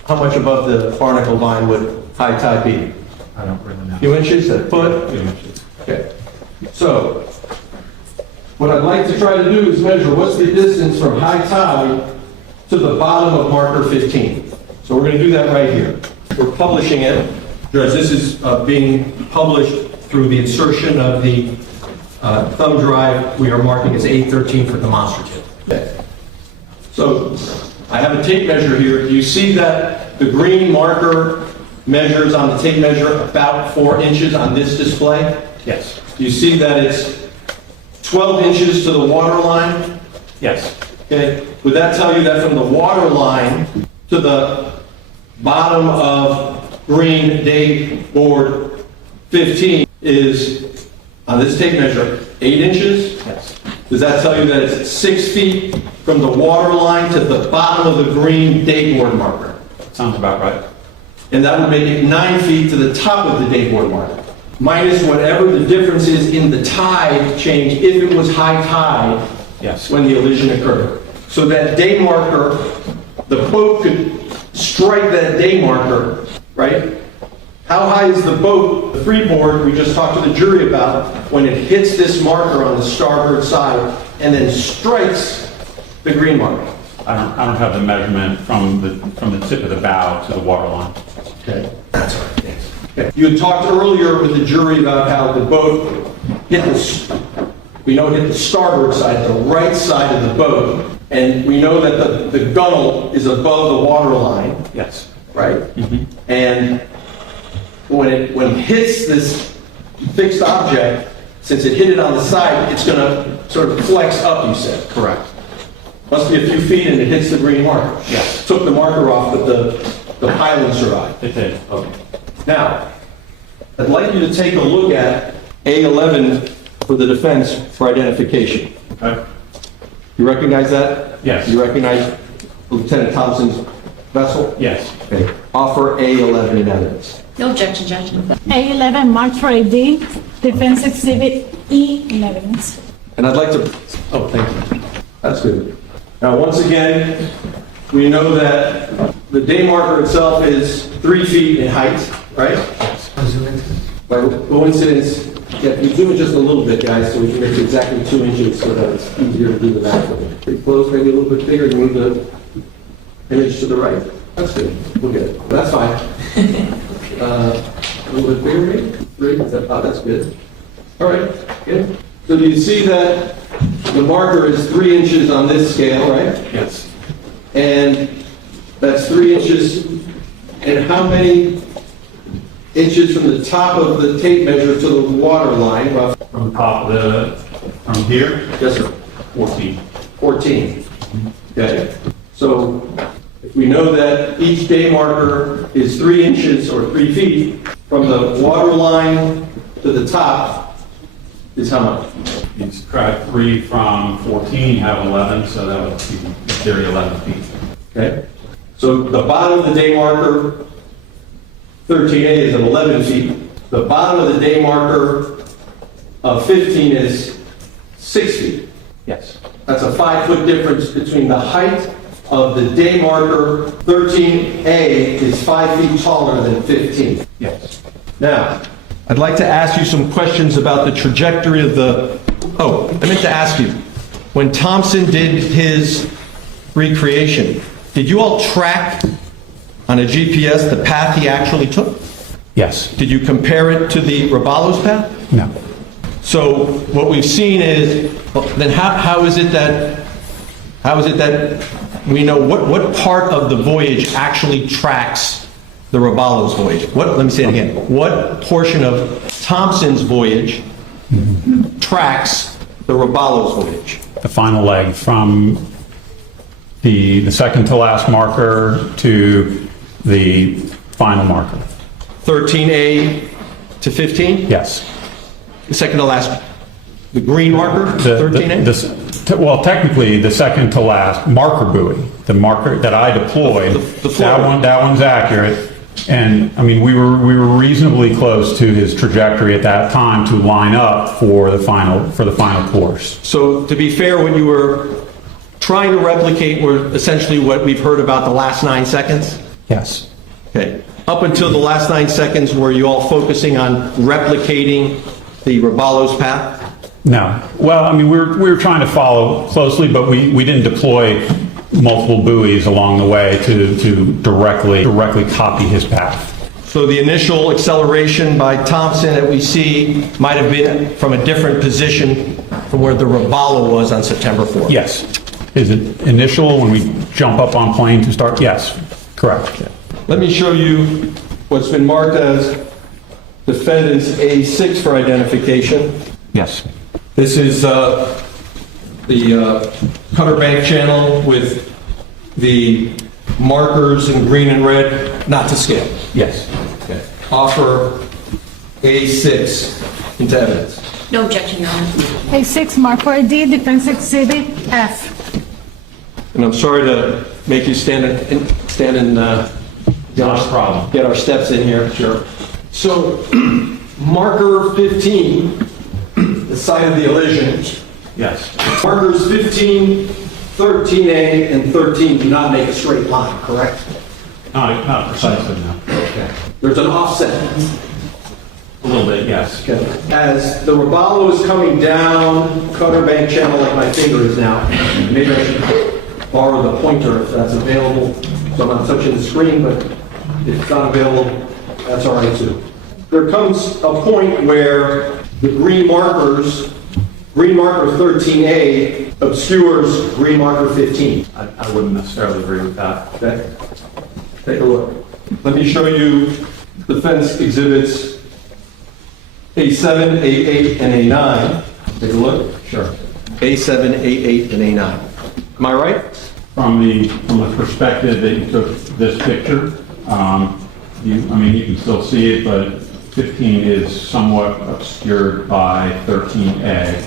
How much above the barnacle line would high tide be? I don't really know. A few inches, a foot? Few inches. Okay. So what I'd like to try to do is measure what's the distance from high tide to the bottom of marker 15. So we're going to do that right here. We're publishing it. Judge, this is being published through the insertion of the thumb drive we are marking as A13 for demonstrative. Okay. So I have a tape measure here. You see that the green marker measures on the tape measure about 4 inches on this display? Yes. You see that it's 12 inches to the water line? Yes. Okay, would that tell you that from the water line to the bottom of green date board 15 is, on this tape measure, 8 inches? Yes. Does that tell you that it's 6 feet from the water line to the bottom of the green date board marker? Sounds about right. And that would make it 9 feet to the top of the date board marker, minus whatever the difference is in the tide change if it was high tide. Yes. When the collision occurred. So that date marker, the quote could strike that day marker, right? How high is the boat, the freeboard we just talked to the jury about, when it hits this marker on the starboard side and then strikes the green marker? I don't have the measurement from the tip of the bow to the water line. Okay, that's all right, thanks. Okay. You had talked earlier with the jury about how the boat hit we know it hit the starboard side, the right side of the boat, and we know that the gunnel is above the water line, Yes. right? And when it hits this fixed object, since it hit it on the side, it's going to sort of flex up, you said. Correct. Must be a few feet and it hits the green marker. Yes. Took the marker off, but the piling survived. It did. Okay. Now, I'd like you to take a look at A11 for the defense for identification. Okay. You recognize that? Yes. You recognize Lieutenant Thompson's vessel? Yes. Okay. Offer A11 in evidence. No objection, Judge. A11 marked for AD, defense exhibit E in evidence. And I'd like to, oh, thank you. That's good. Now, once again, we know that the day marker itself is 3 feet in height, right? By coincidence, yeah, if you zoom in just a little bit, guys, so we can make it exactly 2 inches so that it's easier to do the math. Pretty close, maybe a little bit bigger, move the image to the right. That's good. We'll get it. That's fine. A little bit bigger, maybe? 3? Oh, that's good. All right, good. So do you see that the marker is 3 inches on this scale, right? Yes. And that's 3 inches. And how many inches from the top of the tape measure to the water line? Roughly? From top of from here, Yes, sir. 14. 14. Okay. So if we know that each day marker is 3 inches or 3 feet from the water line to the top, is how much? You subtract 3 from 14, you have 11, so that would be, in theory, 11 feet. Okay? So the bottom of the day marker, 13A, is at 11 feet. The bottom of the day marker of 15 is 6 feet. Yes. That's a 5-foot difference between the height of the day marker. 13A is 5 feet taller than 15. Yes. Now, I'd like to ask you some questions about the trajectory of the, oh, I meant to ask you, when Thompson did his recreation, did you all track on a GPS the path he actually took? Yes. Did you compare it to the Roballo's path? No. So what we've seen is, well, then how is it that we know what part of the voyage actually tracks the Roballo's voyage? Let me say it again. What portion of Thompson's voyage tracks the Roballo's voyage? The final leg from the second to last marker to the final marker. 13A to 15? Yes. The second to last, the green marker, 13A? Well, technically, the second to last marker buoy, the marker that I deployed, The floor. that one's accurate. And I mean, we were reasonably close to his trajectory at that time to line up for the final course. So to be fair, what you were trying to replicate were essentially what we've heard about the last 9 seconds? Yes. Okay. Up until the last 9 seconds, were you all focusing on replicating the Roballo's path? No. Well, I mean, we were trying to follow closely, but we didn't deploy multiple buoys along the way to directly copy his path. So the initial acceleration by Thompson that we see might have been from a different position from where the Roballo was on September 4th? Yes. Is it initial when we jump up on plane to start? Yes. Correct. Let me show you what's been marked as defendant's A6 for identification. Yes. This is the Cutter Bank channel with the markers in green and red, not to scale. Yes. Okay. Offer A6 into evidence. No objection, Your Honor. A6 marked for AD, defense exhibit F. And I'm sorry to make you stand and Not a problem. get our steps in here. Sure. So marker 15, the site of the elision. Yes. Markers 15, 13A, and 13 do not make a straight line, correct? Not precisely, no. Okay. There's an offset. A little bit, yes. Okay. As the Robalo is coming down Cutter Bank Channel like my finger is now, maybe I should borrow the pointer if that's available. So I'm not touching the screen, but if it's not available, that's all right too. There comes a point where the green marker 13A obscures green marker 15. I wouldn't necessarily agree with that. Okay? Take a look. Let me show you defense exhibits A7, A8, and A9. Take a look. Sure. A7, A8, and A9. Am I right? From the perspective that you took this picture, you can still see it, but 15 is somewhat obscured by 13A.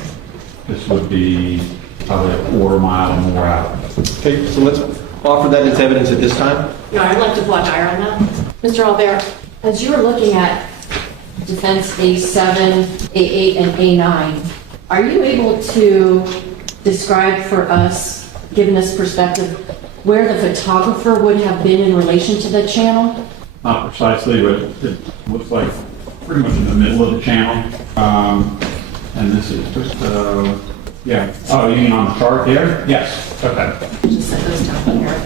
This would be probably a quarter mile or more out. Okay, so let's offer that as evidence at this time. No, I'd like to watch eye on that. Mr. Albert, as you were looking at defense A7, A8, and A9, are you able to describe for us, given this perspective, where the photographer would have been in relation to the channel? Not precisely, but it looks like pretty much in the middle of the channel. And this is just, yeah. Oh, you mean on the chart there? Yes. Okay. Just set those down here.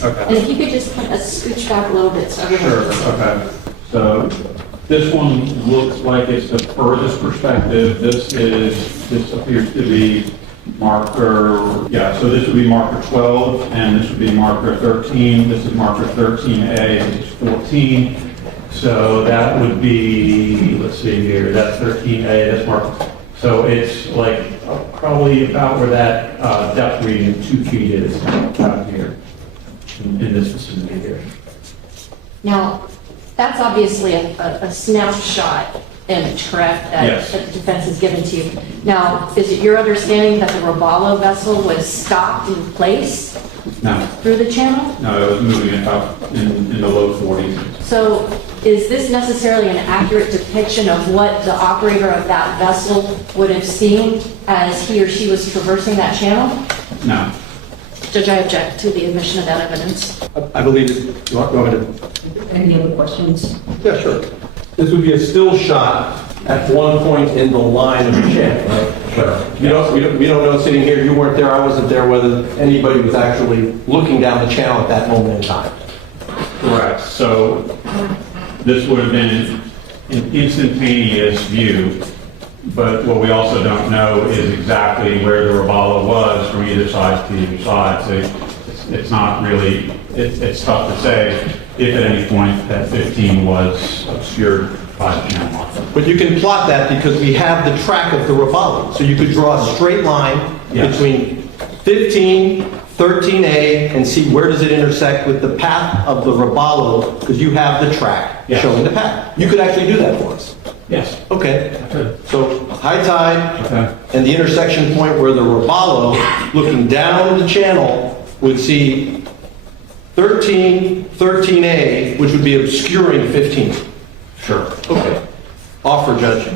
Okay. And if you could just kind of scooch back a little bit so everyone Sure, okay. So this one looks like it's the furthest perspective. This appears to be marker, yeah, so this would be marker 12, and this would be marker 13. This is marker 13A, this is 14. So that would be, let's see here, that's 13A, that's marker. So it's like probably about where that depth reading 2 feet is out here, in this vicinity here. Now, that's obviously a snapshot image, correct? Yes. That the defense has given to you. Now, is it your understanding that the Robalo vessel was stopped in place No, through the channel? no, it was moving it up in the low 40s. So is this necessarily an accurate depiction of what the operator of that vessel would have seen as he or she was traversing that channel? No. Judge, I object to the admission of that evidence. I believe it. You want to go ahead? Any other questions? Yeah, sure. This would be a still shot at one point in the line of the channel, right? Sure. We don't know sitting here, you weren't there, I wasn't there, whether anybody was actually looking down the channel at that moment in time. Correct. So this would have been an instantaneous view, but what we also don't know is exactly where the Robalo was from either side to either side. So it's not really, it's tough to say if at any point that 15 was obscured by the channel marker. But you can plot that because we have the track of the Robalo. So you could draw a straight line Yes. between 15, 13A, and see where does it intersect with the path of the Robalo, because you have the track Yes. showing the path. You could actually do that for us. Yes. Okay. Good. So high tide Okay. and the intersection point where the Robalo, looking down the channel, would see 13, 13A, which would be obscuring 15. Sure. Okay. Offer, Judge.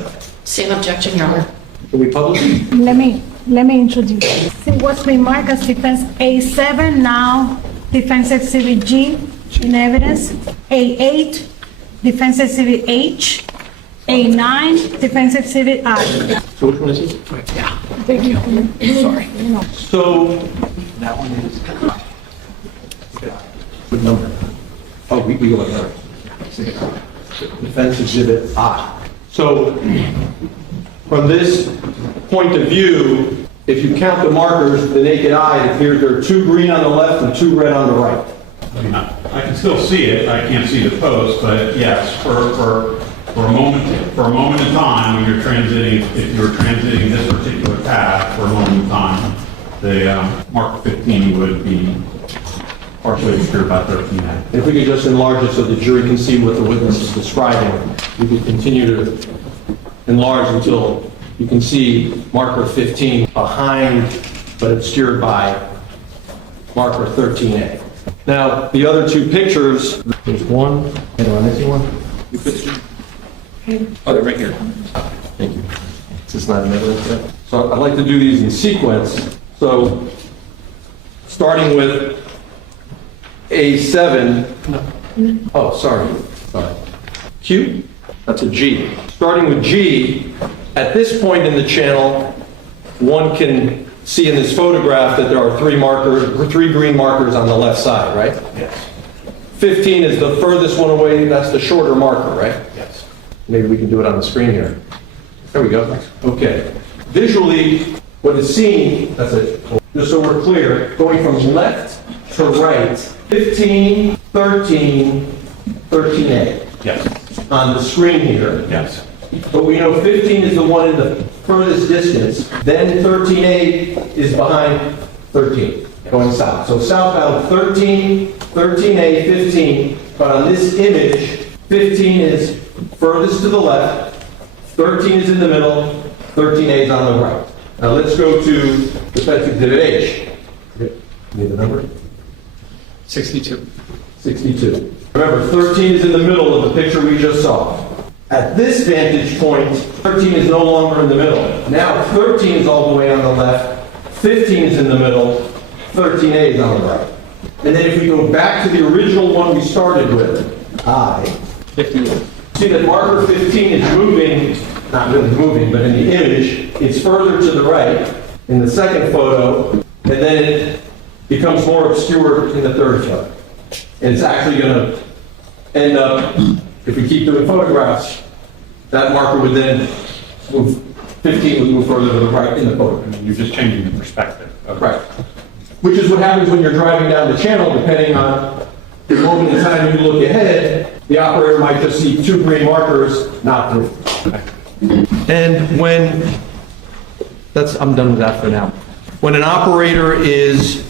Same objection, Your Honor. Can we publish it? Let me introduce. See what's been marked as defense A7 now, defense exhibit G in evidence, A8, defense exhibit H, A9, defense exhibit I. So which one is it? Sorry. So, that one is. What number? Oh, we go like that. Defense exhibit I. So, from this point of view, if you count the markers, the naked eye, it appears there are 2 green on the left and 2 red on the right. I mean, I can still see it. I can't see the post, but yes, for a moment in time, when you're transiting, if you're transiting this particular path for a moment in time, the marker 15 would be partially obscured by 13A. If we could just enlarge it so the jury can see what the witness is describing, we could continue to enlarge until you can see marker 15 behind, but obscured by marker 13A. Now, the other 2 pictures, there's one, and am I missing one? You put 2? Oh, they're right here. Thank you. This is not an evidence yet. So I'd like to do these in sequence. So, starting with A7. Oh, sorry. Q? That's a G. Starting with G, at this point in the channel, one can see in this photograph that there are three green markers on the left side, right? Yes. 15 is the furthest one away, that's the shorter marker, right? Yes. Maybe we can do it on the screen here. There we go. Okay. Visually, what is seen, that's it. Just so we're clear, going from left to right, 15, 13, 13A. Yes. On the screen here. Yes. But we know 15 is the one in the furthest distance, then 13A is behind 13, going south. So southbound 13, 13A, 15, but on this image, 15 is furthest to the left, 13 is in the middle, 13A is on the right. Now let's go to Defense Exhibit H. Need the number? 62. 62. Remember, 13 is in the middle of the picture we just saw. At this vantage point, 13 is no longer in the middle. Now 13 is all the way on the left, 15 is in the middle, 13A is on the right. And then if we go back to the original one we started with, I, 58. see that marker 15 is moving, not really moving, but in the image, it's further to the right in the second photo, and then it becomes more obscure in the third photo. And it's actually going to end up, if we keep doing photographs, that marker would then move, 15 would move further to the right in the photo. You're just changing the perspective. Right. Which is what happens when you're driving down the channel, depending on the moment in time you look ahead, the operator might just see 2 green markers, not 3. And I'm done with that for now. When an operator is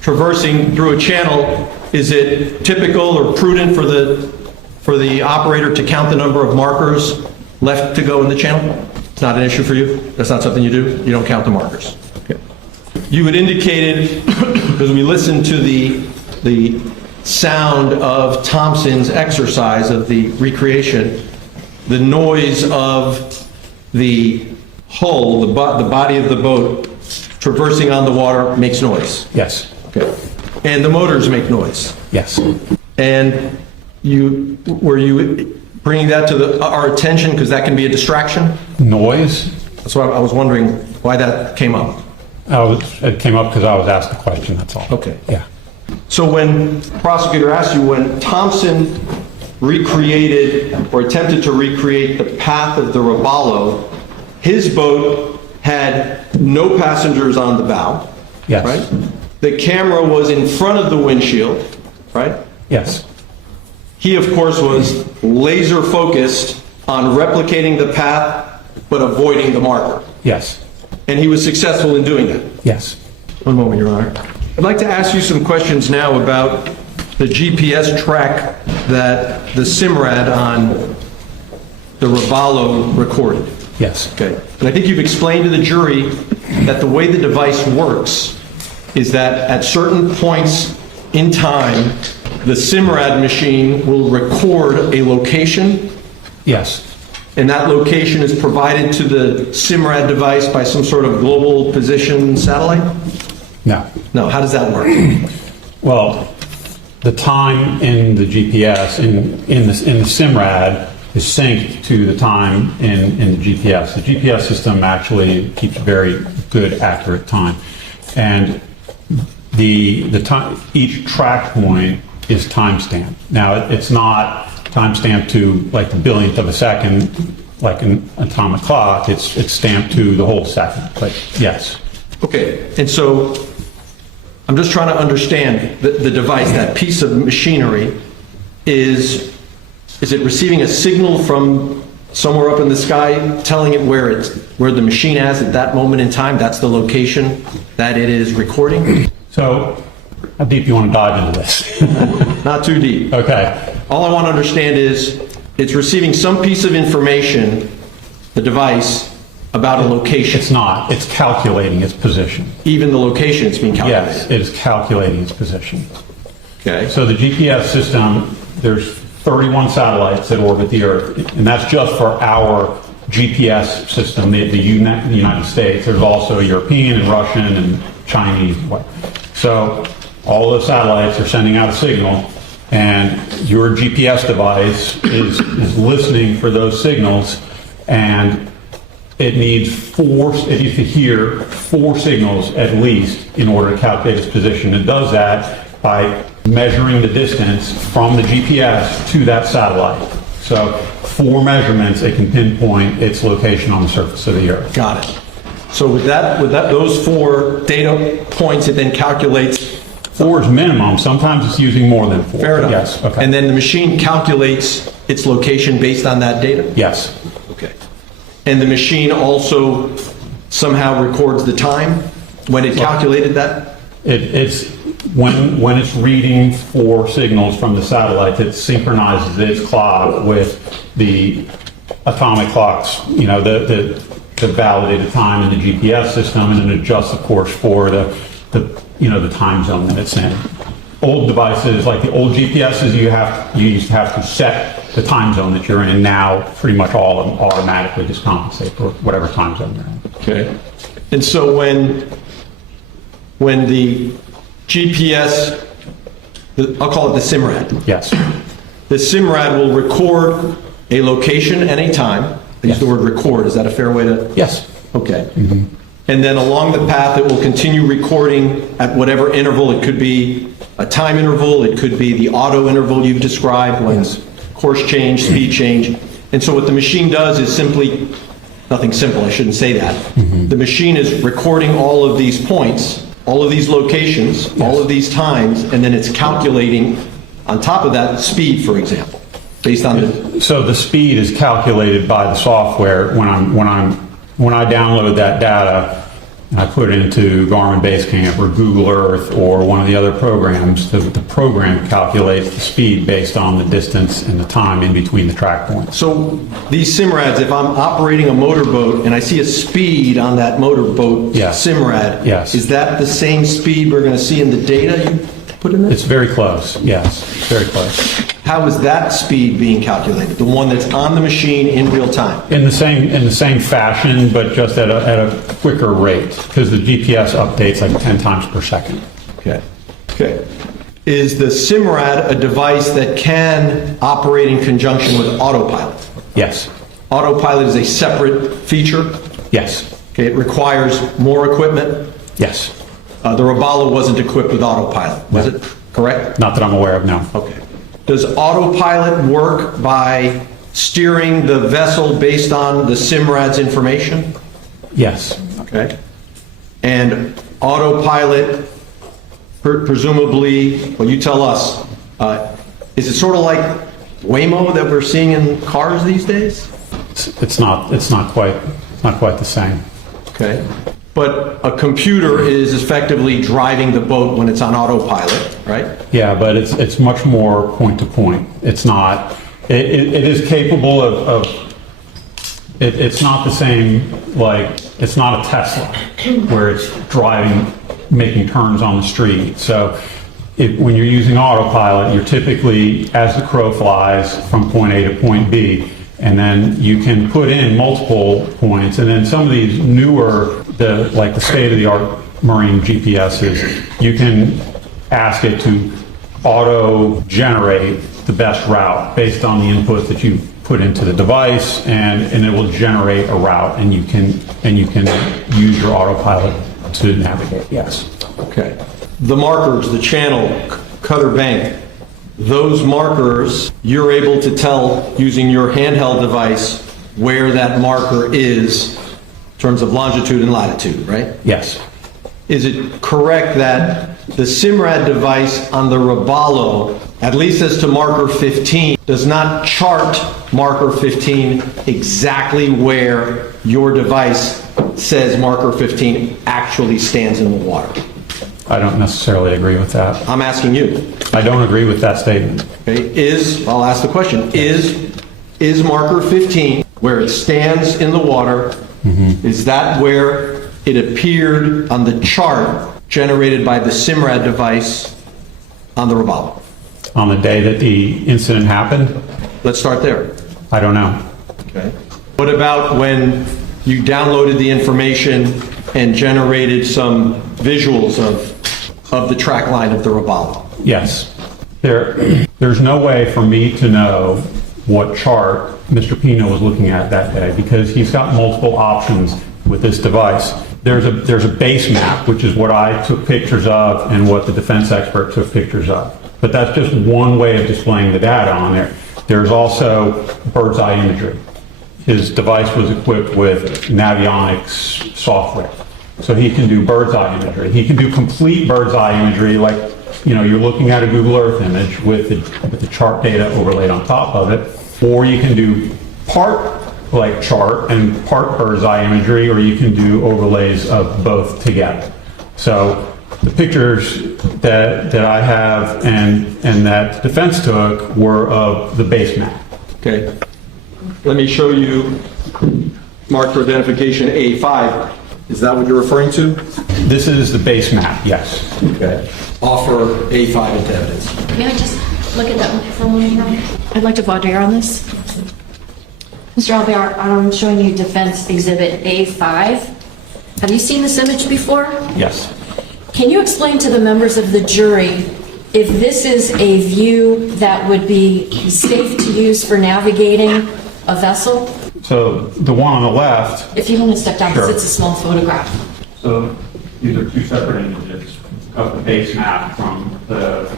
traversing through a channel, is it typical or prudent for the operator to count the number of markers left to go in the channel? It's not an issue for you? That's not something you do? You don't count the markers? Okay. You had indicated, because we listened to the sound of Thompson's exercise of the recreation, the noise of the hull, the body of the boat traversing on the water makes noise. Yes. Okay. And the motors make noise. Yes. And were you bringing that to our attention because that can be a distraction? Noise? That's why I was wondering why that came up. It came up because I was asked the question, that's all. Okay. Yeah. So when Prosecutor asked you, when Thompson recreated or attempted to recreate the path of the Robalo, his boat had no passengers on the bow. Yes. Right? The camera was in front of the windshield, right? Yes. He, of course, was laser focused on replicating the path but avoiding the marker. Yes. And he was successful in doing that. Yes. One moment, Your Honor. I'd like to ask you some questions now about the GPS track that the SIMRAD on the Robalo recorded. Yes. Okay. And I think you've explained to the jury that the way the device works is that at certain points in time, the SIMRAD machine will record a location, Yes. and that location is provided to the SIMRAD device by some sort of global position satellite? No. No, how does that work? Well, the time in the GPS, in the SIMRAD, is synced to the time in the GPS. The GPS system actually keeps very good, accurate time. And the time, each track point is timestamped. Now, it's not timestamped to like the billionth of a second, like an atomic clock. It's stamped to the whole second, but yes. Okay, and so I'm just trying to understand the device, that piece of machinery, is it receiving a signal from somewhere up in the sky telling it where the machine is at that moment in time? That's the location that it is recording? So, how deep do you want to dive into this? Not too deep. Okay. All I want to understand is it's receiving some piece of information, the device, about a location. It's not. It's calculating its position. Even the location is being calculated? Yes, it is calculating its position. Okay. So the GPS system, there's 31 satellites that orbit the Earth, and that's just for our GPS system, the United States. There's also European and Russian and Chinese. So all those satellites are sending out a signal, and your GPS device is listening for those signals, and it needs to hear 4 signals at least in order to calculate its position. It does that by measuring the distance from the GPS to that satellite. So 4 measurements, it can pinpoint its location on the surface of the Earth. Got it. So with those 4 data points, it then calculates. 4 is minimum. Sometimes it's using more than 4. Fair enough. Yes. Okay. And then the machine calculates its location based on that data? Yes. Okay. And the machine also somehow records the time when it calculated that? It's when it's reading 4 signals from the satellite, it synchronizes its clock with the atomic clocks, the validated time in the GPS system, and it adjusts, of course, for the time zone that it's in. Old devices, like the old GPSs, you used to have to set the time zone that you're in. Now, pretty much all of them automatically just compensate for whatever time zone you're in. Okay. And so when the GPS, I'll call it the SIMRAD. Yes. The SIMRAD will record a location and a time. I use the word record. Is that a fair way to? Yes. Okay. And then along the path, it will continue recording at whatever interval. It could be a time interval. It could be the auto interval you've described, when it's course change, speed change. And so what the machine does is simply, nothing simple, I shouldn't say that. The machine is recording all of these points, all of these locations, all of these times, and then it's calculating on top of that speed, for example, based on the. So the speed is calculated by the software when I download that data and I put it into Garmin Basecamp or Google Earth or one of the other programs. The program calculates the speed based on the distance and the time in between the track points. So these SIMRADs, if I'm operating a motorboat and I see a speed on that motorboat SIMRAD, is that the same speed we're going to see in the data you put in there? It's very close, yes, very close. How is that speed being calculated? The one that's on the machine in real time? In the same fashion, but just at a quicker rate, because the GPS updates like 10 times per second. Okay. Okay. Is the SIMRAD a device that can operate in conjunction with autopilot? Yes. Autopilot is a separate feature? Yes. Okay, it requires more equipment? Yes. The Robalo wasn't equipped with autopilot, was it? Correct? Not that I'm aware of, no. Okay. Does autopilot work by steering the vessel based on the SIMRAD's information? Yes. Okay. And autopilot, presumably, well, you tell us, is it sort of like Waymo that we're seeing in cars these days? It's not quite the same. Okay. But a computer is effectively driving the boat when it's on autopilot, right? Yeah, but it's much more point to point. It's not. It is capable of. It's not the same. Like, it's not a Tesla where it's driving, making turns on the street. So when you're using autopilot, you're typically, as the crow flies, from point A to point B. And then you can put in multiple points, and then some of these newer, like the state-of-the-art marine GPSs, you can ask it to auto-generate the best route based on the input that you put into the device, and it will generate a route, and you can use your autopilot to navigate. Yes. Okay. The markers, the channel, cutter bank. Those markers, you're able to tell using your handheld device where that marker is in terms of longitude and latitude, right? Yes. Is it correct that the SIMRAD device on the Robalo, at least as to marker 15, does not chart marker 15 exactly where your device says marker 15 actually stands in the water? I don't necessarily agree with that. I'm asking you. I don't agree with that statement. Okay, I'll ask the question, is marker 15, where it stands in the water, is that where it appeared on the chart generated by the SIMRAD device on the Robalo? On the day that the incident happened? Let's start there. I don't know. Okay. What about when you downloaded the information and generated some visuals of of the track line of the Robalo. Yes. There's no way for me to know what chart Mr. Pino was looking at that day because he's got multiple options with this device. There's a base map, which is what I took pictures of and what the defense expert took pictures of. But that's just one way of displaying the data on there. There's also bird's eye imagery. His device was equipped with Navionics software. So he can do bird's eye imagery. He can do complete bird's eye imagery, like, you know, you're looking at a Google Earth image with the chart data overlaid on top of it. Or you can do part like chart and part bird's eye imagery, or you can do overlays of both together. So the pictures that I have and that defense took were of the base map. Okay. Let me show you marked for identification A5. Is that what you're referring to? This is the base map, yes. Okay. Offer A5 into evidence. May I just look at that one for a moment? I'd like to voir dire on this. Mr. Alvear, I'm showing you Defense Exhibit A5. Have you seen this image before? Yes. Can you explain to the members of the jury if this is a view that would be safe to use for navigating a vessel? So the one on the left, If you want to step down, because Sure. it's a small photograph. so these are two separate images of the base map from the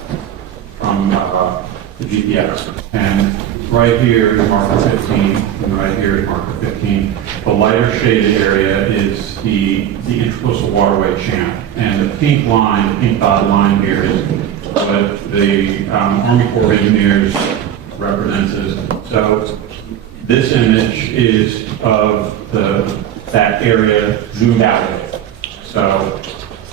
GPS. And right here is marker 15, and right here is marker 15. The lighter shaded area is the intercoastal waterway channel. And the pink line, the pink dotted line here is what the Army Corps of Engineers represents. So this image is of that area zoomed out. So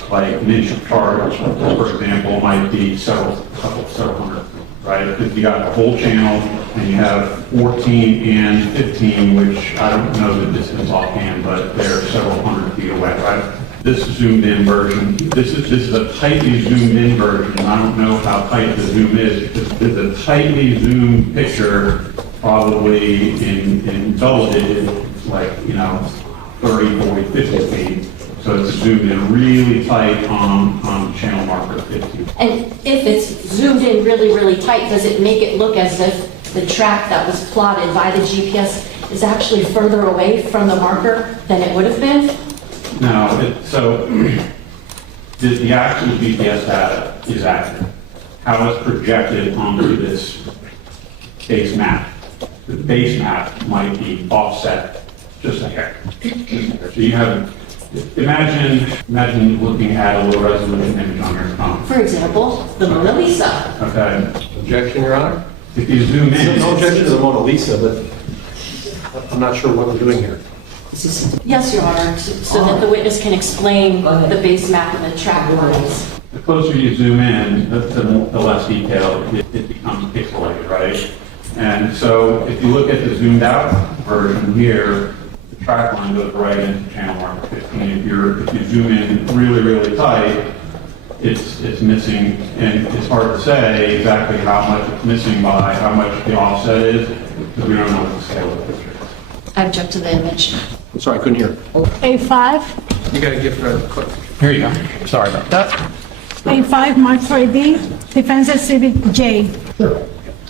like an inch apart, for example, might be several hundred, right? Because you got the whole channel and you have 14 and 15, which I don't know the distance offhand, but they're several hundred feet away, right? This zoomed in version, this is a tightly zoomed in version. I don't know how tight the zoom is. This is a tightly zoomed picture, probably in double digit, like, 30, 40, 50 feet. So it's zoomed in really tight on channel marker 50. And if it's zoomed in really, really tight, does it make it look as if the track that was plotted by the GPS is actually further away from the marker than it would have been? No, so the actual GPS data is accurate. How it's projected onto this base map. The base map might be offset just a hair. So you have, imagine looking at a low resolution image on your phone. For example, the Mona Lisa. Okay, Objection, Your Honor? if you zoom in. No objection to the Mona Lisa, but I'm not sure what we're doing here. Yes, Your Honor, so that the witness can explain the base map and the track lines. The closer you zoom in, the less detailed it becomes pixelated, right? And so if you look at the zoomed out version here, the track line goes right into channel marker 15. If you zoom in really, really tight, it's missing, and it's hard to say exactly how much it's missing by, how much the offset is, because we don't know what the scale of the picture is. I object to the image. I'm sorry, I couldn't hear. A5, You gotta give her a quick. Here you go. Sorry about that. A5 marked for ID, Defense Exhibit J.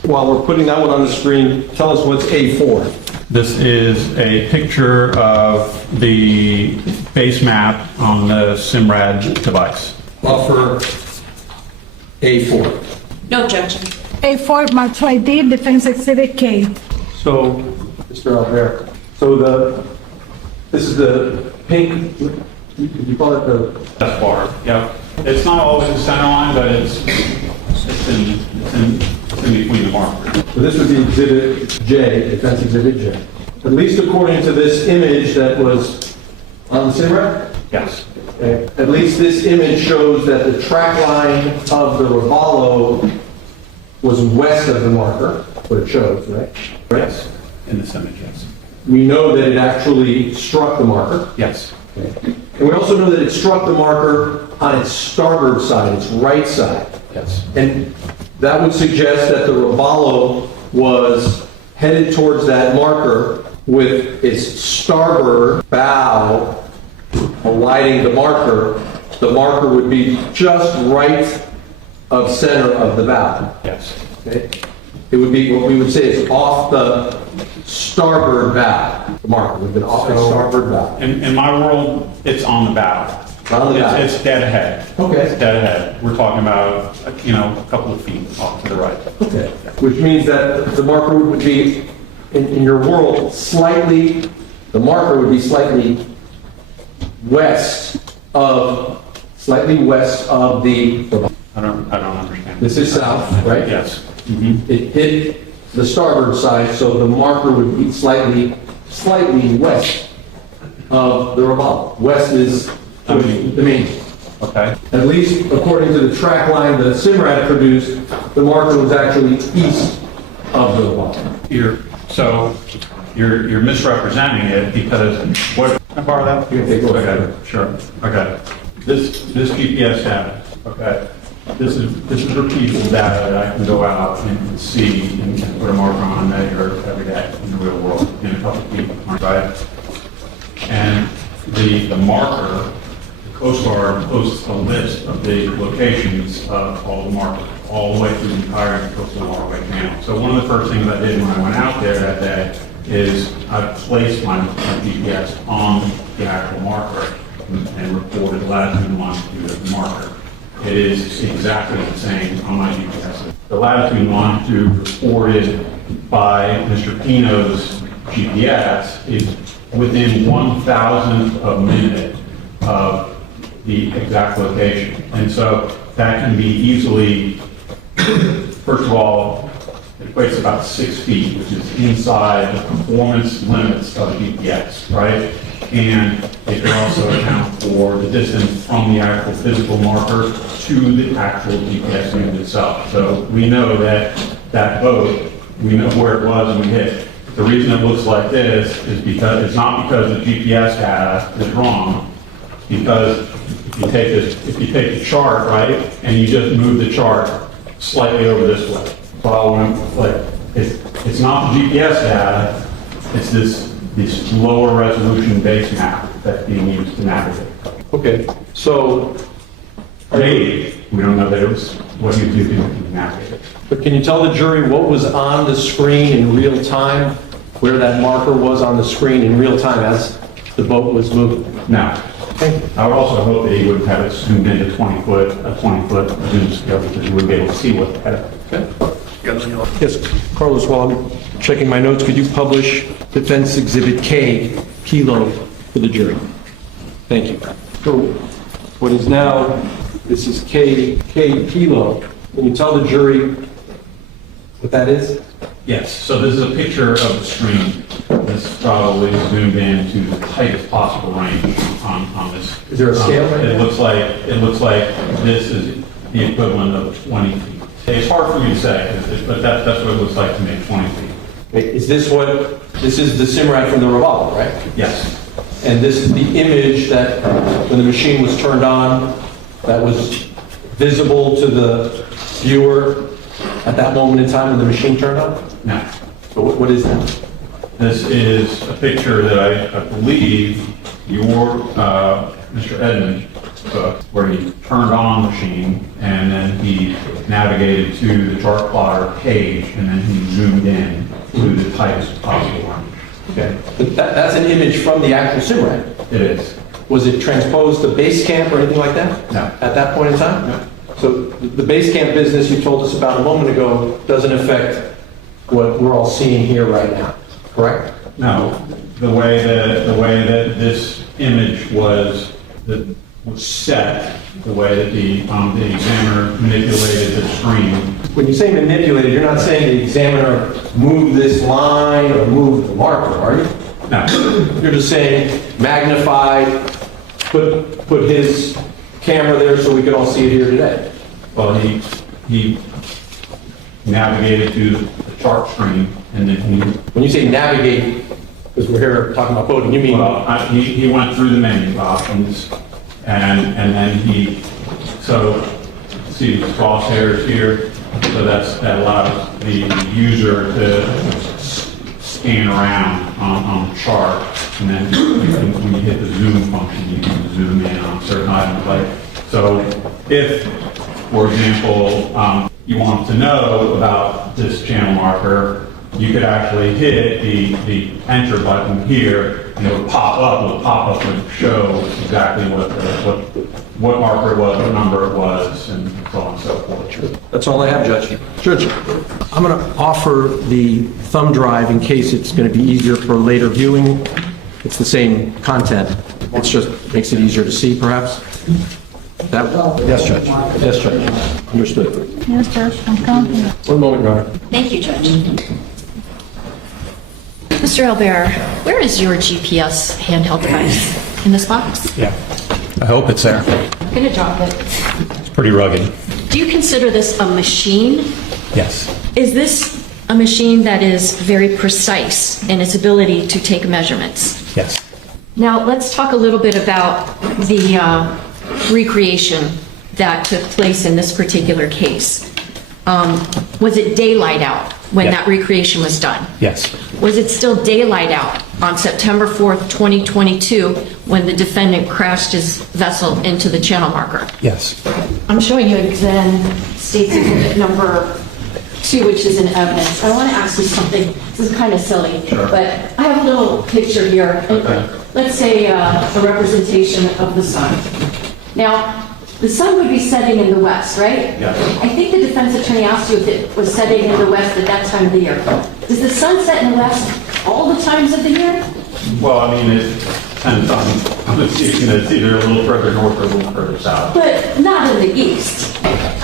While we're putting that one on the screen, tell us what's A4. This is a picture of the base map on the SIMRAD device. Offer A4. No objection. A4 marked for ID, Defense Exhibit K. So, Mr. Albert, so this is the pink, you call it the, That far, yep. It's not always the center line, but it's in between the markers. so this would be Exhibit J, Defense Exhibit J. At least according to this image that was on the SIMRAD? Yes. Okay. At least this image shows that the track line of the Robalo was west of the marker, what it shows, right? Yes. In this image, yes. We know that it actually struck the marker. Yes. And we also know that it struck the marker on its starboard side, its right side. Yes. And that would suggest that the Robalo was headed towards that marker with its starboard bow alighting the marker the marker would be just right of center of the valve. Yes. Okay? It would be, what we would say is off the starboard valve. The marker would have been off the starboard valve. In my world, it's on the bow. On the bow. It's dead ahead. Okay. It's dead ahead. We're talking about, a couple of feet off to the right. Okay. Which means that the marker would be, in your world, the marker would be slightly west of the, I don't understand. this is south, right? Yes. It hit the starboard side, so the marker would be slightly west of the revolver. West is the main. Okay. At least according to the track line that Simrad produced, the marker was actually east of the revolver. So you're misrepresenting it because what, can I borrow that? You can take it. Okay, sure. Okay. This GPS data, okay, this is repeatable data that I can go out and see and put a marker on and measure every day in the real world in a couple of feet, right? And the marker, the Coast Guard posts a list of the locations of all the markers, all the way through the entire coastal waterway channel. So one of the first things I did when I went out there that day is I placed my GPS on the actual marker and reported latitude and longitude of the marker. It is exactly the same on my GPS. The latitude and longitude reported by Mr. Pino's GPS is within 1,000th of a minute of the exact location. And so that can be easily, first of all, it equates to about 6 feet, which is inside the performance limits of GPS, right? And it can also account for the distance from the actual physical marker to the actual GPS unit itself. So we know that boat, we know where it was when we hit. The reason it looks like this is because it's not because the GPS data is wrong, because if you take the chart, right, and you just move the chart slightly over this way. It's not the GPS data, it's this lower resolution base map that's being used to navigate. Okay, so, Maybe, we don't know that it was what he was using to navigate. but can you tell the jury what was on the screen in real time? Where that marker was on the screen in real time as the boat was moving? Now, I would also hope that he wouldn't have it zoomed into a 20-foot zoom scale because you wouldn't be able to see what the heck. Yes, Carlos, while I'm checking my notes, could you publish Defense Exhibit K, Kilo, for the jury? Thank you. So, what is now, this is K Kilo. Can you tell the jury what that is? Yes, so this is a picture of the screen. This is probably zoomed in to the tightest possible range on this. Is there a scale right It now? looks like this is the equivalent of 20 feet. It's hard for me to say, but that's what it looks like to me, 20 feet. Is this this is the Simrad from the revolver, right? Yes, And this is the image that, when the machine was turned on, that was visible to the viewer at that moment in time when the machine turned on? now, So what is that? this is a picture that I believe your, Mr. Edmund took, where he turned on the machine, and then he navigated to the chart plotter page, and then he zoomed in to the tightest possible range. Okay. But that's an image from the actual Simrad. It is. Was it transposed to base camp or anything like that? No. At that point in time? No. So the base camp business you told us about a moment ago doesn't affect what we're all seeing here right now, correct? No, the way that this image was set, the way that the examiner manipulated the screen. When you say manipulated, you're not saying the examiner moved this line or moved the marker, are you? No, You're just saying magnified, put his camera there so we could all see it here today. well, he navigated to the chart screen, and then When you say navigate, because we're here talking about boating, you mean, he went through the menu options, and then so see the crosshairs here, so that allows the user to scan around on the chart, and then when you hit the zoom function, you can zoom in on certain items. Like So if, for example, you want to know about this channel marker, you could actually hit the enter button here, and it would pop up. The pop-up would show exactly what marker it was, what number it was, and so on and so forth. That's all I have, Judge. Judge, I'm going to offer the thumb drive in case it's going to be easier for later viewing. It's the same content. It just makes it easier to see, perhaps. Yes, Judge. Yes, Judge. Understood. Yes, Judge, I'm counting. One moment, Your Honor. Thank you, Judge. Mr. Albert, where is your GPS handheld device? In this box? Yeah. I hope it's there. I'm going to drop it. It's pretty rugged. Do you consider this a machine? Yes. Is this a machine that is very precise in its ability to take measurements? Yes. Now, let's talk a little bit about the recreation that took place in this particular case. Was it daylight out when Yeah. that recreation was done? Yes. Was it still daylight out on September 4th, 2022, when the defendant crashed his vessel into the channel marker? Yes. I'm showing you exam states exhibit number 2, which is in evidence. I want to ask you something. This is kind of silly, but I have a little picture here. Let's say a representation of the sun. Now, the sun would be setting in the west, right? Yes. I think the defense attorney asked you if it was setting in the west at that time of the year. Does the sun set in the west all the times of the year? Well, I mean, it depends on the season. It's either a little further north or a little further south. But not in the east.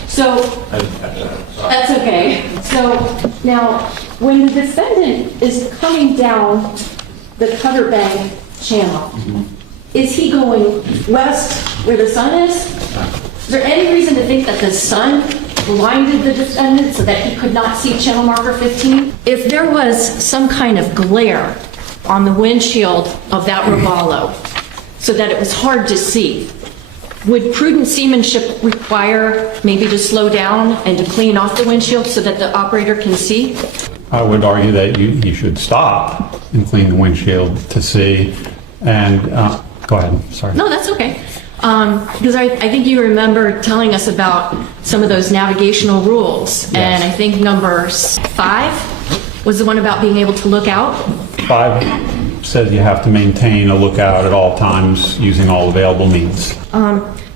So I didn't catch that. Sorry. that's okay. So now, when the defendant is coming down the Cutter Bank channel, is he going west where the sun is? Is there any reason to think that the sun blinded the defendant so that he could not see channel marker 15? If there was some kind of glare on the windshield of that Robalo so that it was hard to see, would prudent seamanship require maybe to slow down and to clean off the windshield so that the operator can see? I would argue that you should stop and clean the windshield to see. And go ahead. Sorry. No, that's okay. Because I think you remember telling us about some of those navigational rules. And I think number 5 was the one about being able to look out. 5 says you have to maintain a lookout at all times using all available means.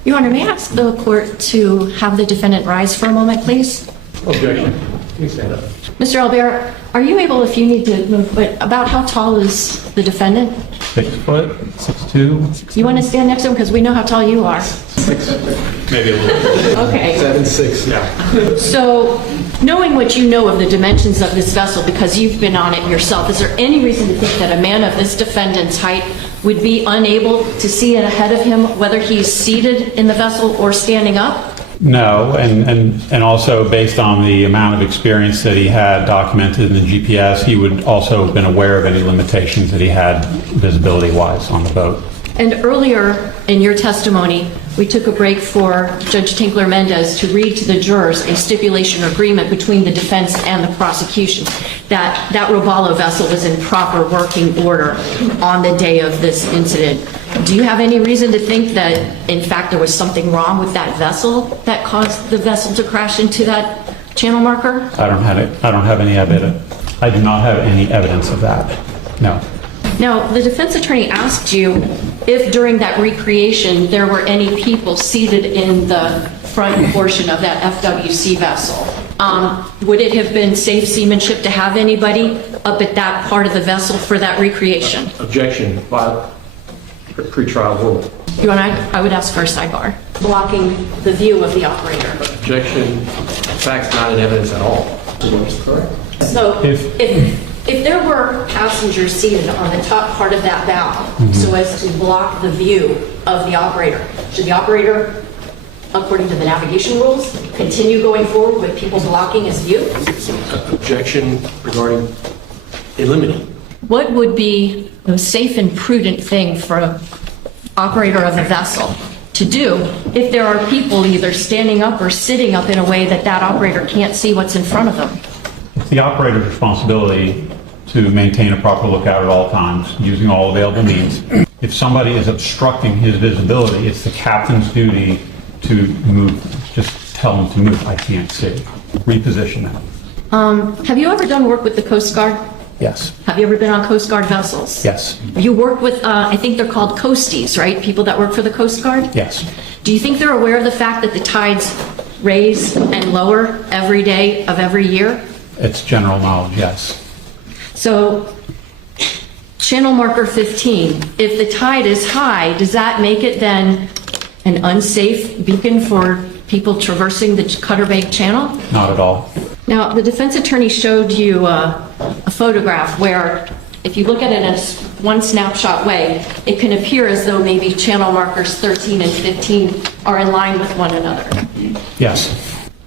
Your Honor, may I ask the court to have the defendant rise for a moment, please? Objection. Please stand up. Mr. Albert, are you able, if you need to move, about how tall is the defendant? 6 foot, 6'2". You want to stand next to him because we know how tall you are. Maybe a little. Okay. 7'6". Yeah. So, knowing what you know of the dimensions of this vessel, because you've been on it yourself, is there any reason to think that a man of this defendant's height would be unable to see it ahead of him, whether he's seated in the vessel or standing up? No, and also based on the amount of experience that he had documented in the GPS, he would also have been aware of any limitations that he had visibility-wise on the boat. And earlier in your testimony, we took a break for Judge Tinkler-Mendez to read to the jurors a stipulation agreement between the defense and the prosecution that Robalo vessel was in proper working order on the day of this incident. Do you have any reason to think that, in fact, there was something wrong with that vessel that caused the vessel to crash into that channel marker? I don't have any evidence. I do not have any evidence of that. No. Now, the defense attorney asked you if during that recreation there were any people seated in the front portion of that FWC vessel. Would it have been safe seamanship to have anybody up at that part of the vessel for that recreation? Objection. Filed. Pre-trial rule. Your Honor, I would ask for a sidebar. Blocking the view of the operator. Objection. Facts not in evidence at all. Correct. So if there were passengers seated on the top part of that bow so as to block the view of the operator, should the operator, according to the navigation rules, continue going forward with people blocking his view? Objection regarding eliminating. What would be the safe and prudent thing for an operator of a vessel to do if there are people either standing up or sitting up in a way that that operator can't see what's in front of them? It's the operator's responsibility to maintain a proper lookout at all times, using all available means. If somebody is obstructing his visibility, it's the captain's duty to move, just tell them to move, I can't see. Reposition that. Have you ever done work with the Coast Guard? Yes, Have you ever been on Coast Guard vessels? yes, You work with, I think they're called coasties, right? People that work for the Coast Guard? yes. Do you think they're aware of the fact that the tides raise and lower every day of every year? It's general knowledge, yes. So, channel marker 15, if the tide is high, does that make it then an unsafe beacon for people traversing the Cutter Bank Channel? Not at all. Now, the defense attorney showed you a photograph where, if you look at it in one snapshot way, it can appear as though maybe channel markers 13 and 15 are in line with one another. Yes,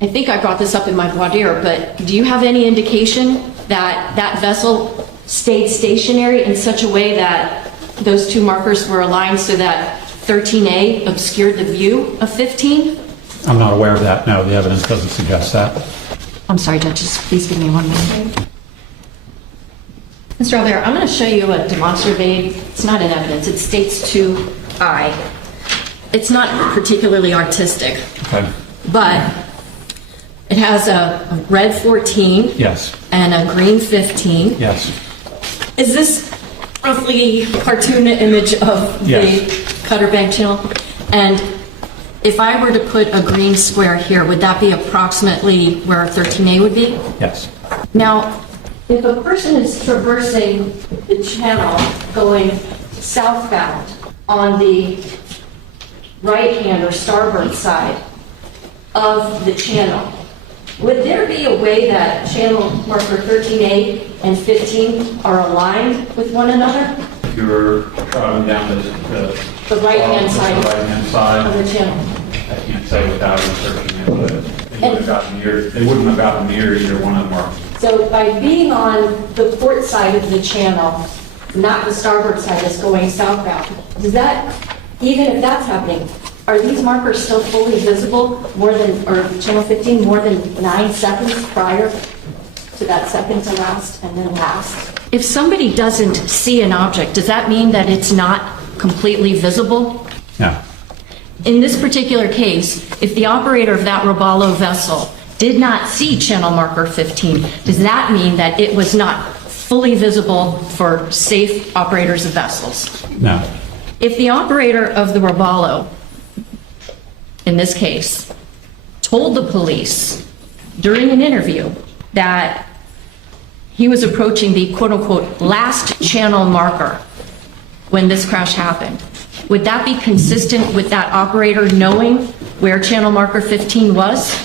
I think I brought this up in my voir dire, but do you have any indication that that vessel stayed stationary in such a way that those two markers were aligned so that 13A obscured the view of 15? I'm not aware of that. No, the evidence doesn't suggest that. I'm sorry, judges, please give me 1 minute. Mr. Albert, I'm going to show you a demonstrative aid. It's not in evidence. It states 2I. It's not particularly artistic, Okay, but it has a red 14 yes, and a green 15. yes, Is this roughly cartoon image of Yes. the Cutter Bank Channel? And if I were to put a green square here, would that be approximately where 13A would be? yes, Now, if a person is traversing the channel going southbound on the right-hand or starboard side of the channel, would there be a way that channel marker 13A and 15 are aligned with one another? You're traveling down the right-hand side. right-hand side. Of the channel? I can't say without researching it, but they wouldn't have gotten near either one of them. Are. So by being on the port side of the channel, not the starboard side that's going southbound, does that, even if that's happening, are these markers still fully visible more than, or channel 15, more than 9 seconds prior to that second to last and then last? If somebody doesn't see an object, does that mean that it's not completely visible? No, In this particular case, if the operator of that Robalo vessel did not see channel marker 15, does that mean that it was not fully visible for safe operators of vessels? no, If the operator of the Robalo, in this case, told the police during an interview that he was approaching the quote-unquote last channel marker when this crash happened, would that be consistent with that operator knowing where channel marker 15 was?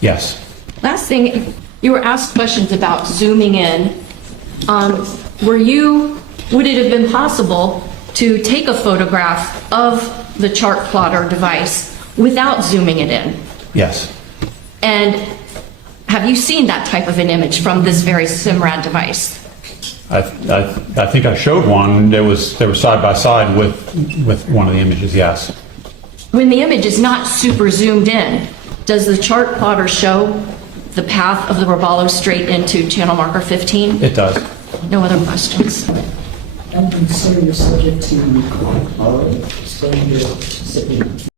yes, Last thing, you were asked questions about zooming in. Would it have been possible to take a photograph of the chart plotter device without zooming it in? yes, And have you seen that type of an image from this very SIMRAD device? I think I showed one. They were side by side with one of the images. Yes, When the image is not super zoomed in, does the chart plotter show the path of the Robalo straight into channel marker 15? it does. No other questions? I'm considering you're subject to recall. All right, stay here, sit down.